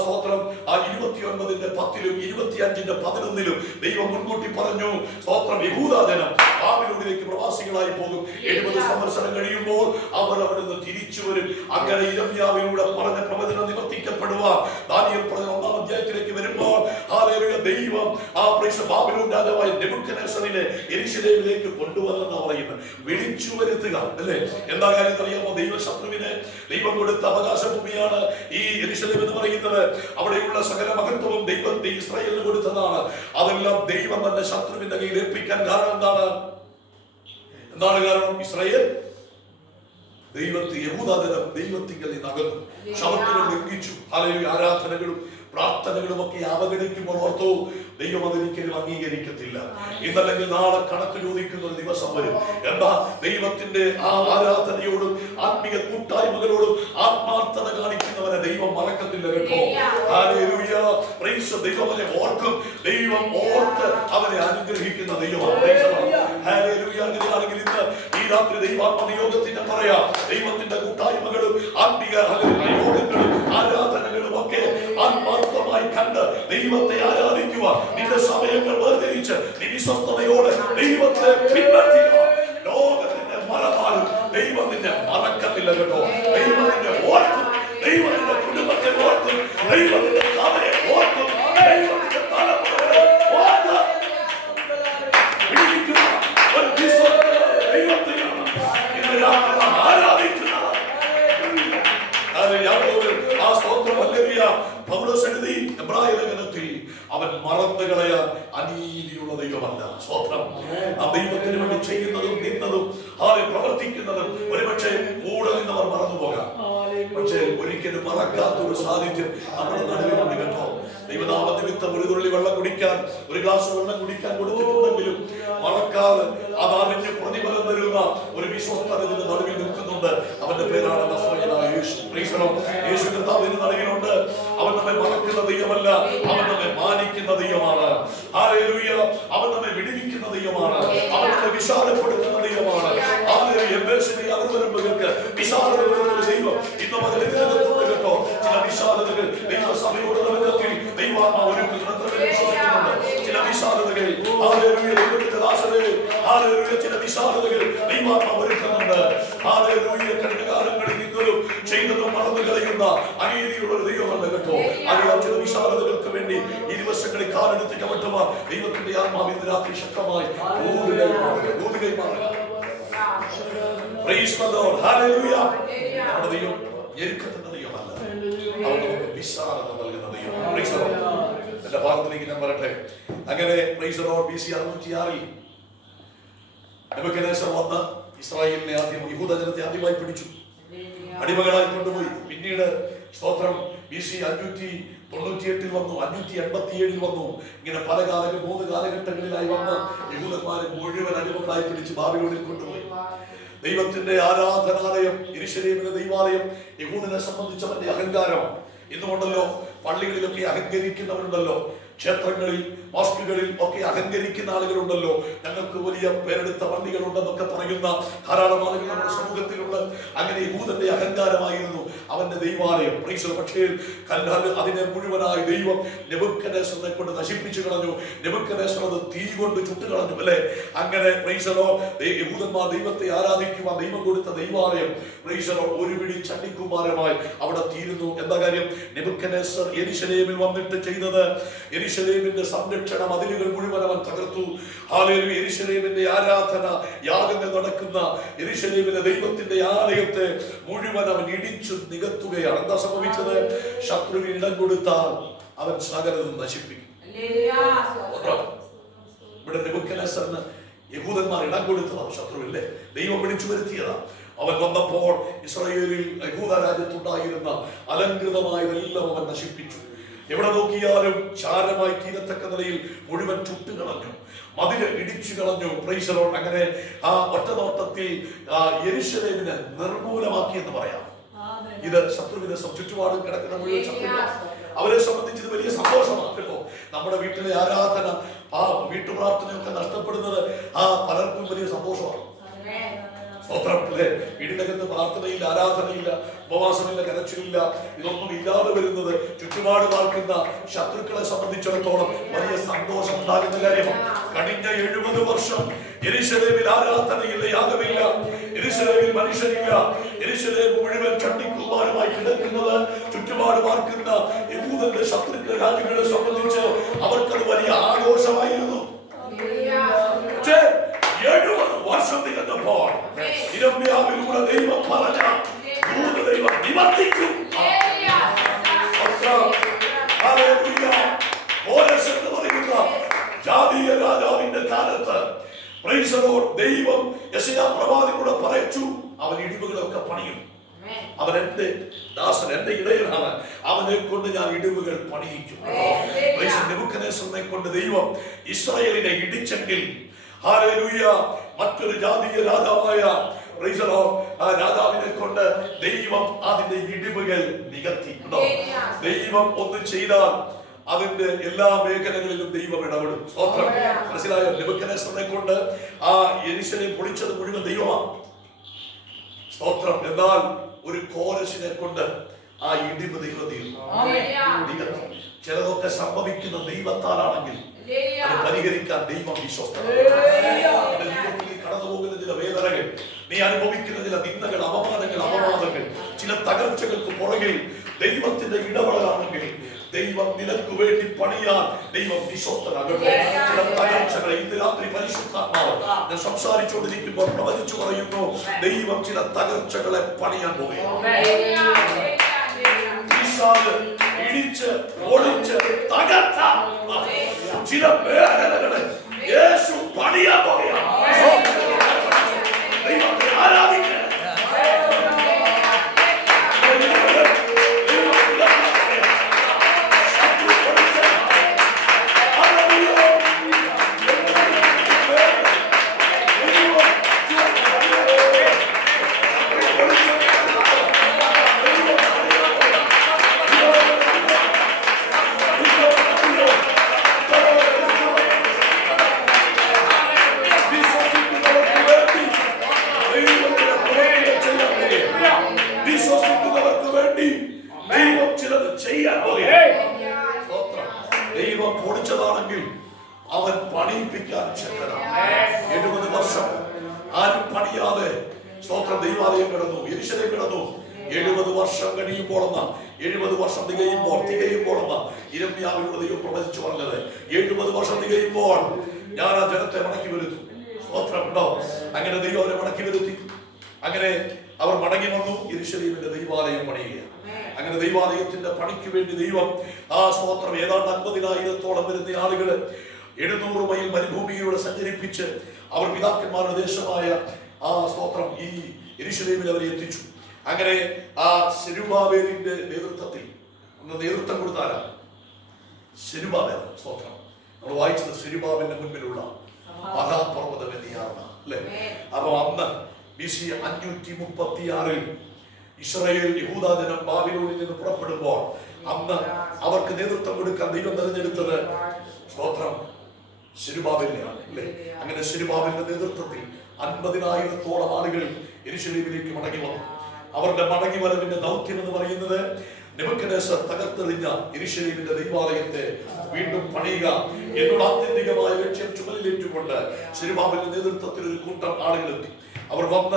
സ്തോത്രം 29:10 25:11 ദൈവം മുൻകൂട്ടി പറഞ്ഞു. സ്തോത്രം. യഹൂദജനം ബാബിലോണിലേക്ക് പ്രവാസികളായി പോകും. 70 സംവത്സരം കഴിയുമ്പോൾ അവർ അവിടുന്ന് തിരിച്ചു വരും. അങ്ങനെ യിരെമ്യാവിലൂടെ പറഞ്ഞ പ്രവചനം നിവർത്തിക്കപ്പെടുവാൻ ദാനിയേൽ പറഞ്ഞ 1-ാം അധ്യായത്തിലേക്ക് വരുമ്പോൾ ഹല്ലേലൂയ ദൈവം ബാബിലോൺ രാജാവായ നെബൂഖദ്നേസറിനെ യെരൂശലേമിലേക്ക് കൊണ്ടുവന്നെന്ന് പറയുന്നത്. വിളിച്ചു വരുത്തുക അല്ലേ? എന്താ കാര്യം അറിയാമോ? ദൈവശത്രുവിനെ ദൈവം കൊടുത്ത അവകാശഭൂമിയാണ് ഈ യെരൂശലേം എന്ന് പറയുന്നത്. അവിടെയുള്ള സകല മഹത്വവും ദൈവത്തെ ഇസ്രായേലിന് കൊടുത്തതാണ്. അതെല്ലാം ദൈവം തന്നെ ശത്രുവിന്റെ കയ്യിൽ ഏൽപ്പിക്കാൻ കാരണം എന്താണ് കാരണം? ഇസ്രായേൽ യഹൂദജനം ദൈവത്തിങ്കൽ നിന്ന് അകന്നു, ശബത്തുകൾ ലംഘിച്ചു. ഹല്ലേലൂയ. ആരാധനകളും പ്രാർത്ഥനകളും ഒക്കെ അവഗണിക്കുമ്പോൾ ഓർത്തു ദൈവം അതൊരിക്കലും അംഗീകരിക്കത്തില്ല. ഇന്നല്ലെങ്കിൽ നാളെ കണക്ക് ചോദിക്കുന്ന ഒരു ദിവസം വരും. എന്താ? ദൈവത്തിന്റെ ആരാധനയോടും ആത്മീയ കൂട്ടായ്മകളോടും ആത്മാർത്ഥത കാണിക്കുന്നവരെ ദൈവം മറക്കത്തില്ല കേട്ടോ. ഹല്ലേലൂയ. ദൈവം അവനെ ഓർക്കും. ദൈവം ഓർത്ത് അവനെ അനുഗ്രഹിക്കുന്ന ദൈവമാണ്. ഹല്ലേലൂയ. അങ്ങനെയാണെങ്കിൽ ഇന്ന് ഈ രാത്രി ദൈവാത്മനിയോഗത്തിന്റെ പറയാം, ദൈവത്തിന്റെ കൂട്ടായ്മകളും ആത്മീയ യോഗങ്ങളും ആരാധനകളും ഒക്കെ ആത്മാർത്ഥമായി കണ്ട് ദൈവത്തെ ആരാധിക്കുക. നിന്റെ സമയങ്ങൾ വേർതിരിച്ച് നീ വിശ്വസ്തയോടെ ദൈവത്തെ പിൻപറ്റുക. ലോകത്തിന്റെ മറന്നാലും ദൈവം നിന്നെ മറക്കത്തില്ല കേട്ടോ. ദൈവം നിന്നെ ഓർക്കും. ദൈവം നിന്റെ കുടുംബത്തെ ഓർക്കും. ദൈവം നിന്റെ സഭയെ ഓർക്കും. ദൈവം നിന്റെ തലമുറകളെ ഓർക്കും. ഒരു ദൈവത്തെയാണ് ഇന്ന് രാത്രി നാം ആരാധിക്കുന്നത്. ആ സ്തോത്രം. ഹല്ലേലൂയ. പൗലോസ് എഴുതി എബ്രായ ലേഖനത്തിൽ അവൻ മറന്നുകളയാൻ അനീതിയുള്ള ദൈവമല്ല. സ്തോത്രം. ആ ദൈവത്തിന് വേണ്ടി ചെയ്യുന്നതും നിന്നതും പ്രവർത്തിക്കുന്നതും ഒരുപക്ഷെ കൂടെ നിന്നവർ മറന്നുപോകാം. പക്ഷേ ഒരിക്കലും മറക്കാത്ത ഒരു സാന്നിധ്യം നമ്മുടെ നടുവിലുണ്ട് കേട്ടോ. ദൈവനാമ നിമിത്തം ഒരു തുള്ളി വെള്ളം കുടിക്കാൻ, ഒരു ഗ്ലാസ് വെള്ളം കുടിക്കാൻ കൊടുത്തിട്ടുണ്ടെങ്കിലും മറക്കാതെ അതറിഞ്ഞ് പ്രതിഫലം തരുന്ന ഒരു വിശ്വസ്തത ഇതിന്റെ നടുവിൽ നിൽക്കുന്നുണ്ട്. അവന്റെ പേരാണ് നസ്രയനായ യേശു. യേശു കർത്താവിന്റെ നടുവിലുണ്ട്. അവൻ നമ്മെ മറക്കുന്ന ദൈവമല്ല, അവൻ നമ്മെ മാനിക്കുന്ന ദൈവമാണ്. ഹല്ലേലൂയ. അവൻ നമ്മെ വിടുവിക്കുന്ന ദൈവമാണ്. അവൻ നമ്മെ വിശാലപ്പെടുത്തുന്ന ദൈവമാണ്. ഹല്ലേലൂയ. അതിർവരമ്പുകൾക്ക് വിശാലത കൊടുക്കുന്ന ദൈവം ഇന്ന് മകരത്തിനകത്തുണ്ട് കേട്ടോ. ചില വിശാലതകൾ ദൈവസഭയോട് നടക്കത്തിൽ ദൈവാത്മാവ് ഒരുക്കുന്നുണ്ട്. ചില വിശാലതകൾ ദൈവത്തിന്റെ ദാസരെ ചില വിശാലതകൾ ദൈവാത്മാവ് ഒരുക്കുന്നുണ്ട്. കഴിഞ്ഞ കാലങ്ങളിൽ നിന്നൊരു ചെയ്തതും മറന്നു കളയുന്ന അനീതിയുള്ള ഒരു ദൈവമല്ല കേട്ടോ. അറിയാം, ചില വിശാലതകൾക്ക് വേണ്ടി ഈ ദിവസങ്ങളിൽ കാലെടുത്ത് ചവിട്ടുവാൻ ദൈവത്തിന്റെ ആത്മാവ് ഇന്ന് രാത്രി ശക്തമായി ഊതുകൈ മാറുക. Praise the Lord. Hallelujah. നമ്മുടെ ദൈവം ഞെരുക്കത്തിന്റെ ദൈവമല്ല, അവൻ നമുക്ക് വിശാലത നൽകുന്ന ദൈവം. Praise the Lord. എന്റെ ഭാഗത്തിലേക്ക് ഞാൻ പറയട്ടെ. അങ്ങനെ praise the Lord, BC 606 Nebuchadnezzar വന്ന് ഇസ്രായേലിനെ യഹൂദ ജനത്തെ ആദ്യമായി പിടിച്ചു, അടിമകളായി കൊണ്ടുപോയി. പിന്നീട് സ്തോത്രം BC 598 വന്നു, 587 വന്നു. ഇങ്ങനെ പല 3 കാലഘട്ടങ്ങളിലായി വന്ന് യഹൂദന്മാരെ മുഴുവൻ അടിമകളായി പിടിച്ച് ബാബിലോണിൽ കൊണ്ടുപോയി. ദൈവത്തിന്റെ ആരാധനാലയം, യെരൂശലേമിലെ ദൈവാലയം യഹൂദനെ സംബന്ധിച്ച് അവന്റെ അഹങ്കാരമാണ്. ഇന്നുകൊണ്ടല്ലോ പള്ളികളിലൊക്കെ അഹങ്കരിക്കുന്നവരുണ്ടല്ലോ, ക്ഷേത്രങ്ങളിൽ മോസ്കുകളിൽ ഒക്കെ അഹങ്കരിക്കുന്ന ആളുകളുണ്ടല്ലോ. ഞങ്ങൾക്ക് വലിയ പേരെടുത്ത പള്ളികളുണ്ടെന്നൊക്കെ പറയുന്ന ധാരാളം ആളുകൾ നമ്മുടെ സമൂഹത്തിലുണ്ട്. അങ്ങനെ യഹൂദന്റെ അഹങ്കാരമായിരുന്നു അവന്റെ ദൈവാലയം. പക്ഷേ അതിനെ മുഴുവനായി ദൈവം നെബൂഖദ്നേസറിനെ കൊണ്ട് നശിപ്പിച്ചു കളഞ്ഞു. നെബൂഖദ്നേസർ അത് തീ കൊണ്ട് ചുട്ടുകളഞ്ഞു, അല്ലെ? അങ്ങനെ യഹൂദന്മാർ ദൈവത്തെ ആരാധിക്കുവാൻ ദൈവം കൊടുത്ത ദൈവാലയം ഒരു പിടി ചണ്ടിക്കുമാരമായി അവിടെ തീരുന്നു. എന്താ കാര്യം? നെബൂഖദ്നേസർ യെരൂശലേമിൽ വന്നിട്ട് ചെയ്തത്, യെരൂശലേമിന്റെ സംരക്ഷണ മതിലുകൾ മുഴുവൻ അവൻ തകർത്തു. ഹല്ലേലൂയ. യെരൂശലേമിന്റെ ആരാധന യാഗങ്ങൾ നടക്കുന്ന യെരൂശലേമിലെ ദൈവത്തിന്റെ ആലയത്തെ മുഴുവൻ അവൻ ഇടിച്ചു നികത്തുകയാണ്. എന്താ സംഭവിച്ചത്? ശത്രുവിന് ഇടം കൊടുത്താൽ അവൻ സകലതും നശിപ്പിക്കും. ഇവിടെ നെബൂഖദ്നേസറിന് യഹൂദന്മാർ ഇടം കൊടുത്തതാണ്, ശത്രുവില്ലേ ദൈവം വിളിച്ചു വരുത്തിയതാണ്. അവൻ വന്നപ്പോൾ ഇസ്രായേലിൽ യഹൂദ രാജ്യത്തുണ്ടായിരുന്ന അലങ്കൃതമായതെല്ലാം അവൻ നശിപ്പിച്ചു. എവിടെ നോക്കിയാലും ചാരമായി തീരത്തക്ക നിലയിൽ മുഴുവൻ ചുട്ടുകളഞ്ഞു, മതില് ഇടിച്ചു കളഞ്ഞു. Praise the Lord. അങ്ങനെ ആ ഒറ്റനോട്ടത്തിൽ യെരൂശലേമിനെ നിർമൂലമാക്കി എന്ന് പറയാം. ഇത് ശത്രുവിനെ ചുറ്റുപാടും കിടക്കുന്ന മുഴുവൻ ശത്രുക്കൾ, അവരെ സംബന്ധിച്ച് ഇത് വലിയ സന്തോഷമാക്കല്ലോ. നമ്മുടെ വീട്ടിലെ ആരാധന, ആ വീട്ടുപ്രാർത്ഥനയൊക്കെ നഷ്ടപ്പെടുന്നത് പലർക്കും വലിയ സന്തോഷമാണ്. സ്തോത്രത്തിലെ വീടിനകത്ത് പ്രാർത്ഥനയില്ല, ആരാധനയില്ല, ഉപവാസമില്ല, കരച്ചിലില്ല, ഇതൊന്നും ഇല്ലാതെ വരുന്നത് ചുറ്റുപാട് പാർക്കുന്ന ശത്രുക്കളെ സംബന്ധിച്ചിടത്തോളം വലിയ സന്തോഷം ഉണ്ടാകുന്ന കാര്യമാണ്. കഴിഞ്ഞ 70 വർഷം യെരൂശലേമിൽ ആരാധനയില്ല, യാഗമില്ല, യെരൂശലേമിൽ മനുഷ്യരില്ല, യെരൂശലേം മുഴുവൻ ചണ്ടിക്കുമാരമായി കിടക്കുന്നത് ചുറ്റുപാട് പാർക്കുന്ന യഹൂദന്റെ ശത്രുക്കൾ രാജ്യങ്ങളെ സംബന്ധിച്ച് അവർക്കത് വലിയ ആഘോഷമായിരുന്നു. 70 വർഷം തികഞ്ഞപ്പോൾ യിരെമ്യാവിലൂടെ ദൈവം പറഞ്ഞ ദൈവം നിവർത്തിച്ചു. എന്ന് പറയുന്ന ജാതീയ രാജാവിന്റെ കാലത്ത് ദൈവം യെശയ്യാ പ്രവാചകനോട് പറയിച്ചു, അവൻ ഇടിവുകളൊക്കെ പണിയും. അവൻ എന്റെ ദാസൻ, എന്റെ ഇടയനാണ്, അവനെ കൊണ്ട് ഞാൻ ഇടിവുകൾ പണിയിക്കും. നെബൂഖദ്നേസറിനെ കൊണ്ട് ദൈവം ഇസ്രായേലിനെ ഇടിച്ചെങ്കിൽ ഹല്ലേലൂയ, മറ്റൊരു ജാതീയ രാജാവായ രാജാവിനെ കൊണ്ട് ദൈവം അതിന്റെ ഇടിവുകൾ നികത്തി. ദൈവം ഒന്ന് ചെയ്താൽ അതിന്റെ എല്ലാ മേഖലകളിലും ദൈവം ഇടപെടും. സ്തോത്രം. മനസ്സിലായോ? നെബൂഖദ്നേസറിനെ കൊണ്ട് ആ യെരൂശലേം പൊളിച്ചത് മുഴുവൻ ദൈവമാണ്. സ്തോത്രം. എന്നാൽ ഒരു കോരശിനെ കൊണ്ട് ആ ഇടിവ് ദൈവം നികത്തി. ചിലതൊക്കെ സംഭവിക്കുന്ന ദൈവത്താലാണെങ്കിൽ അത് പരിഹരിക്കാൻ ദൈവം വിശ്വസ്തനാണ്. ജീവിതത്തിൽ കടന്നു പോകുന്ന ചില വേദനകൾ, നീ അനുഭവിക്കുന്ന ചില നിന്ദകൾ, അപമാനങ്ങൾ, ചില തകർച്ചകൾക്ക് പുറകിൽ ദൈവത്തിന്റെ ഇടപെടലാണെങ്കിൽ ദൈവം നിനക്ക് വേണ്ടി പണിയാൻ ദൈവം വിശ്വസ്തനാകട്ടെ. ചില തകർച്ചകളെ ഇന്ന് രാത്രി പരിശുദ്ധാത്മാവ് ഞാൻ സംസാരിച്ചുകൊണ്ടിരിക്കുമ്പോൾ പ്രവചിച്ചു പറയുന്നു, ദൈവം ചില തകർച്ചകളെ പണിയാൻ പോകുന്നു. ഇടിച്ച് ഓടിച്ച് തകർത്ത ചില മേഖലകളെ യേശു പണിയാൻ പോകുകയാണ്. ദൈവത്തെ ആരാധിക്കുക. ദൈവം പൊടിച്ചതാണെങ്കിൽ അവൻ പണിയിപ്പിക്കാൻ ശക്തനാണ്. 70 വർഷം ആരും പണിയാതെ സ്തോത്രം ദൈവാലയം കിടന്നു, യെരൂശലേം കിടന്നു. 70 വർഷം കഴിയുമ്പോൾ 70 വർഷം തികയുമ്പോൾ യിരെമ്യാവിലൂടെ ദൈവം പ്രവചിച്ചു പറഞ്ഞത്, 70 വർഷം തികയുമ്പോൾ ഞാൻ ആ ജനത്തെ മടക്കി വരുത്തും. സ്തോത്രം. ഉണ്ടോ? അങ്ങനെ ദൈവം അവരെ മടക്കി വരുത്തി. അങ്ങനെ അവർ മടങ്ങി വന്നു. യെരൂശലേമിന്റെ ദൈവാലയം പണിയുകയാണ്. അങ്ങനെ ദൈവാലയത്തിന്റെ പണിക്ക് വേണ്ടി ദൈവം സ്തോത്രം ഏതാണ്ട് 50,000-ഓളം വരുന്ന ആളുകള് 700 മൈൽ മരുഭൂമിയിലൂടെ സഞ്ചരിപ്പിച്ച് അവർ പിതാക്കന്മാരുടെ ദേശമായ സ്തോത്രം ഈ യെരൂശലേമിൽ അവരെ എത്തിച്ചു. അങ്ങനെ സെരുബാബേലിന്റെ നേതൃത്വത്തിൽ നേതൃത്വം കൊടുത്താരാ? സെരുബാബേൽ. സ്തോത്രം. നമ്മൾ വായിച്ചത് സെരുബാബേലിന്റെ മുൻപിലുള്ള മഹാപർവ്വതം എന്നിയാണ് അല്ലെ? അപ്പൊ അന്ന് BC 536 ഇസ്രായേൽ യഹൂദാജനം ബാബിലോണിൽ നിന്ന് പുറപ്പെടുമ്പോൾ അന്ന് അവർക്ക് നേതൃത്വം കൊടുക്കാൻ ദൈവം തെരഞ്ഞെടുത്തത് സ്തോത്രം സെരുബാബേലിനെയാണ് അല്ലെ? അങ്ങനെ സെരുബാബേലിന്റെ നേതൃത്വത്തിൽ 50,000-ഓളം ആളുകൾ യെരൂശലേമിലേക്ക് മടങ്ങി വന്നു. അവരുടെ മടങ്ങി വരവിന്റെ ദൗത്യം എന്ന് പറയുന്നത് നെബൂഖദ്നേസർ തകർത്തെറിഞ്ഞ യെരൂശലേമിന്റെ ദൈവാലയത്തെ വീണ്ടും പണിയുക എന്നുള്ള ആത്യന്തികമായ ലക്ഷ്യം ചുമലിലേറ്റുകൊണ്ട് സെരുബാബേലിന്റെ നേതൃത്വത്തിൽ ഒരു കൂട്ടം ആളുകൾ എത്തി. അവർ വന്ന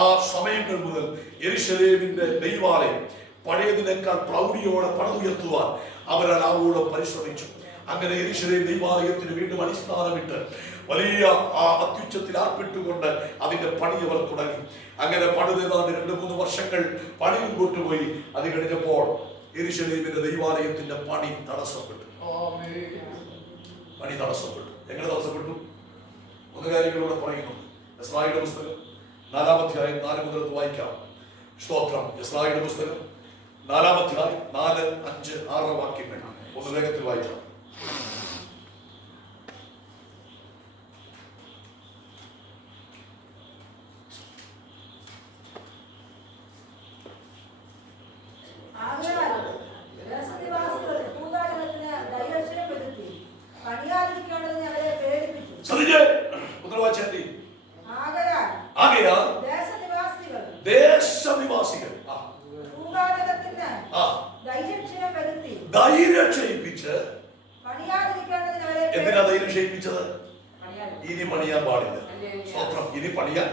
ആ സമയങ്ങൾ മുതൽ യെരൂശലേമിന്റെ ദൈവാലയം പഴയതിനേക്കാൾ പ്രൗഢിയോടെ പണിതുയർത്തുവാൻ അവരാവോളം പരിശ്രമിച്ചു. അങ്ങനെ യെരൂശലേം ദൈവാലയത്തിന് വീണ്ടും അടിസ്ഥാനമിട്ട് വലിയ അത്യുച്ചത്തിൽ ആർപ്പിട്ടുകൊണ്ട് അതിന്റെ പണി അവർ തുടങ്ങി. അങ്ങനെ പണിതേതാണ്ട് 2-3 വർഷങ്ങൾ പണി മുമ്പോട്ട് പോയി. അത് കഴിഞ്ഞപ്പോൾ യെരൂശലേമിന്റെ ദൈവാലയത്തിന്റെ പണി തടസ്സപ്പെട്ടു. പണി തടസ്സപ്പെട്ടു. എങ്ങനെ തടസ്സപ്പെട്ടു? 1 കാര്യങ്ങളൂടെ പറയുന്നു. എസ്രായേലിന്റെ പുസ്തകം 4-ാം അധ്യായം 4 മുതൽ വായിക്കാം. സ്തോത്രം. എസ്രായേലിന്റെ പുസ്തകം 4-ാം അധ്യായം 4, 5, 6 വാക്യങ്ങൾ ഒന്ന് വേഗത്തിൽ വായിക്കാം. ദേശനിവാസികൾ ധൈര്യം ക്ഷയിപ്പിച്ച് എന്തിനാ ധൈര്യം ക്ഷയിപ്പിച്ചത്? ഇനി പണിയാൻ പാടില്ല. സ്വത്രം ഇനി പണിയാൻ.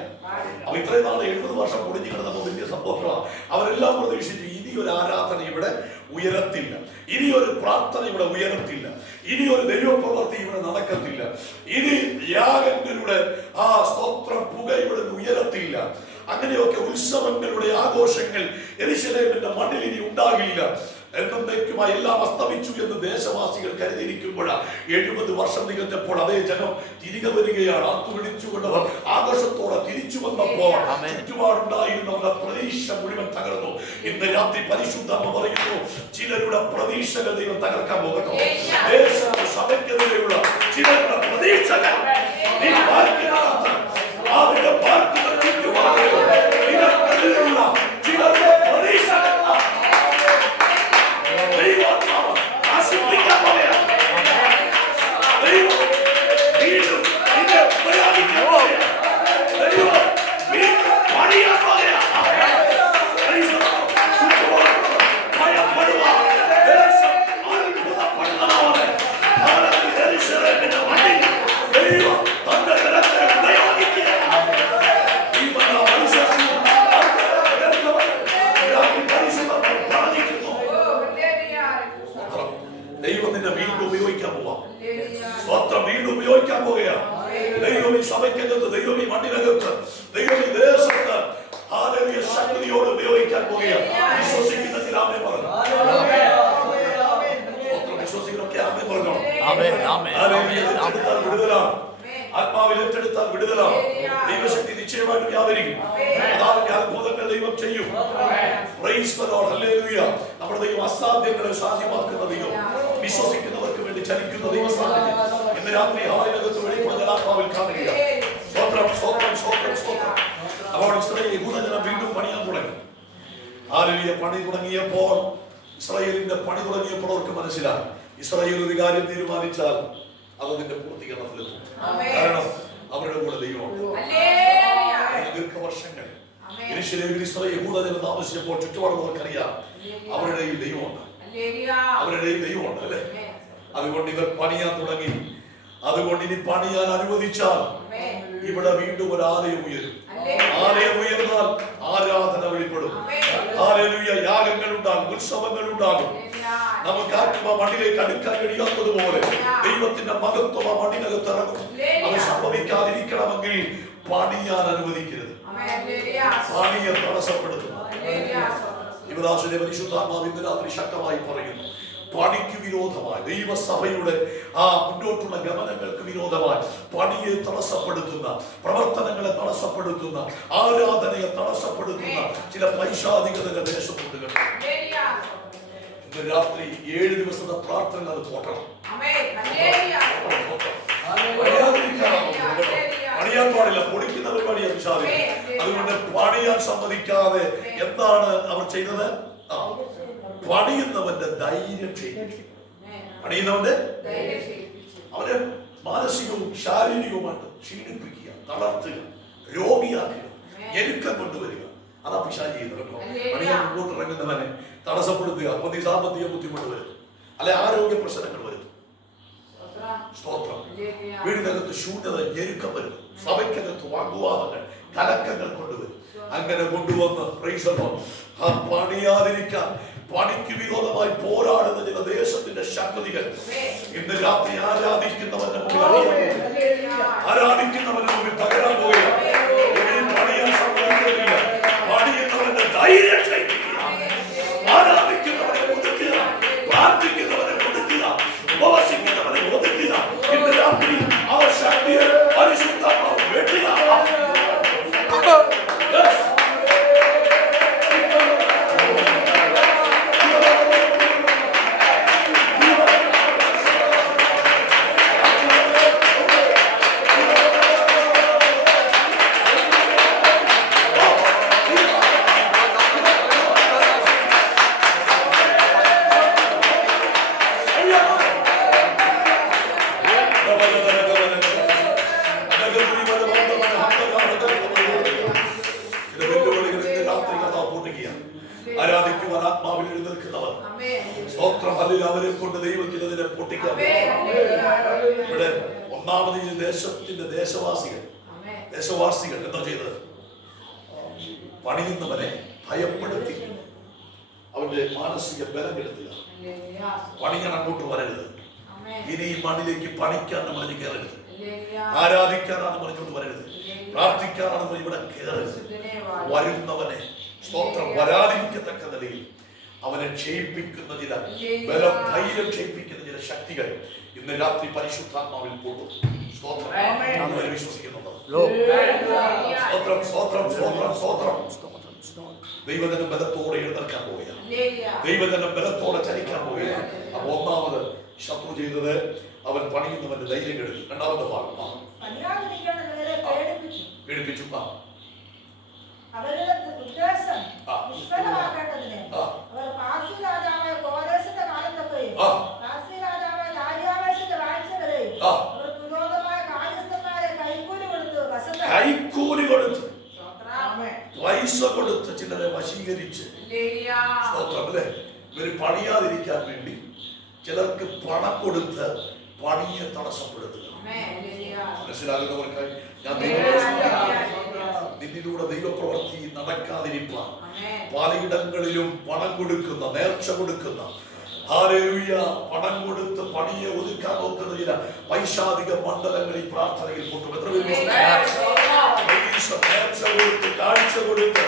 അപ്പൊ ഇത്രയും നാളെ 70 വർഷം പൊടിഞ്ഞു കിടന്നപ്പോ വലിയ സംഭവമാണ്. അവരെല്ലാം പ്രതീക്ഷിച്ചു ഇനി ഒരു ആരാധന ഇവിടെ ഉയരത്തില്ല, ഇനി ഒരു പ്രാർത്ഥന ഇവിടെ ഉയരത്തില്ല, ഇനി ഒരു ദൈവപ്രവൃത്തി ഇവിടെ നടക്കത്തില്ല, ഇനി യാഗങ്ങളുടെ സ്തോത്രം പുക ഇവിടെ ഉയരത്തില്ല. അങ്ങനെയൊക്കെ ഉത്സവങ്ങളുടെ ആഘോഷങ്ങൾ യെരൂശലേമിന്റെ മണ്ണിൽ ഇനി ഉണ്ടാകില്ല. എന്നേക്കുമായി എല്ലാം അസ്തമിച്ചു എന്ന് ദേശവാസികൾ കരുതിയിരിക്കുമ്പോഴാണ് 70 വർഷം തികഞ്ഞപ്പോൾ അതേ ജനം തിരികെ വരികയാണ്. ആത്തുവിളിച്ചുകൊണ്ടവർ ആഘോഷത്തോടെ തിരിച്ചു വന്നപ്പോൾ ചുറ്റുപാടുണ്ടായിരുന്നവരുടെ പ്രതീക്ഷ മുഴുവൻ തകർന്നു. ഇന്ന് രാത്രി പരിശുദ്ധാത്മ പറയുന്നു, ചിലരുടെ പ്രതീക്ഷകൾ ദൈവം തകർക്കാൻ പോകുന്നു. സഭയ്ക്കെതിരെയുള്ള ചിലരുടെ പ്രതീക്ഷകൾ അവരുടെ പാർക്കുന്ന ചുറ്റുപാടുകളുള്ള ചിലരുടെ പ്രതീക്ഷകൾ സഭയ്ക്കകത്ത് ദൈവം ഈ മണ്ണിനകത്ത് ദൈവം ഈ ദേശത്ത് ശക്തിയോട് ഉപയോഗിക്കാൻ പോകുകയാണ്. വിശ്വസിക്കുന്നതിൽ ആമേൻ പറഞ്ഞു. വിശ്വസിക്കുന്നൊക്കെ ആമേൻ പറഞ്ഞു. വിടുതലാണ്. ആത്മാവിൽ ഏറ്റെടുത്താൽ വിടുതലാണ്. ദൈവശക്തി നിശ്ചയമായിട്ട് വ്യാപരിക്കും. അതാവിന്റെ അത്ഭുതങ്ങൾ ദൈവം ചെയ്യും. നമ്മുടെ ദൈവം അസാധ്യങ്ങളെ സാധ്യമാക്കുന്ന ദൈവം, വിശ്വസിക്കുന്നവർക്ക് വേണ്ടി ചലിക്കുന്ന ദൈവ സാന്നിധ്യം ഇന്ന് രാത്രി ഹാളിനകത്ത് വെളിപ്പെടുന്ന ആത്മാവിൽ കാണുകയാണ്. അപ്പോൾ ഇസ്രായേൽ യഹൂദജനം വീണ്ടും പണിയാൻ തുടങ്ങി. പണി തുടങ്ങിയപ്പോൾ ഇസ്രായേലിന്റെ പണി തുടങ്ങിയപ്പോൾ അവർക്ക് മനസ്സിലായി, ഇസ്രായേൽ ഒരു കാര്യം തീരുമാനിച്ചാൽ അതതിന്റെ പൂർത്തീകരണത്തിലെത്തും. കാരണം അവരുടെ കൂടെ ദൈവമുണ്ട്. ദീർഘവർഷങ്ങൾ യെരൂശലേമിൽ ഇസ്രായേൽ യഹൂദജനം താമസിച്ചപ്പോൾ ചുറ്റുപാടുള്ളവർക്കറിയാം അവരുടെ ദൈവമുണ്ട്, അവരുടെ ദൈവമുണ്ട് അല്ലെ. അതുകൊണ്ട് ഇവർ പണിയാൻ തുടങ്ങി. അതുകൊണ്ട് ഇനി പണിയാൻ അനുവദിച്ചാൽ ഇവിടെ വീണ്ടും ഒരു ആലയം ഉയരും. ആലയം ഉയർന്നാൽ ആരാധന വെളിപ്പെടും. യാഗങ്ങൾ ഉണ്ടാകും, ഉത്സവങ്ങൾ ഉണ്ടാകും. നമുക്ക് ആർക്കും ആ മണ്ണിലേക്ക് അടുക്കാൻ കഴിയാത്തതുപോലെ ദൈവത്തിന്റെ മഹത്വം ആ മണ്ണിനകത്ത് ഇറങ്ങും. അത് സംഭവിക്കാതിരിക്കണമെങ്കിൽ പണിയാൻ അനുവദിക്കരുത്. പണിയെ തടസ്സപ്പെടുത്തുന്നു. യുവദാസിന്റെ പരിശുദ്ധാത്മാവ് ഇന്ന് രാത്രി ശക്തമായി പറയുന്നു, പണിക്ക് വിരോധമായി, ദൈവസഭയുടെ മുന്നോട്ടുള്ള ഗമനങ്ങൾക്ക് വിരോധമായി പണിയെ തടസ്സപ്പെടുത്തുന്ന, പ്രവർത്തനങ്ങളെ തടസ്സപ്പെടുത്തുന്ന, ആരാധനയെ തടസ്സപ്പെടുത്തുന്ന ചില പൈശാചികതകൾ ദേശമുണ്ട്. ഇന്ന് രാത്രി 7 ദിവസത്തെ പ്രാർത്ഥന അത് പോട്ടണം. പണിയാൻ പാടില്ല, പൊടിക്കുന്ന പരിപാടിയാണ് വിഷാദികൾ. അതുകൊണ്ട് പണിയാൻ സമ്മതിക്കാതെ എന്താണ് അവർ ചെയ്തത്? പണിയുന്നവന്റെ ധൈര്യം ക്ഷയിപ്പിച്ചു. പണിയുന്നവന്റെ അവരെ മാനസികവും ശാരീരികവുമായിട്ട് ക്ഷീണിപ്പിക്കുക, തളർത്തുക, രോഗിയാക്കുക, ഞെരുക്കം കൊണ്ടുവരിക. അതാ പിശാച് ചെയ്യുന്നത് കേട്ടോ. പണിയാൻ മുമ്പോട്ട് ഇറങ്ങുന്നവനെ തടസ്സപ്പെടുത്തുക. അപ്പൊ നീ സാമ്പത്തിക ബുദ്ധിമുട്ട് വരും, അല്ലെ ആരോഗ്യ പ്രശ്നങ്ങൾ വരും. സ്തോത്രം. വീടിനകത്ത് ശൂന്യത, ഞെരുക്കം വരും. സഭയ്ക്കകത്ത് വാഗ്വാദങ്ങൾ, കലക്കങ്ങൾ കൊണ്ടുവരും. അങ്ങനെ കൊണ്ടുവന്ന് പണിയാതിരിക്കാൻ, പണിക്ക് വിരോധമായി പോരാടുന്ന ചില ദേശത്തിന്റെ ശക്തികൾ ഇന്ന് രാത്രി ആരാധിക്കുന്നവന്റെ മുമ്പിൽ തകരാൻ പോവുകയാണ്. പണിയാൻ സമ്മതിക്കുന്നില്ല. പണിയുന്നവന്റെ ധൈര്യം ക്ഷയിപ്പിക്കുക, ആരാധിക്കുന്നവനെ ഒതുക്കുക, പ്രാർത്ഥിക്കുന്നവനെ ഒതുക്കുക, ഉപവസിക്കുന്നവനെ ഒതുക്കുക. ഇന്ന് രാത്രി ആ ശക്തിയെ പരിശുദ്ധാത്മാവ് വെട്ടുക. ആരാധിക്കുവാൻ ആത്മാവിൽ എഴുന്നേൽക്കുന്നവർ അവരെ കൊണ്ട് ദൈവം ചിലതിനെ പൊട്ടിക്കാൻ. ഇവിടെ ഒന്നാമത് ഈ ദേശത്തിന്റെ ദേശവാസികൾ എന്താ ചെയ്തത്? പണിയുന്നവനെ ഭയപ്പെടുത്തി അവന്റെ മാനസിക ബലം കെടുത്തുക. പണിയാൻ അങ്ങോട്ട് വരരുത്. ഇനി ഈ മണ്ണിലേക്ക് പണിക്കാന്ന് പറഞ്ഞ് കയറരുത്, ആരാധിക്കാനാണ് പറഞ്ഞുകൊണ്ട് വരരുത്, പ്രാർത്ഥിക്കാനാണ് ഇവിടെ കയറരുത്. വരുന്നവനെ സ്തോത്രം വരാതിരിക്കത്തക്ക നിലയിൽ അവനെ ക്ഷയിപ്പിക്കുന്ന ചില ബലം, ധൈര്യം ക്ഷയിപ്പിക്കുന്ന ചില ശക്തികൾ ഇന്ന് രാത്രി പരിശുദ്ധാത്മാവിൽ പോകും. സ്തോത്രം. വിശ്വസിക്കുന്നുണ്ടോ? സ്തോത്രം, സ്തോത്രം, സ്തോത്രം, സ്തോത്രം. ദൈവജനം ബലത്തോടെ എഴുന്നേൽക്കാൻ പോവുകയാണ്. ദൈവജനം ബലത്തോടെ ചലിക്കാൻ പോവുകയാണ്. അപ്പൊ ഒന്നാമത് ശത്രു ചെയ്തത് അവൻ പണിയുന്നവന്റെ ധൈര്യം കെടുത്തി. രണ്ടാമത്തെ ഭാഗം പീഡിപ്പിച്ചു. അവരുടെ ഉദ്ദേശം നിഷ്ഫലമാക്കേണ്ടതിന് അവർ പാർസി രാജാവായ കോരേശിന്റെ കാലത്തൊക്കെയും പാർസി രാജാവായ ദാര്യാവേശിന്റെ വാഴ്ച വരെയും അവർ പുരോഗമായ കാര്യസ്ഥന്മാരെ കൈക്കൂലി കൊടുത്ത് പൈസ കൊടുത്ത് ചിലരെ വശീകരിച്ച് ഇവര് പണിയാതിരിക്കാൻ വേണ്ടി ചിലർക്ക് പണം കൊടുത്ത് പണിയെ തടസ്സപ്പെടുത്തുക. മനസ്സിലാകുന്നവർക്കായി ഞാൻ നിന്നിലൂടെ ദൈവപ്രവൃത്തി നടക്കാതിരിക്കാൻ പലയിടങ്ങളിലും പണം കൊടുക്കുന്ന, നേർച്ച കൊടുക്കുന്ന, പണം കൊടുത്ത് പണിയെ ഒതുക്കാൻ നോക്കുന്ന ചില പൈശാചിക മണ്ഡലങ്ങളിൽ പ്രാർത്ഥനയിൽ പൊട്ടും. എത്ര പേര് നേർച്ച കൊടുത്ത്, കാഴ്ച കൊടുത്ത്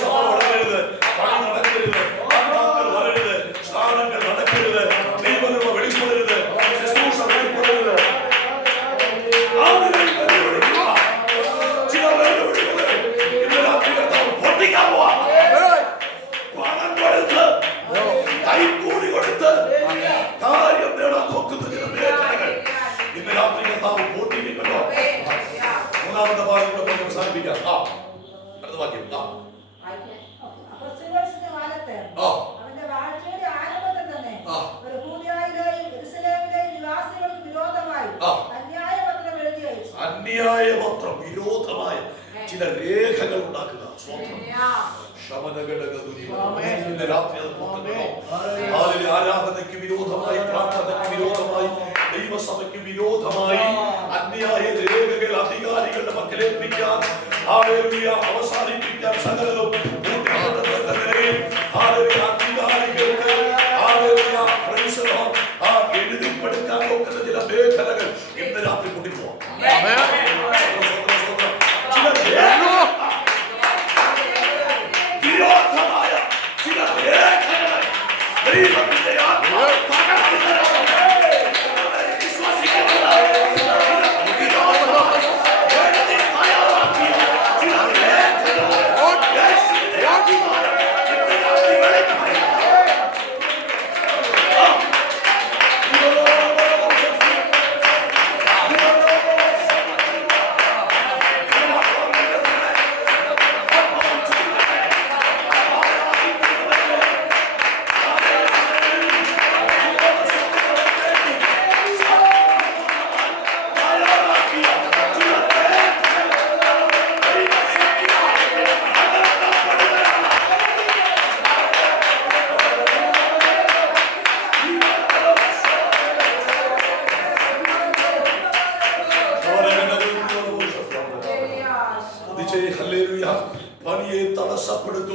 സഭ വളരരുത്, പണി നടക്കരുത്, വളരരുത്, സ്ഥാനങ്ങൾ നടക്കരുത്, ദൈവകൃപ വെളിപ്പെടരുത്, ശുശ്രൂഷ വെളിപ്പെടരുത്. പണം കൊടുത്ത്, കൈക്കൂലി കൊടുത്ത് കാര്യം നേടാൻ നോക്കുന്ന ചില മേഖലകൾ ഇന്ന് രാത്രി കർത്താവ് പൂട്ടിയിട്ടുണ്ടോ? മൂന്നാമത്തെ ഭാഗം കൂടെ അവസാനിപ്പിക്കാം. അടുത്ത വാക്യം. അന്യായ പത്രം വിരോധമായ ചില രേഖകൾ ഉണ്ടാക്കുക. ആരാധനയ്ക്ക് വിരോധമായി, പ്രാർത്ഥനയ്ക്ക് വിരോധമായി, ദൈവസഭയ്ക്ക് വിരോധമായി അന്യായ രേഖകൾ അധികാരികളുടെ പക്കലേൽപ്പിക്കാൻ, അവസാനിപ്പിക്കാൻ സകലതും അധികാരികൾക്ക് എഴുതിപ്പെടുത്താൻ നോക്കുന്ന ചില മേഖലകൾ ഇന്ന് രാത്രി പൊട്ടിപ്പോവാം.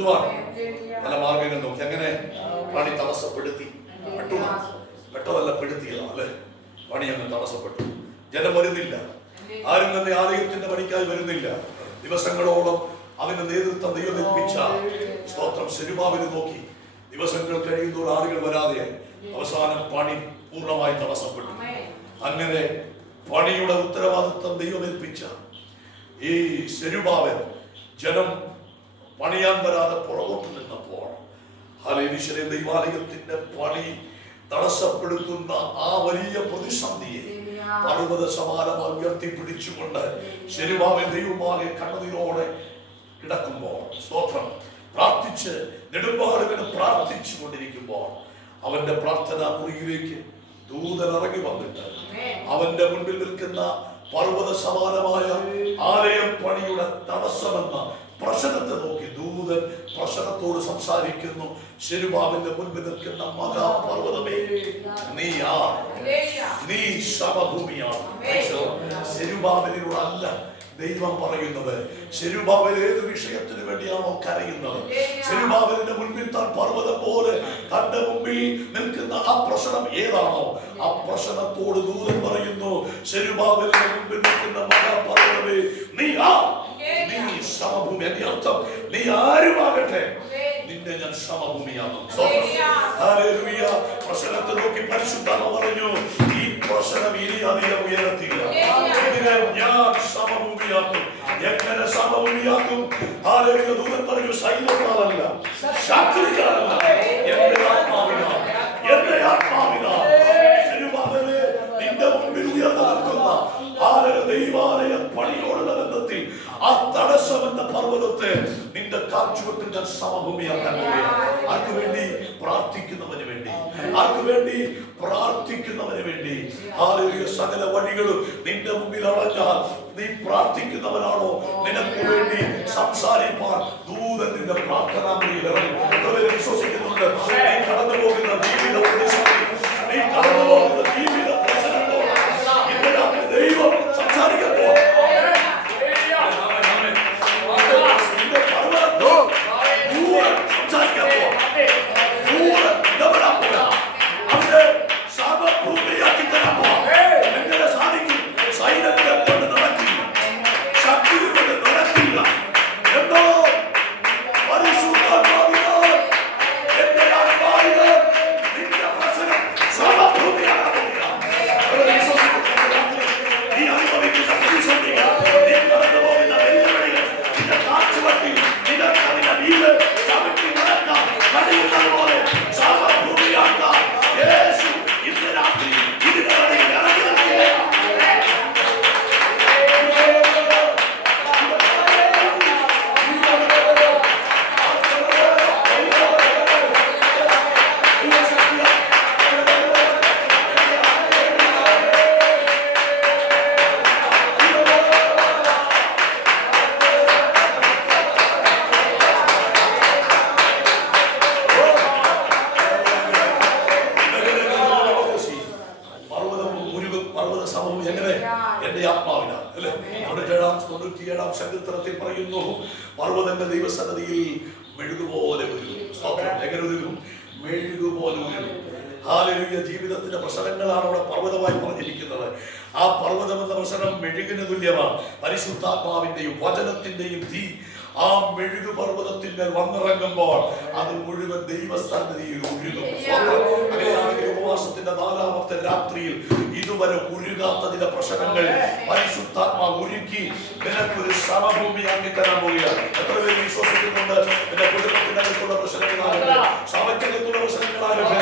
തടസ്സപ്പെടുത്തുവാൻ പല മാർഗങ്ങൾ നോക്കി. അങ്ങനെ പണി തടസ്സപ്പെടുത്തി. പെട്ടതല്ല, പെടുത്തിയതാണ് അല്ലെ. പണി അങ്ങ് തടസ്സപ്പെട്ടു. ജനം വരുന്നില്ല. ആരും തന്നെ ആലയത്തിന്റെ പണിക്കായി വരുന്നില്ല. ദിവസങ്ങളോളം അതിന്റെ നേതൃത്വം ദൈവം ഏൽപ്പിച്ച സ്തോത്രം സെരുബാബേലിനെ നോക്കി. ദിവസങ്ങൾ കഴിയുമ്പോൾ ആളുകൾ വരാതെ അവസാനം പണി പൂർണ്ണമായി തടസ്സപ്പെട്ടു. അങ്ങനെ പണിയുടെ ഉത്തരവാദിത്വം ദൈവം ഏൽപ്പിച്ച ഈ സെരുബാബേൽ ജനം പണിയാൻ വരാതെ പുറകോട്ട് നിന്നപ്പോൾ ഹല്ലേലൂയ, ദൈവാലയത്തിന്റെ പണി തടസ്സപ്പെടുത്തുന്ന ആ വലിയ പ്രതിസന്ധിയെ പർവ്വത സമാനമായി ഉയർത്തിപ്പിടിച്ചുകൊണ്ട് സെരുബാബേൽ ദൈവമാകെ കണ്ണുനീരോടെ കിടക്കുമ്പോൾ സ്തോത്രം പ്രാർത്ഥിച്ച് നെടുമ്പാടുകൾ പ്രാർത്ഥിച്ചു കൊണ്ടിരിക്കുമ്പോൾ അവന്റെ പ്രാർത്ഥനാ മുറിയിലേക്ക് ദൂതൻ ഇറങ്ങി വന്നിട്ട് അവന്റെ മുൻപിൽ നിൽക്കുന്ന പർവ്വത സമാനമായ ആലയം പണിയുടെ തടസ്സമെന്ന പ്രശ്നത്തെ നോക്കി ദൂതൻ പ്രശ്നത്തോട് സംസാരിക്കുന്നു. സെരുബാബേലിന്റെ മുൻപിൽ നിൽക്കുന്ന മഹാപർവ്വതമേ, നീ സമഭൂമിയാണ്. സെരുബാബേലിനോടല്ല ദൈവം പറയുന്നത്. സെരുബാബേൽ ഏത് വിഷയത്തിന് വേണ്ടിയാണോ കരയുന്നത്, സെരുബാബേലിന്റെ മുൻപിൽ താൻ പർവ്വതം പോലെ തന്റെ മുമ്പിൽ നിൽക്കുന്ന ആ പ്രശ്നം ഏതാണോ ആ പ്രശ്നത്തോട് ദൂതൻ പറയുന്നു, സെരുബാബേലിന്റെ മുൻപിൽ നിൽക്കുന്ന മഹാപർവ്വതമേ, നീ സമഭൂമി. എന്റെ അർത്ഥം നീ ആരുമാകട്ടെ, നിന്നെ ഞാൻ സമഭൂമിയാകും. പ്രശ്നത്തെ നോക്കി പരിശുദ്ധാത്മ പറഞ്ഞു, ഈ പ്രശ്നം ഇനി അധികം ഉയരത്തില്ല, ഇതിനെ ഞാൻ സമഭൂമിയാക്കും. എങ്ങനെ സമഭൂമിയാക്കും? ദൂതൻ പറഞ്ഞു, സൈന്യത്താലല്ല, ശക്തിയാലല്ല, എന്റെ ആത്മാവിനാൽ, എന്റെ ആത്മാവിനാൽ. സെരുബാബേലേ, നിന്റെ മുമ്പിൽ ഉയർന്നു നിൽക്കുന്ന ദൈവാലയ പണിയോടുള്ള ബന്ധത്തിൽ ആ തടസ്സം എന്ന പർവ്വതത്തെ നിന്റെ കാൽച്ചുവട്ടിൽ ഞാൻ സമഭൂമിയാക്കാൻ പോവുകയാണ്. ആർക്ക് വേണ്ടി? പ്രാർത്ഥിക്കുന്നവന് വേണ്ടി. ആർക്ക് വേണ്ടി? പ്രാർത്ഥിക്കുന്നവന് വേണ്ടി. ഹല്ലേലൂയ. സകല വഴികളും നിന്റെ മുമ്പിൽ അടഞ്ഞാൽ നീ പ്രാർത്ഥിക്കുന്നവനാണോ? നിനക്ക് വേണ്ടി സംസാരിപ്പാൻ ദൂതൻ നിന്റെ പ്രാർത്ഥനാ മുറിയിൽ ഇറങ്ങും. വിശ്വസിക്കുന്നുണ്ട്. നീ കടന്നു പോകുന്ന ജീവിത പ്രതിസന്ധി, നീ കടന്നു പോകുന്ന ജീവിത പ്രശ്നത്തോട് ഇന്ന് ദൈവം സംസാരിക്കാൻ പോകും. സങ്കീർത്തനത്തിൽ പറയുന്നു, പർവ്വതന്റെ ദൈവസന്നിധിയിൽ മെഴുകുപോലെ ഉരുകും. എങ്ങനെ ഉരുകും? മെഴുകുപോലെ ഉരുകും. ഹല്ലേലൂയ. ജീവിതത്തിന്റെ പ്രശ്നങ്ങളാണ് അവിടെ പർവ്വതമായി പറഞ്ഞിരിക്കുന്നത്. ആ പർവ്വതം എന്ന പ്രശ്നം മെഴുകിന് തുല്യമാണ്. പരിശുദ്ധാത്മാവിന്റെയും വചനത്തിന്റെയും തീ ആ മെഴുകു പർവ്വതത്തിന്മേൽ വന്നിറങ്ങുമ്പോൾ അത് മുഴുവൻ ദൈവസന്നിധിയിൽ ഉരുകും. അങ്ങനെയാണെങ്കിൽ ഉപവാസത്തിന്റെ 4ാമത്തെ രാത്രിയിൽ ഇതുവരെ ഉരുകാത്തതിന്റെ പ്രശ്നങ്ങൾ പരിശുദ്ധാത്മാവ് ഉരുക്കി നിനക്കൊരു സമഭൂമിയാക്കി തരാൻ പോവുകയാണ്. എത്ര പേര് വിശ്വസിക്കുന്നുണ്ട്? എന്റെ കുടുംബത്തിനകത്തുള്ള പ്രശ്നങ്ങളാകട്ടെ, സഭയ്ക്കകത്തുള്ള പ്രശ്നങ്ങളാകട്ടെ,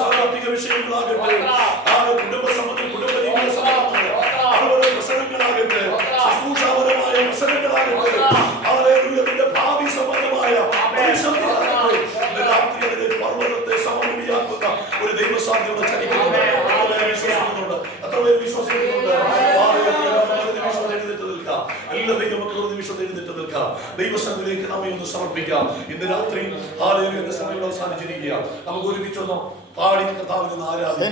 സാമ്പത്തിക വിഷയങ്ങളാകട്ടെ, കുടുംബ സംബന്ധം, കുടുംബ ജീവിത സംബന്ധമായ അതുപോലെ പ്രശ്നങ്ങളാകട്ടെ, ശുശ്രൂഷാപരമായ പ്രശ്നങ്ങളാകട്ടെ, ഭാവി സംബന്ധമായ പർവ്വതത്തെ സമഭൂമിയാക്കുന്ന ഒരു ദൈവസാധ്യത ചലിക്കുന്നുണ്ട്. വിശ്വസിക്കുന്നുണ്ട്. എത്ര പേര് വിശ്വസിക്കുന്നുണ്ട്? എല്ലാ ദൈവമക്കളും നിമിഷം എഴുന്നേറ്റ് നിൽക്കാം. ദൈവസന്നിധിയിലേക്ക് നമ്മെ ഒന്ന് സമർപ്പിക്കാം. ഇന്ന് രാത്രി ഹല്ലേലൂയ സമയം അവസാനിച്ചിരിക്കുക. നമുക്ക് ഒരുമിച്ചൊന്നോ പാടി കർത്താവിനെ ആരാധിക്കാം.